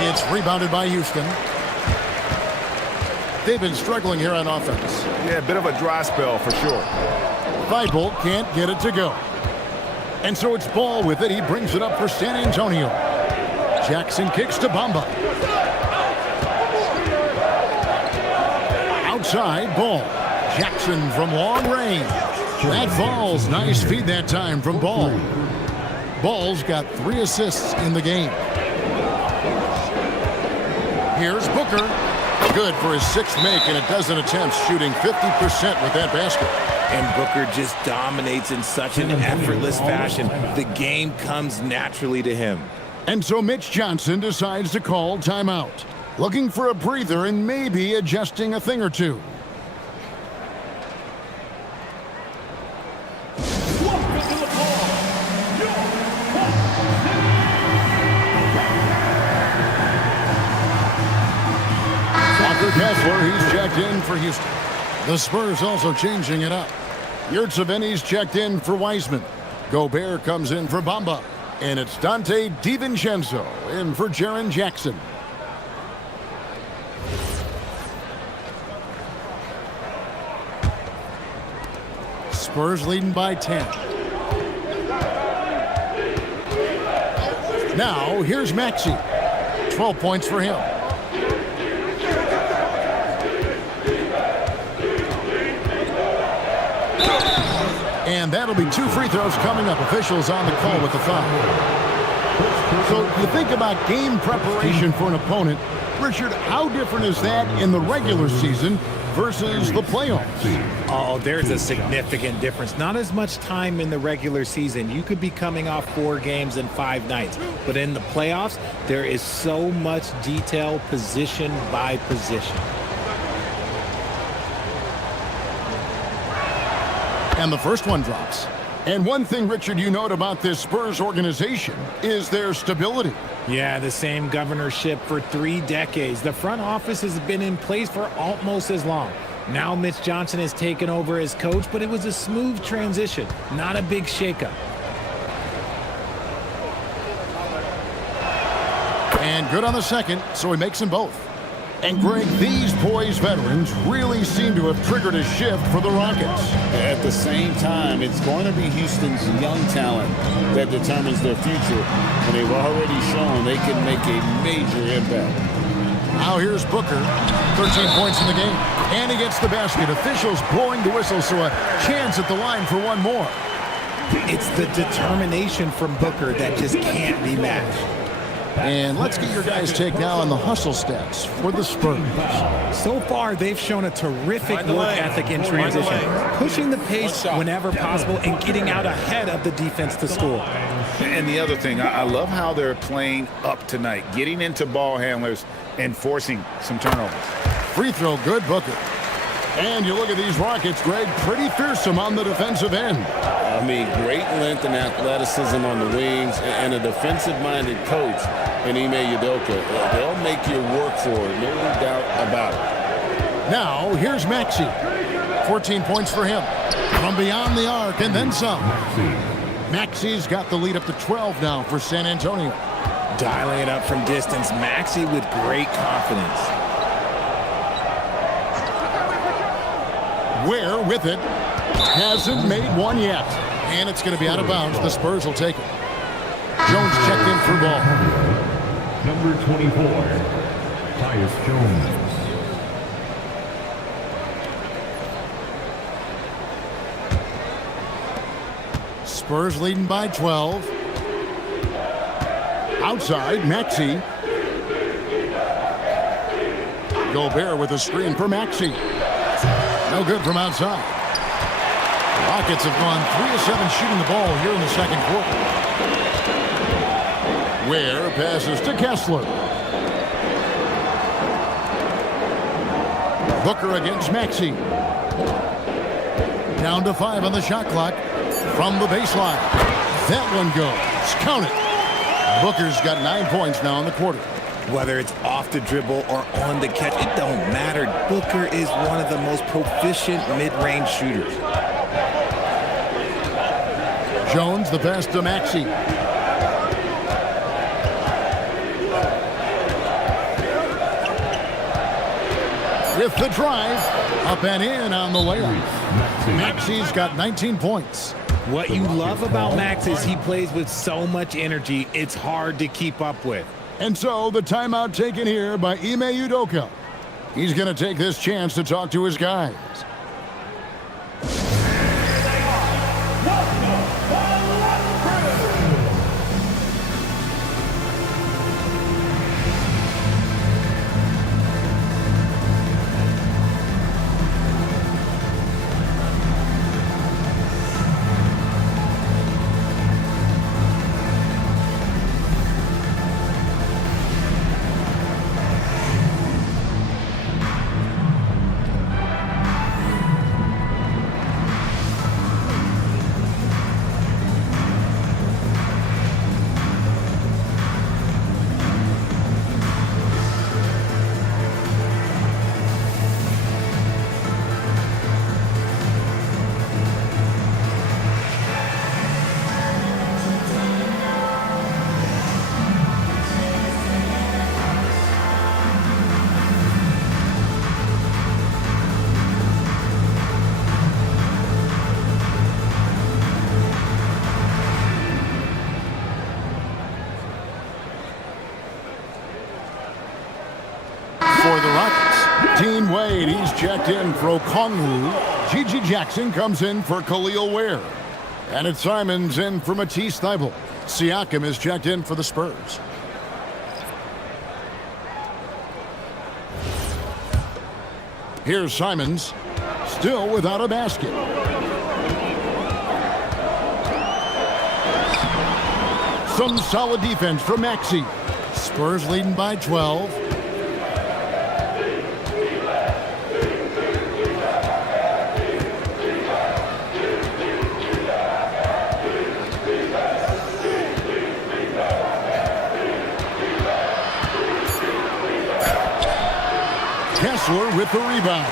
It's rebounded by Houston. They've been struggling here on offense. Yeah, a bit of a dry spell for sure. Thibault can't get it to go. And so it's Ball with it. He brings it up for San Antonio. Jackson kicks to Bamba. Outside, Ball. Jackson from long range. That falls. Nice feed that time from Ball. Ball's got 3 assists in the game. Here's Booker. Good for his 6th make and a dozen attempts, shooting 50% with that basket. And Booker just dominates in such an effortless fashion. The game comes naturally to him. And so Mitch Johnson decides to call timeout, looking for a breather and maybe adjusting a thing or two. Walker Kessler, he's checked in for Houston. The Spurs also changing it up. Yurtseven's checked in for Wiseman. Gobert comes in for Bamba. And it's Dante DiVincenzo in for Jaren Jackson. Spurs leading by 10. Now, here's Maxey. 12 points for him. And that'll be 2 free throws coming up. Officials on the call with the foul. So you think about game preparation for an opponent. Richard, how different is that in the regular season versus the playoffs? Oh, there's a significant difference. Not as much time in the regular season. You could be coming off 4 games in 5 nights. But in the playoffs, there is so much detail position by position. And the first one drops. And one thing, Richard, you note about this Spurs organization is their stability. Yeah, the same governorship for 3 decades. The front office has been in place for almost as long. Now Mitch Johnson has taken over as coach, but it was a smooth transition, not a big shakeup. And good on the second, so he makes them both. And Greg, these poised veterans really seem to have triggered a shift for the Rockets. At the same time, it's going to be Houston's young talent that determines their future. And they've already shown they can make a major impact. Now here's Booker, 13 points in the game. And he gets the basket. Officials blowing the whistle, so a chance at the line for one more. It's the determination from Booker that just can't be matched. And let's get your guys' take now on the hustle stats for the Spurs. So far, they've shown a terrific work ethic in transition, pushing the pace whenever possible and getting out ahead of the defense to score. And the other thing, I love how they're playing up tonight, getting into ball handlers and forcing some turnovers. Free throw, good, Booker. And you look at these Rockets, Greg, pretty fearsome on the defensive end. I mean, great length and athleticism on the wings, and a defensive-minded coach in Ime Udoka. They'll make you work for it, no doubt about it. Now, here's Maxey. 14 points for him. From beyond the arc, and then some. Maxey's got the lead up to 12 now for San Antonio. Dialing it up from distance, Maxey with great confidence. Ware with it. Hasn't made one yet. And it's going to be out of bounds. The Spurs will take it. Jones checked in for ball. Number 24, Tyus Jones. Spurs leading by 12. Outside, Maxey. Gobert with a screen for Maxey. No good from outside. The Rockets have gone 3 of 7 shooting the ball here in the second quarter. Ware passes to Kessler. Booker against Maxey. Down to 5 on the shot clock from the baseline. That one goes. Count it. Booker's got 9 points now in the quarter. Whether it's off the dribble or on the catch, it don't matter. Booker is one of the most proficient mid-range shooters. Jones, the pass to Maxey. With the drive, up and in on the layup. Maxey's got 19 points. What you love about Max is he plays with so much energy, it's hard to keep up with. And so the timeout taken here by Ime Udoka. He's going to take this chance to talk to his guys. For the Rockets, Dean Wade, he's checked in for Okongwu. Gigi Jackson comes in for Khalil Ware. And it's Simons in for Matisse Thybulle. Siakam is checked in for the Spurs. Here's Simons, still without a basket. Some solid defense from Maxey. Spurs leading by 12. Kessler with the rebound.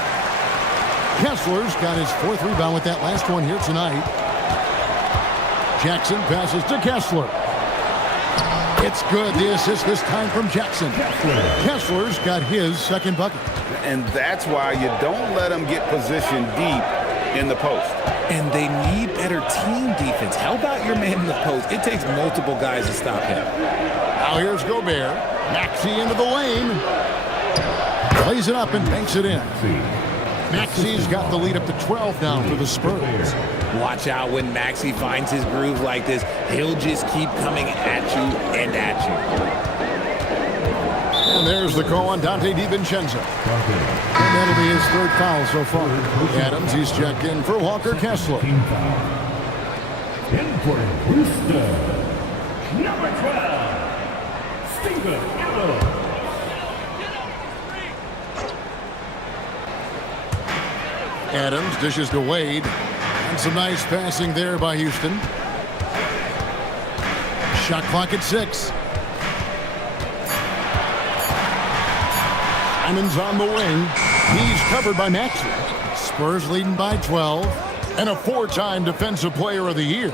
Kessler's got his 4th rebound with that last one here tonight. Jackson passes to Kessler. It's good. The assist this time from Jackson. Kessler's got his 2nd bucket. And that's why you don't let them get positioned deep in the post. And they need better team defense. How about your man in the post? It takes multiple guys to stop him. Now here's Gobert. Maxey into the lane. Plays it up and banks it in. Maxey's got the lead up to 12 now for the Spurs. Watch out when Maxey finds his groove like this. He'll just keep coming at you and at you. And there's the call on Dante DiVincenzo. And that'll be his 3rd foul so far. Adams, he's checked in for Walker Kessler. In for Houston, number 12, Stephen Adams. Adams dishes to Wade. And some nice passing there by Houston. Shot clock at 6. Simons on the wing. He's covered by Maxey. Spurs leading by 12. And a 4-time Defensive Player of the Year.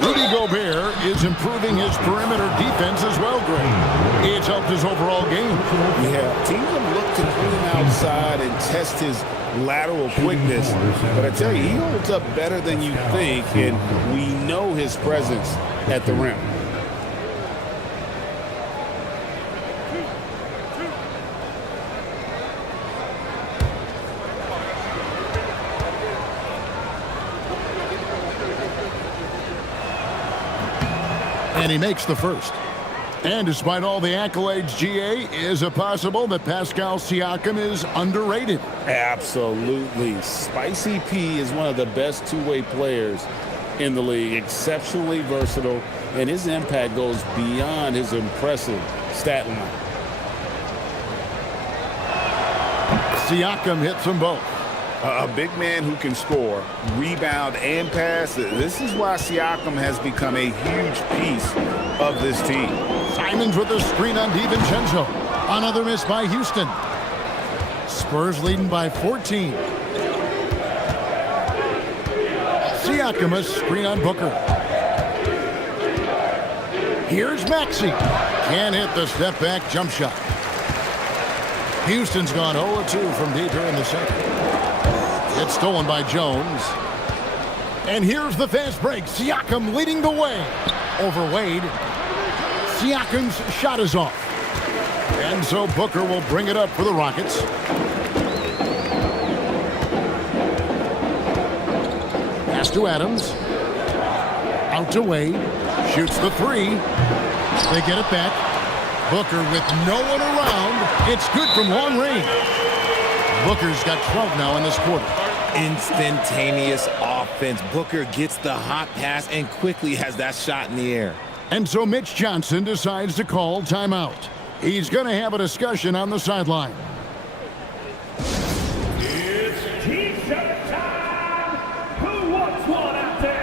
Rudy Gobert is improving his perimeter defense as well, Greg. It's helped his overall game. Yeah, teams have looked to put him outside and test his lateral quickness. But I tell you, he holds up better than you think, and we know his presence at the rim. And he makes the first. And despite all the accolades, GA, is it possible that Pascal Siakam is underrated? Absolutely. Spicy P is one of the best two-way players in the league. Exceptionally versatile, and his impact goes beyond his impressive stat line. Siakam hits them both. A big man who can score, rebound, and pass. This is why Siakam has become a huge piece of this team. Simons with a screen on DiVincenzo. Another miss by Houston. Spurs leading by 14. Siakam a screen on Booker. Here's Maxey. Can't hit the step back jump shot. Houston's gone 0-2 from deep here in the second. It's stolen by Jones. And here's the fast break. Siakam leading the way over Wade. Siakam's shot is off. And so Booker will bring it up for the Rockets. Pass to Adams. Out to Wade. Shoots the 3. They get it back. Booker with no one around. It's good from long range. Booker's got 12 now in this quarter. Instantaneous offense. Booker gets the hot pass and quickly has that shot in the air. And so Mitch Johnson decides to call timeout. He's going to have a discussion on the sideline. It's T-shirt time. Who wants one out there?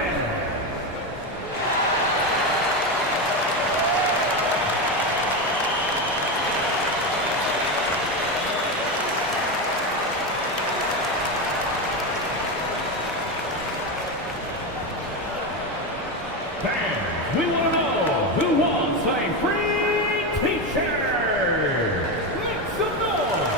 Fans, we want to know who wants a free T-shirt. Make some noise.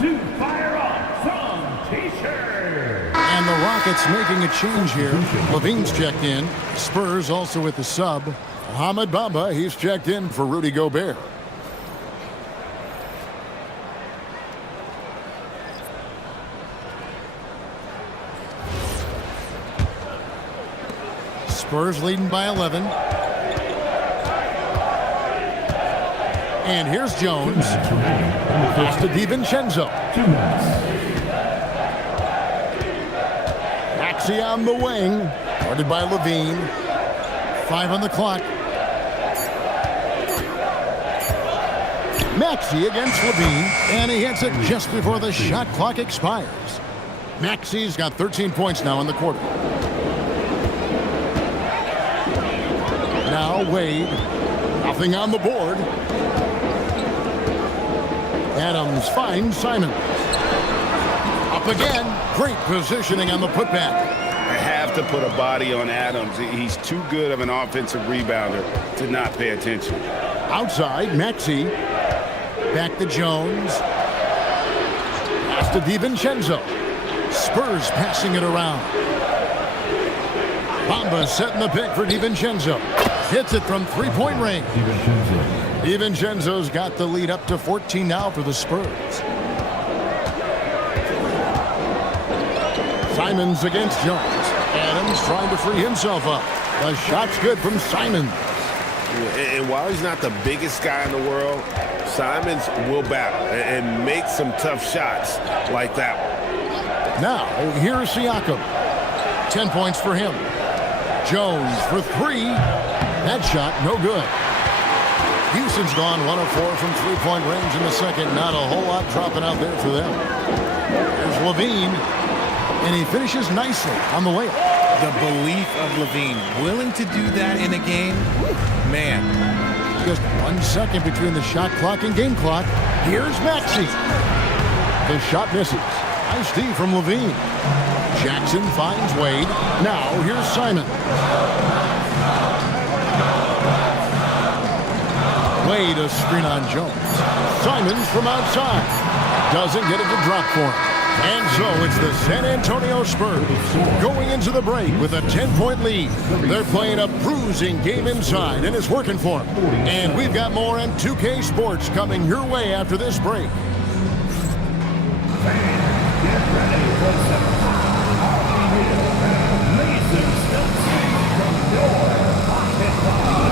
to fire off some T-shirts. And the Rockets making a change here. Levine's checked in. Spurs also with the sub. Mohamed Bamba, he's checked in for Rudy Gobert. Spurs leading by 11. And here's Jones. Pass to DiVincenzo. Maxey on the wing. Guarded by Levine. 5 on the clock. Maxey against Levine. And he hits it just before the shot clock expires. Maxey's got 13 points now in the quarter. Now Wade, nothing on the board. Adams finds Simon. Up again, great positioning on the putback. I have to put a body on Adams. He's too good of an offensive rebounder to not pay attention. Outside, Maxey. Back to Jones. Pass to DiVincenzo. Spurs passing it around. Bamba setting the pick for DiVincenzo. Hits it from three-point range. DiVincenzo's got the lead up to 14 now for the Spurs. Simons against Jones. Adams trying to free himself up. The shot's good from Simons. And while he's not the biggest guy in the world, Simons will battle and make some tough shots like that one. Now, here's Siakam. 10 points for him. Jones for 3. That shot, no good. Houston's gone 1 of 4 from three-point range in the second. Not a whole lot dropping out there for them. There's Levine, and he finishes nicely on the layup. The belief of Levine, willing to do that in a game, man. Just 1 second between the shot clock and game clock. Here's Maxey. The shot misses. Nice D from Levine. Jackson finds Wade. Now here's Simon. Wade a screen on Jones. Simons from outside. Doesn't get it to drop for him. And so it's the San Antonio Spurs going into the break with a 10-point lead. They're playing a bruising game inside, and it's working for them. And we've got more on 2K Sports coming your way after this break. Get ready for some Mason Stokes from your pocket pod.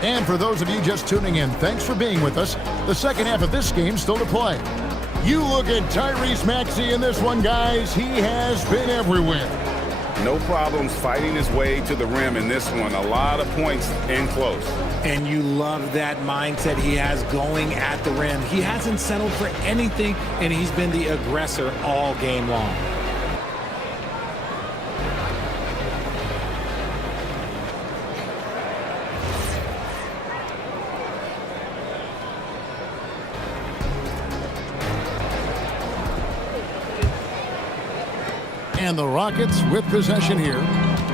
And for those of you just tuning in, thanks for being with us. The second half of this game still to play. You look at Tyrese Maxey in this one, guys. He has been everywhere. No problems fighting his way to the rim in this one. A lot of points and close. And you love that mindset he has going at the rim. He hasn't settled for anything, and he's been the aggressor all game long. And the Rockets with possession here.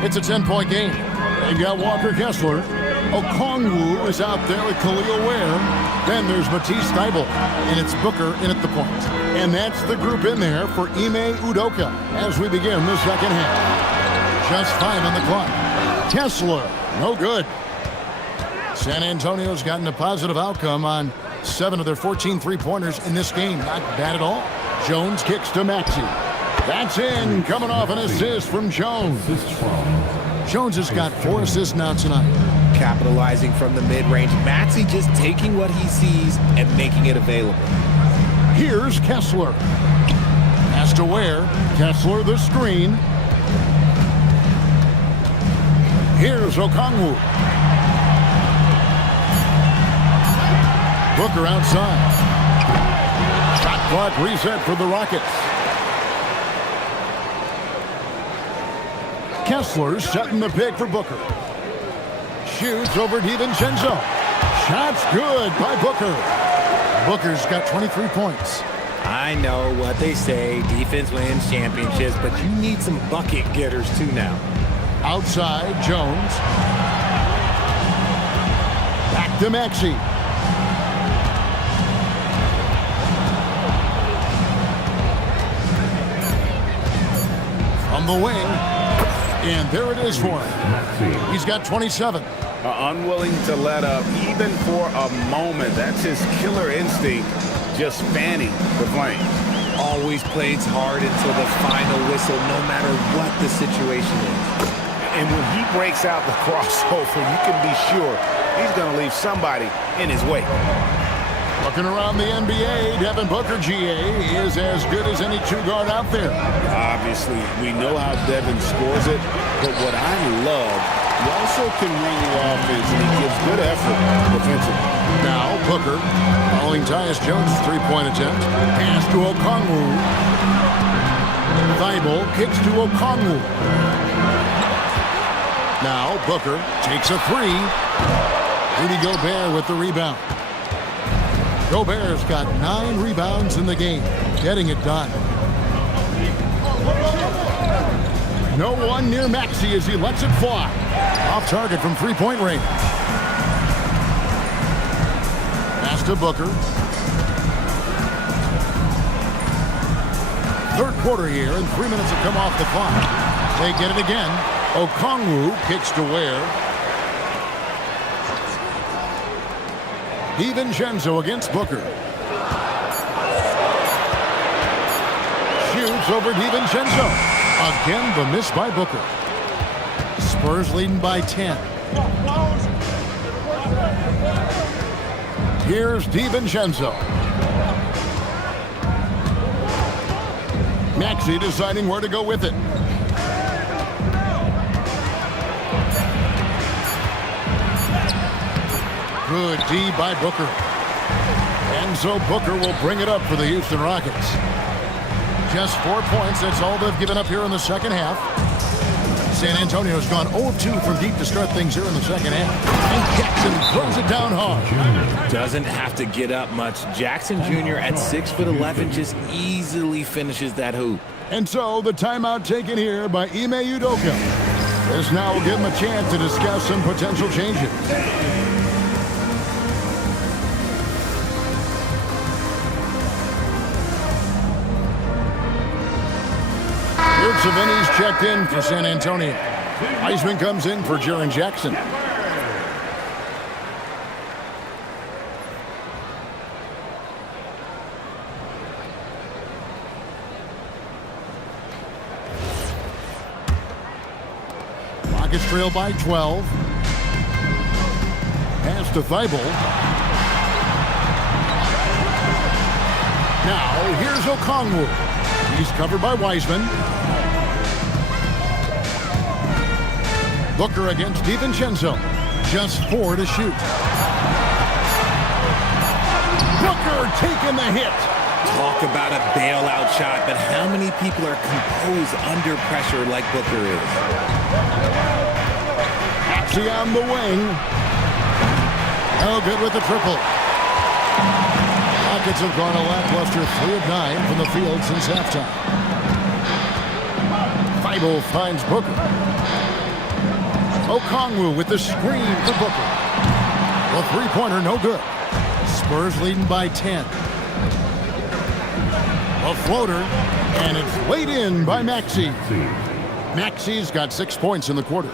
It's a 10-point game. They've got Walker Kessler. Okongwu is out there with Khalil Ware. Then there's Matisse Thybulle, and it's Booker in at the point. And that's the group in there for Ime Udoka as we begin the second half. Just 5 on the clock. Kessler, no good. San Antonio's gotten a positive outcome on 7 of their 14 three-pointers in this game. Not bad at all. Jones kicks to Maxey. That's in, coming off an assist from Jones. Jones has got 4 assists now tonight. Capitalizing from the mid-range. Maxey just taking what he sees and making it available. Here's Kessler. Pass to Ware. Kessler the screen. Here's Okongwu. Booker outside. Shot clock reset for the Rockets. Kessler setting the pick for Booker. Shoots over DiVincenzo. Shot's good by Booker. Booker's got 23 points. I know what they say, defense wins championships, but you need some bucket getters too now. Outside, Jones. Back to Maxey. From the wing. And there it is for him. He's got 27. Unwilling to let up even for a moment. That's his killer instinct, just fanning the flames. Always plays hard until the final whistle, no matter what the situation is. And when he breaks out the crossover, you can be sure he's going to leave somebody in his way. Looking around the NBA, Devin Booker, GA, is as good as any two-guard out there. Obviously, we know how Devin scores it, but what I love, he also can run the offense, and he gives good effort defensively. Now, Booker, following Tyus Jones' three-point attempt. Pass to Okongwu. Thibault kicks to Okongwu. Now, Booker takes a three. Rudy Gobert with the rebound. Gobert's got 9 rebounds in the game, getting it done. No one near Maxey as he lets it fly. Off target from three-point range. Pass to Booker. Third quarter here, and 3 minutes have come off the clock. They get it again. Okongwu kicks to Ware. DiVincenzo against Booker. Shoots over DiVincenzo. Again, the miss by Booker. Spurs leading by 10. Here's DiVincenzo. Maxey deciding where to go with it. Good D by Booker. And so Booker will bring it up for the Houston Rockets. Just 4 points. That's all they've given up here in the second half. San Antonio's gone 0-2 from deep to start things here in the second half. And Jackson throws it down hard. Doesn't have to get up much. Jackson Jr. at 6'11" just easily finishes that hoop. And so the timeout taken here by Ime Udoka. This now will give him a chance to discuss some potential changes. Savini's checked in for San Antonio. Heisman comes in for Jaren Jackson. Rockets trail by 12. Pass to Thibault. Now here's Okongwu. He's covered by Wiseman. Booker against DiVincenzo. Just 4 to shoot. Booker taking the hit. Talk about a bailout shot, but how many people are composed under pressure like Booker is? Maxey on the wing. No good with the triple. Rockets have gone a lackluster 3 of 9 from the field since halftime. Thibault finds Booker. Okongwu with the screen for Booker. The three-pointer no good. Spurs leading by 10. A floater, and it's laid in by Maxey. Maxey's got 6 points in the quarter.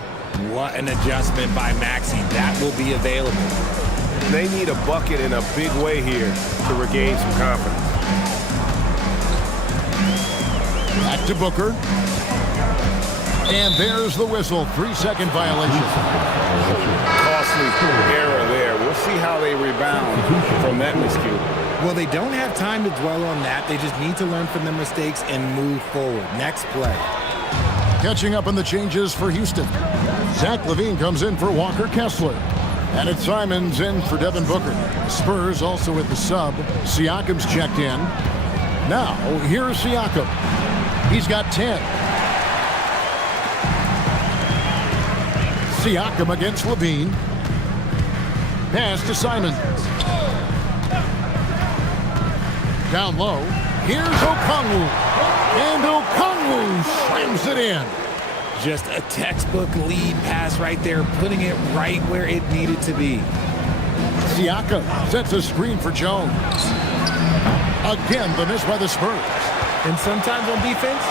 What an adjustment by Maxey. That will be available. They need a bucket in a big way here to regain some confidence. Back to Booker. And there's the whistle. 3-second violation. Costly error there. We'll see how they rebound from that miscue. Well, they don't have time to dwell on that. They just need to learn from their mistakes and move forward. Next play. Catching up on the changes for Houston. Zach LaVine comes in for Walker Kessler. And it's Simons in for Devin Booker. Spurs also with the sub. Siakam's checked in. Now, here's Siakam. He's got 10. Siakam against LaVine. Pass to Simons. Down low. Here's Okongwu. And Okongwu slams it in. Just a textbook lead pass right there, putting it right where it needed to be. Siakam sets a screen for Jones. Again, the miss by the Spurs. And sometimes on defense,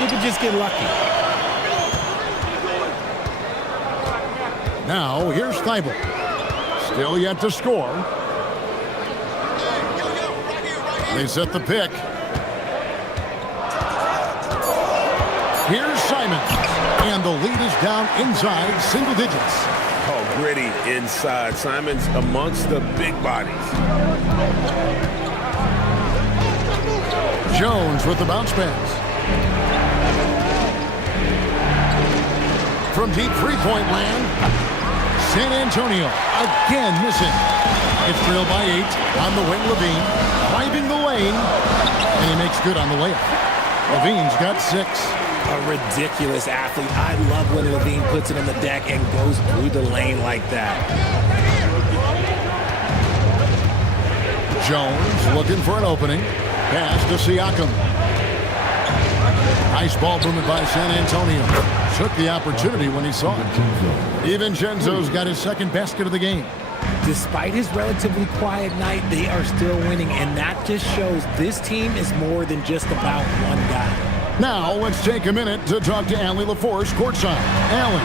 you can just get lucky. Now, here's Thibault. Still yet to score. They set the pick. Here's Simons. And the lead is down inside single digits. Oh, gritty inside. Simons amongst the big bodies. Jones with the bounce pass. From deep three-point land, San Antonio again missing. It's trailed by 8 on the wing. LaVine driving the lane, and he makes good on the layup. LaVine's got 6. A ridiculous athlete. I love when LaVine puts it on the deck and goes through the lane like that. Jones looking for an opening. Pass to Siakam. Nice ball movement by San Antonio. Took the opportunity when he saw it. DiVincenzo's got his second basket of the game. Despite his relatively quiet night, they are still winning, and that just shows this team is more than just about one guy. Now, let's take a minute to talk to Allie LaForce courtside. Allie.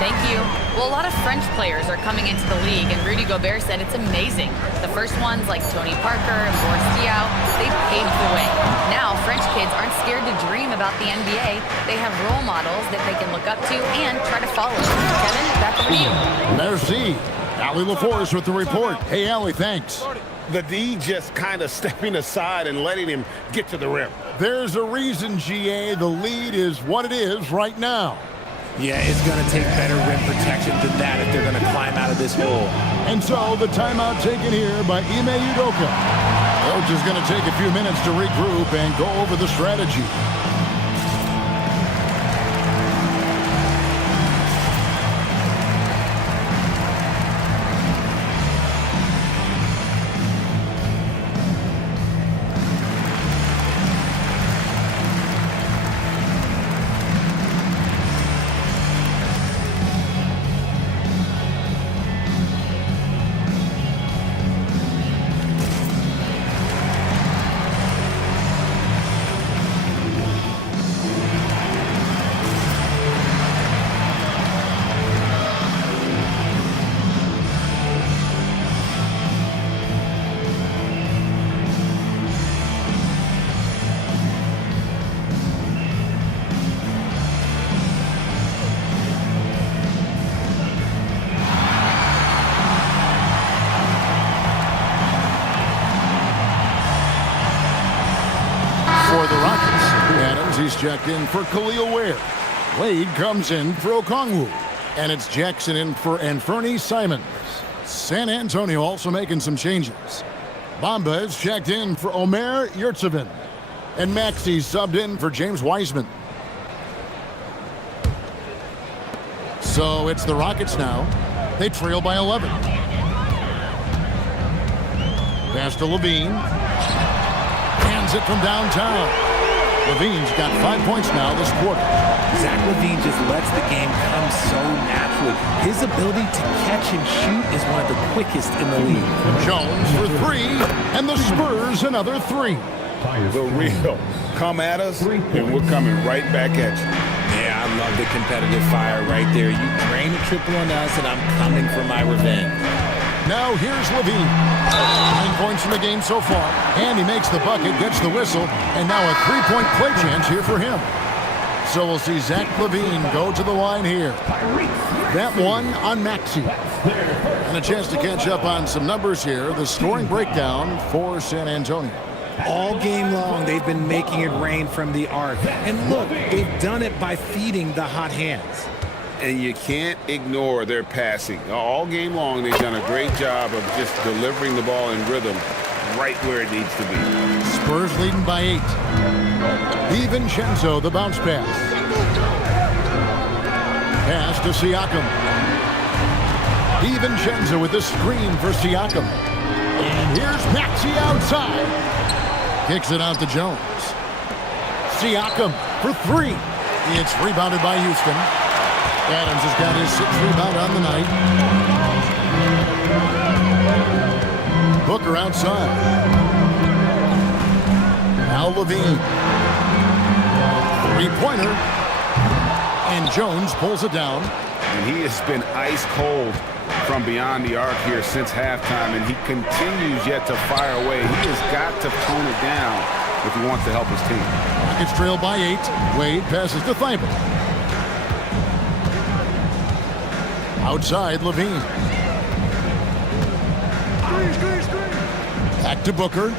Thank you. Well, a lot of French players are coming into the league, and Rudy Gobert said it's amazing. The first ones, like Tony Parker and Boris Diaw, they paved the way. Now, French kids aren't scared to dream about the NBA. They have role models that they can look up to and try to follow. Kevin, back over to you. Merci. Allie LaForce with the report. Hey, Allie, thanks. The D just kind of stepping aside and letting him get to the rim. There's a reason, GA. The lead is what it is right now. Yeah, it's going to take better rim protection than that if they're going to climb out of this hole. And so the timeout taken here by Ime Udoka. Coach is going to take a few minutes to regroup and go over the strategy. He's checked in for Khalil Ware. Wade comes in for Okongwu. And it's Jackson in for Anfernee Simons. San Antonio also making some changes. Bamba is checked in for Omer Yurtseven. And Maxey subbed in for James Wiseman. So it's the Rockets now. They trail by 11. Pass to LaVine. Hands it from downtown. LaVine's got 5 points now this quarter. Zach LaVine just lets the game come so naturally. His ability to catch and shoot is one of the quickest in the league. Jones for 3, and the Spurs another 3. The real come at us, and we're coming right back at you. Yeah, I love the competitive fire right there. You drain a triple on us, and I'm coming for my revenge. Now here's LaVine. 9 points in the game so far. And he makes the bucket, gets the whistle, and now a 3-point play chance here for him. So we'll see Zach LaVine go to the line here. That one on Maxey. And a chance to catch up on some numbers here. The scoring breakdown for San Antonio. All game long, they've been making it rain from the arc. And look, they've done it by feeding the hot hands. And you can't ignore their passing. All game long, they've done a great job of just delivering the ball in rhythm right where it needs to be. Spurs leading by 8. DiVincenzo, the bounce pass. Pass to Siakam. DiVincenzo with the screen for Siakam. And here's Maxey outside. Kicks it out to Jones. Siakam for 3. It's rebounded by Houston. Adams has got his 6th rebound on the night. Booker outside. Now Levine. 3-pointer. And Jones pulls it down. And he has been ice cold from beyond the arc here since halftime, and he continues yet to fire away. He has got to tone it down if he wants to help his team. Rockets trail by 8. Wade passes to Thibault. Outside, Levine. Back to Booker.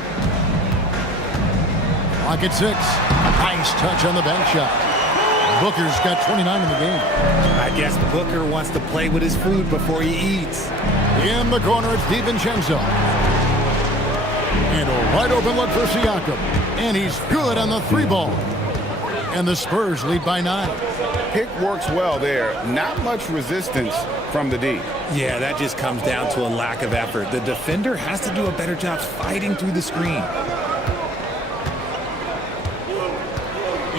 Rocket 6. Nice touch on the bank shot. Booker's got 29 in the game. I guess Booker wants to play with his food before he eats. In the corner, it's DiVincenzo. And a wide open look for Siakam. And he's good on the 3-ball. And the Spurs lead by 9. Pick works well there. Not much resistance from the D. Yeah, that just comes down to a lack of effort. The defender has to do a better job fighting through the screen.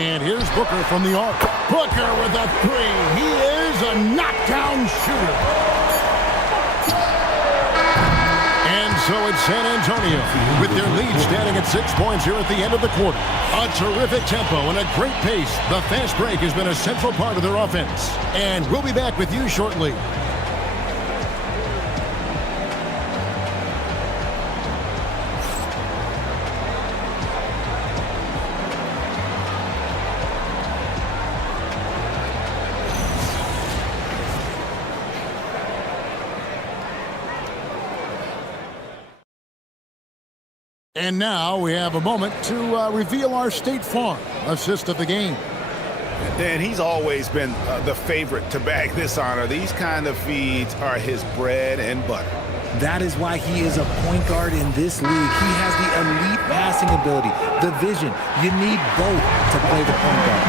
And here's Booker from the arc. Booker with a 3. He is a knockdown shooter. And so it's San Antonio with their lead standing at 6 points here at the end of the quarter. A terrific tempo and a great pace. The fast break has been a central part of their offense. And we'll be back with you shortly. And now we have a moment to reveal our State Farm assist of the game. And he's always been the favorite to bag this honor. These kind of feeds are his bread and butter. That is why he is a point guard in this league. He has the elite passing ability, the vision. You need both to play the point guard.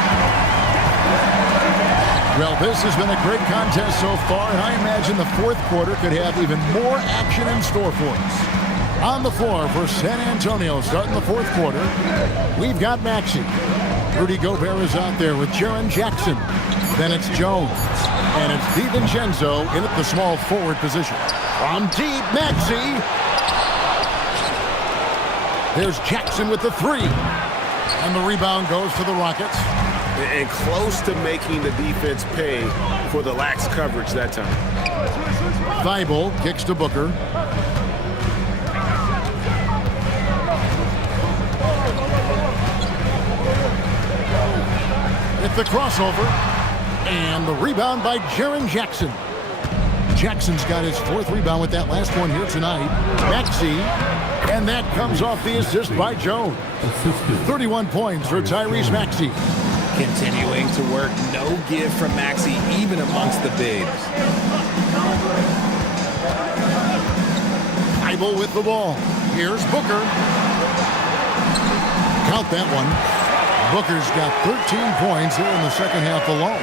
Well, this has been a great contest so far, and I imagine the fourth quarter could have even more action in store for us. On the floor for San Antonio, starting the fourth quarter, we've got Maxey. Rudy Gobert is out there with Jaren Jackson. Then it's Jones. And it's DiVincenzo in at the small forward position. From deep, Maxey. There's Jackson with the 3. And the rebound goes to the Rockets. And close to making the defense pay for the lax coverage that time. Thibault kicks to Booker. It's the crossover, and the rebound by Jaren Jackson. Jackson's got his 4th rebound with that last one here tonight. Maxey, and that comes off the assist by Jones. 31 points for Tyrese Maxey. Continuing to work, no give from Maxey, even amongst the bigs. Thibault with the ball. Here's Booker. Count that one. Booker's got 13 points here in the second half alone.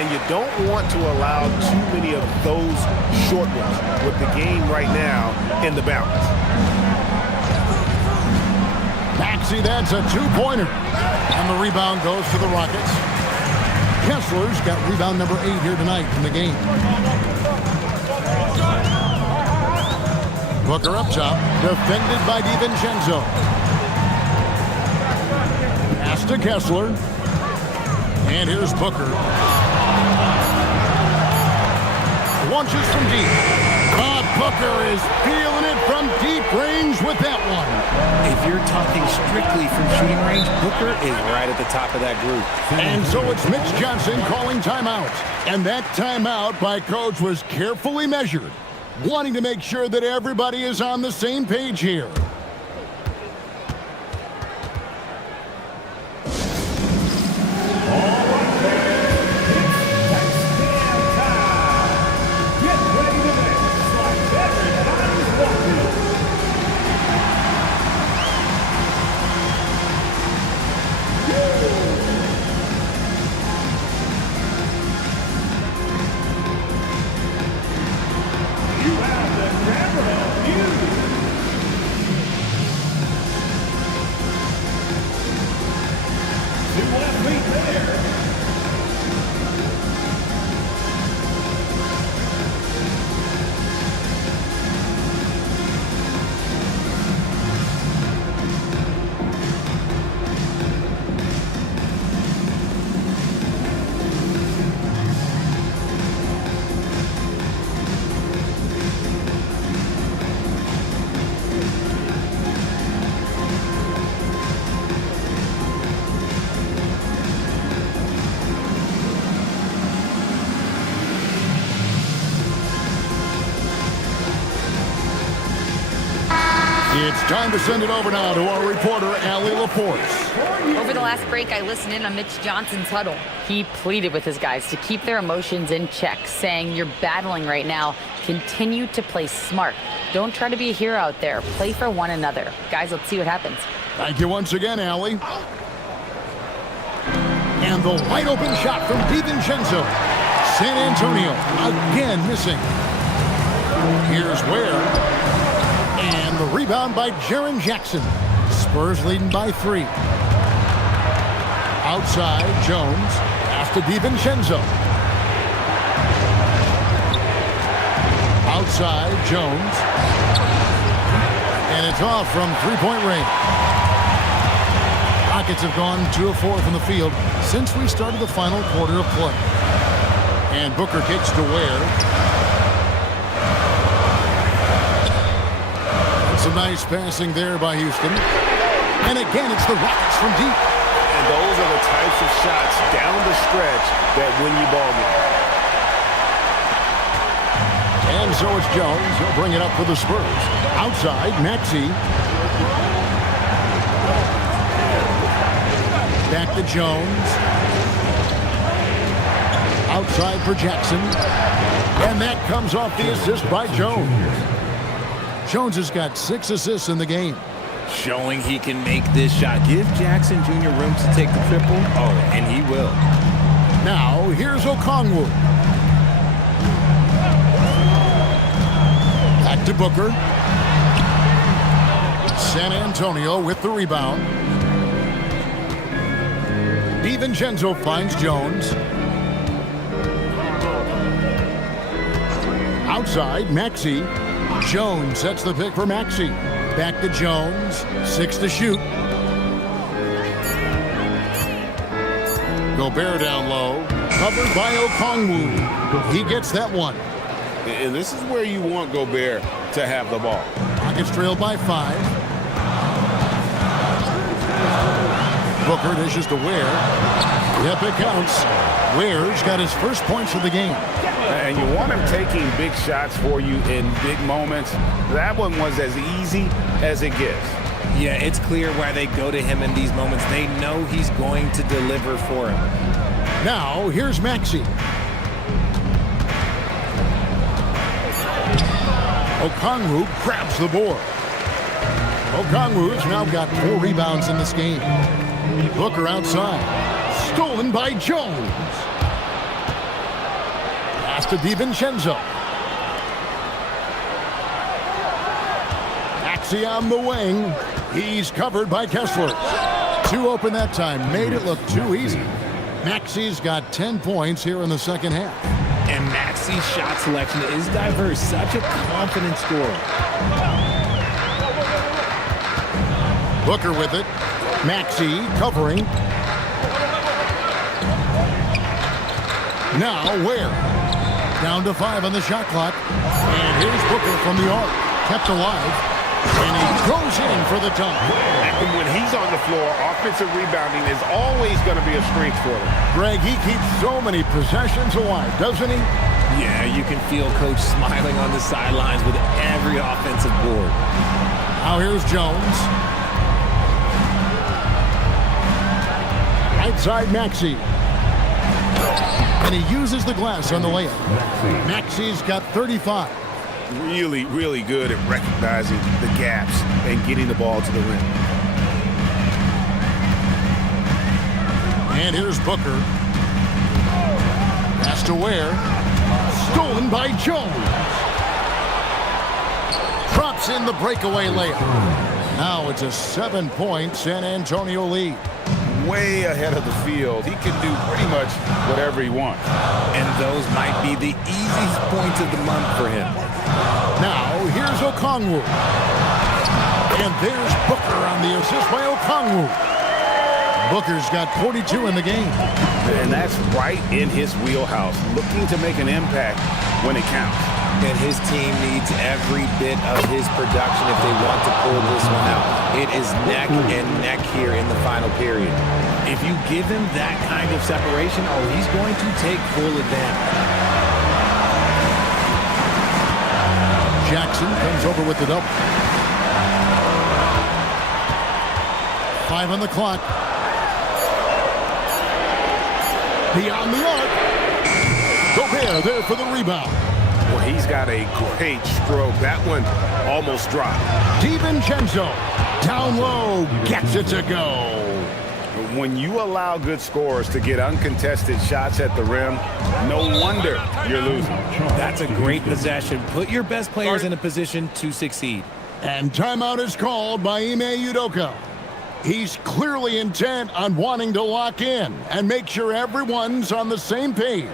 And you don't want to allow too many of those short ones with the game right now in the balance. Maxey, that's a 2-pointer. And the rebound goes to the Rockets. Kessler's got rebound number 8 here tonight in the game. Booker up top, defended by DiVincenzo. Pass to Kessler. And here's Booker. Launches from deep. Booker is feeling it from deep range with that one. If you're talking strictly from shooting range, Booker is right at the top of that group. And so it's Mitch Johnson calling timeout. And that timeout by Coach was carefully measured. wanting to make sure that everybody is on the same page here. It's time to send it over now to our reporter, Allie Laporte. Over the last break, I listened in on Mitch Johnson's huddle. He pleaded with his guys to keep their emotions in check, saying, "You're battling right now. Continue to play smart. Don't try to be a hero out there. Play for one another." Guys, let's see what happens. Thank you once again, Allie. And the wide open shot from DiVincenzo. San Antonio again missing. Here's Ware. And the rebound by Jaren Jackson. Spurs leading by 3. Outside, Jones. Pass to DiVincenzo. Outside, Jones. And it's off from three-point range. Rockets have gone 2 of 4 from the field since we started the final quarter of play. And Booker kicks to Ware. Some nice passing there by Houston. And again, it's the Rockets from deep. And those are the types of shots down the stretch that win you ball games. And so it's Jones. He'll bring it up for the Spurs. Outside, Maxey. Back to Jones. Outside for Jackson. And that comes off the assist by Jones. Jones has got 6 assists in the game. Showing he can make this shot. Give Jackson Jr. room to take the triple. Oh, and he will. Now, here's Okongwu. Back to Booker. San Antonio with the rebound. DiVincenzo finds Jones. Outside, Maxey. Jones sets the pick for Maxey. Back to Jones. 6 to shoot. Gobert down low. Covered by Okongwu. He gets that one. And this is where you want Gobert to have the ball. Rockets trail by 5. Booker dishes to Ware. Yep, it counts. Ware's got his first points of the game. And you want him taking big shots for you in big moments. That one was as easy as it gets. Yeah, it's clear why they go to him in these moments. They know he's going to deliver for him. Now, here's Maxey. Okongwu grabs the board. Okongwu's now got 4 rebounds in this game. Booker outside. Stolen by Jones. Pass to DiVincenzo. Maxey on the wing. He's covered by Kessler. 2 open that time. Made it look too easy. Maxey's got 10 points here in the second half. And Maxey's shot selection is diverse. Such a confident scorer. Booker with it. Maxey covering. Now Ware. Down to 5 on the shot clock. And here's Booker from the arc. Kept alive. And he goes in for the dunk. And when he's on the floor, offensive rebounding is always going to be a strength for him. Greg, he keeps so many possessions alive, doesn't he? Yeah, you can feel Coach smiling on the sidelines with every offensive board. Now here's Jones. Outside Maxey. And he uses the glass on the layup. Maxey's got 35. Really, really good at recognizing the gaps and getting the ball to the rim. And here's Booker. Pass to Ware. Stolen by Jones. Drops in the breakaway layup. Now it's a 7-point San Antonio lead. Way ahead of the field. He can do pretty much whatever he wants. And those might be the easiest points of the month for him. Now here's Okongwu. And there's Booker on the assist by Okongwu. Booker's got 42 in the game. And that's right in his wheelhouse. Looking to make an impact when it counts. And his team needs every bit of his production if they want to pull this one out. It is neck and neck here in the final period. If you give him that kind of separation, he's going to take full advantage. Jackson comes over with the double. 5 on the clock. Beyond the arc. Gobert there for the rebound. Well, he's got a great stroke. That one almost dropped. DiVincenzo down low, gets it to go. When you allow good scorers to get uncontested shots at the rim, no wonder you're losing. That's a great possession. Put your best players in a position to succeed. And timeout is called by Ime Udoka. He's clearly intent on wanting to lock in and make sure everyone's on the same page.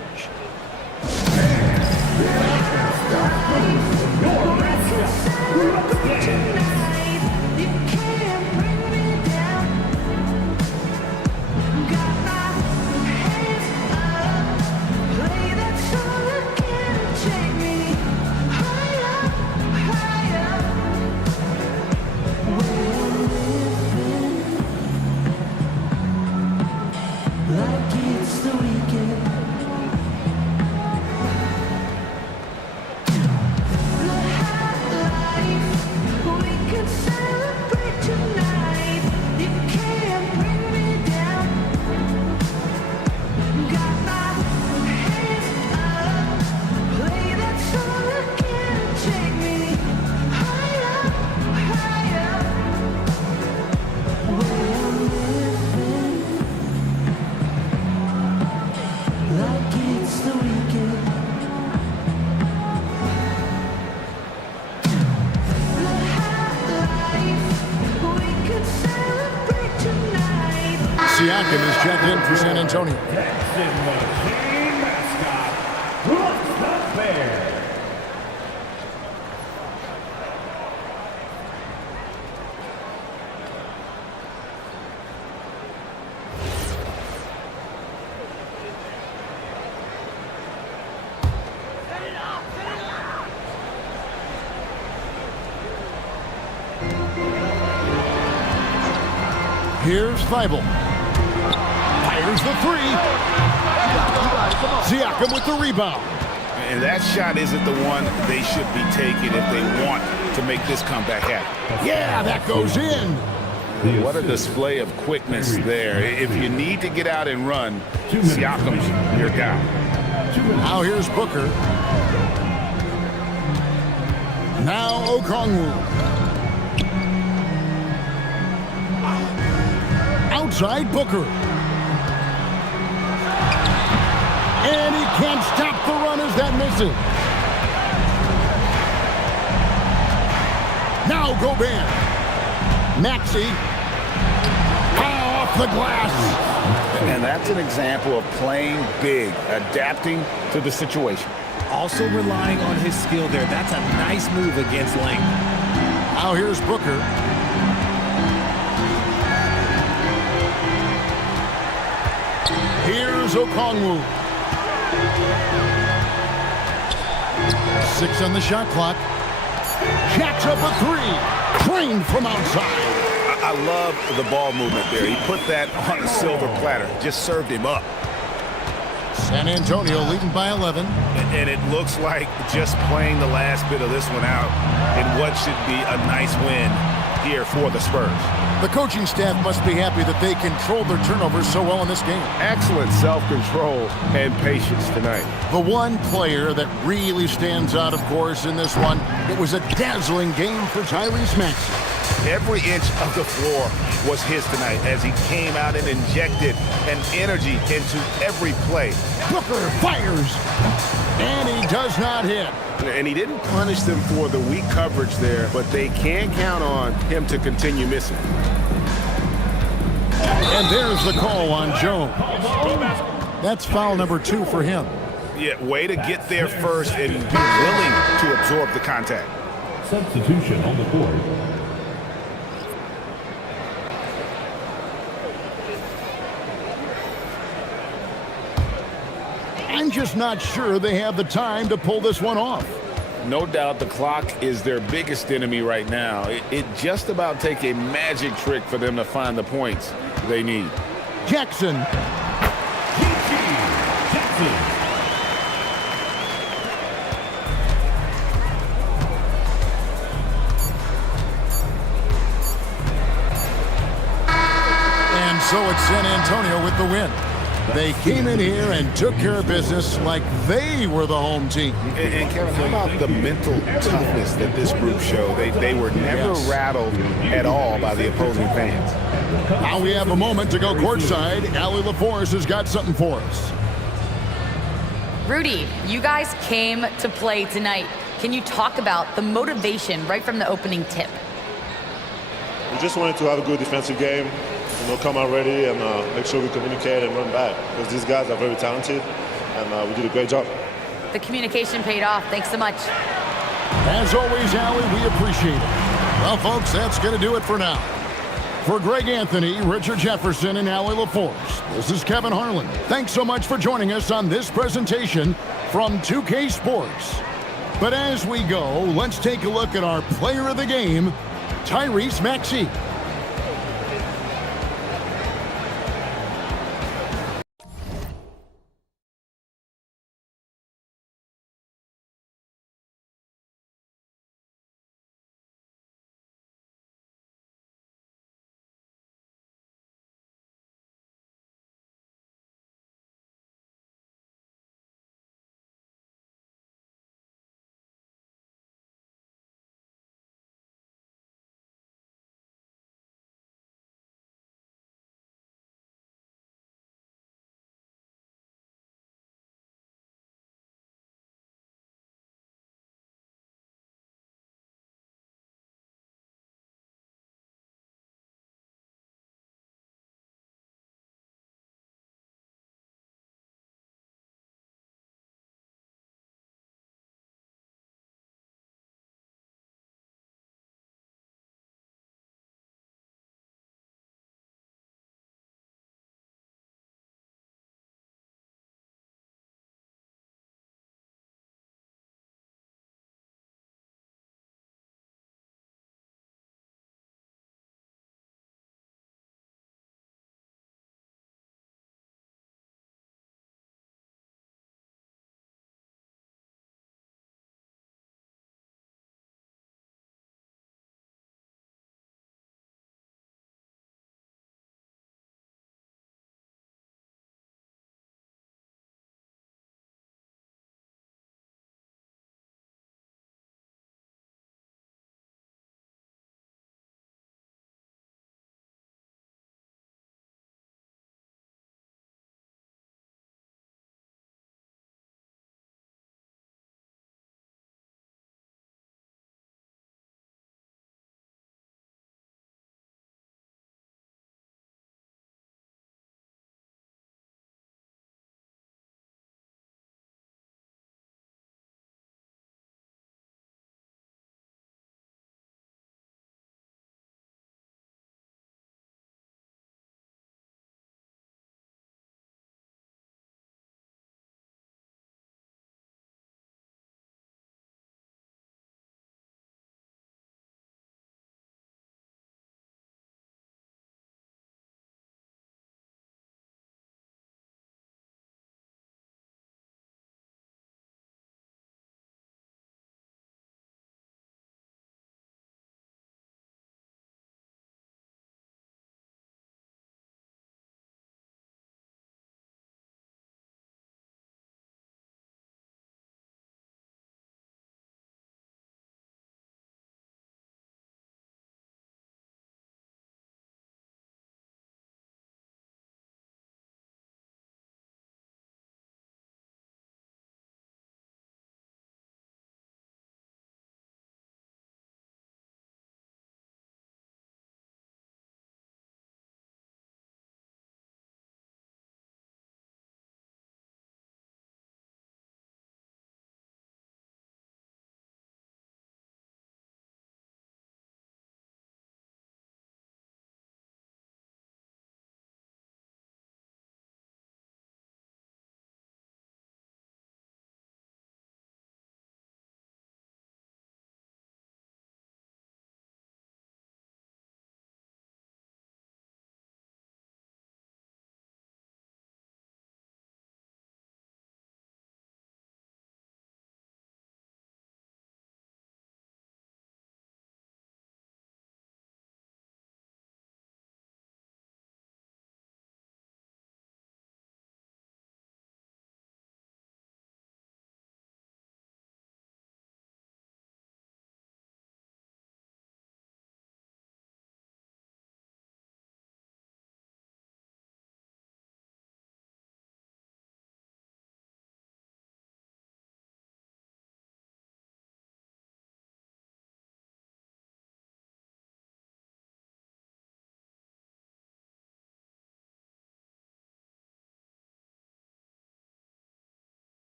Siakam is checked in for San Antonio. Here's Thibault. Fires the three. Siakam with the rebound. And that shot isn't the one they should be taking if they want to make this comeback happen. Yeah, that goes in. What a display of quickness there. If you need to get out and run, Siakam's your guy. Now here's Booker. Now Okongwu. Outside Booker. And he can't stop the run as that misses. Now Gobert. Maxey. Off the glass. And that's an example of playing big, adapting to the situation. Also relying on his skill there. That's a nice move against length. Now here's Booker. Here's Okongwu. 6 on the shot clock. Jacks up a three. Trained from outside. I love the ball movement there. He put that on a silver platter. Just served him up. San Antonio leading by 11. And it looks like just playing the last bit of this one out in what should be a nice win here for the Spurs. The coaching staff must be happy that they controlled their turnovers so well in this game. Excellent self-control and patience tonight. The one player that really stands out, of course, in this one, it was a dazzling game for Tyrese Maxey. Every inch of the floor was his tonight as he came out and injected an energy into every play. Booker fires, and he does not hit. And he didn't punish them for the weak coverage there, but they can count on him to continue missing. And there's the call on Jones. That's foul number 2 for him. Yeah, way to get there first and be willing to absorb the contact. Substitution on the court. I'm just not sure they have the time to pull this one off. No doubt the clock is their biggest enemy right now. It just about take a magic trick for them to find the points they need. Jackson. And so it's San Antonio with the win. They came in here and took care of business like they were the home team. And Kevin, how about the mental toughness that this group showed? They were never rattled at all by the opposing fans. Now we have a moment to go courtside. Allie LaForce has got something for us. Rudy, you guys came to play tonight. Can you talk about the motivation right from the opening tip? We just wanted to have a good defensive game. Come out ready and make sure we communicate and run back because these guys are very talented and we did a great job. The communication paid off. Thanks so much. As always, Allie, we appreciate it. Well, folks, that's going to do it for now. For Greg Anthony, Richard Jefferson, and Allie LaForce, this is Kevin Harlan. Thanks so much for joining us on this presentation from 2K Sports. But as we go, let's take a look at our player of the game, Tyrese Maxey.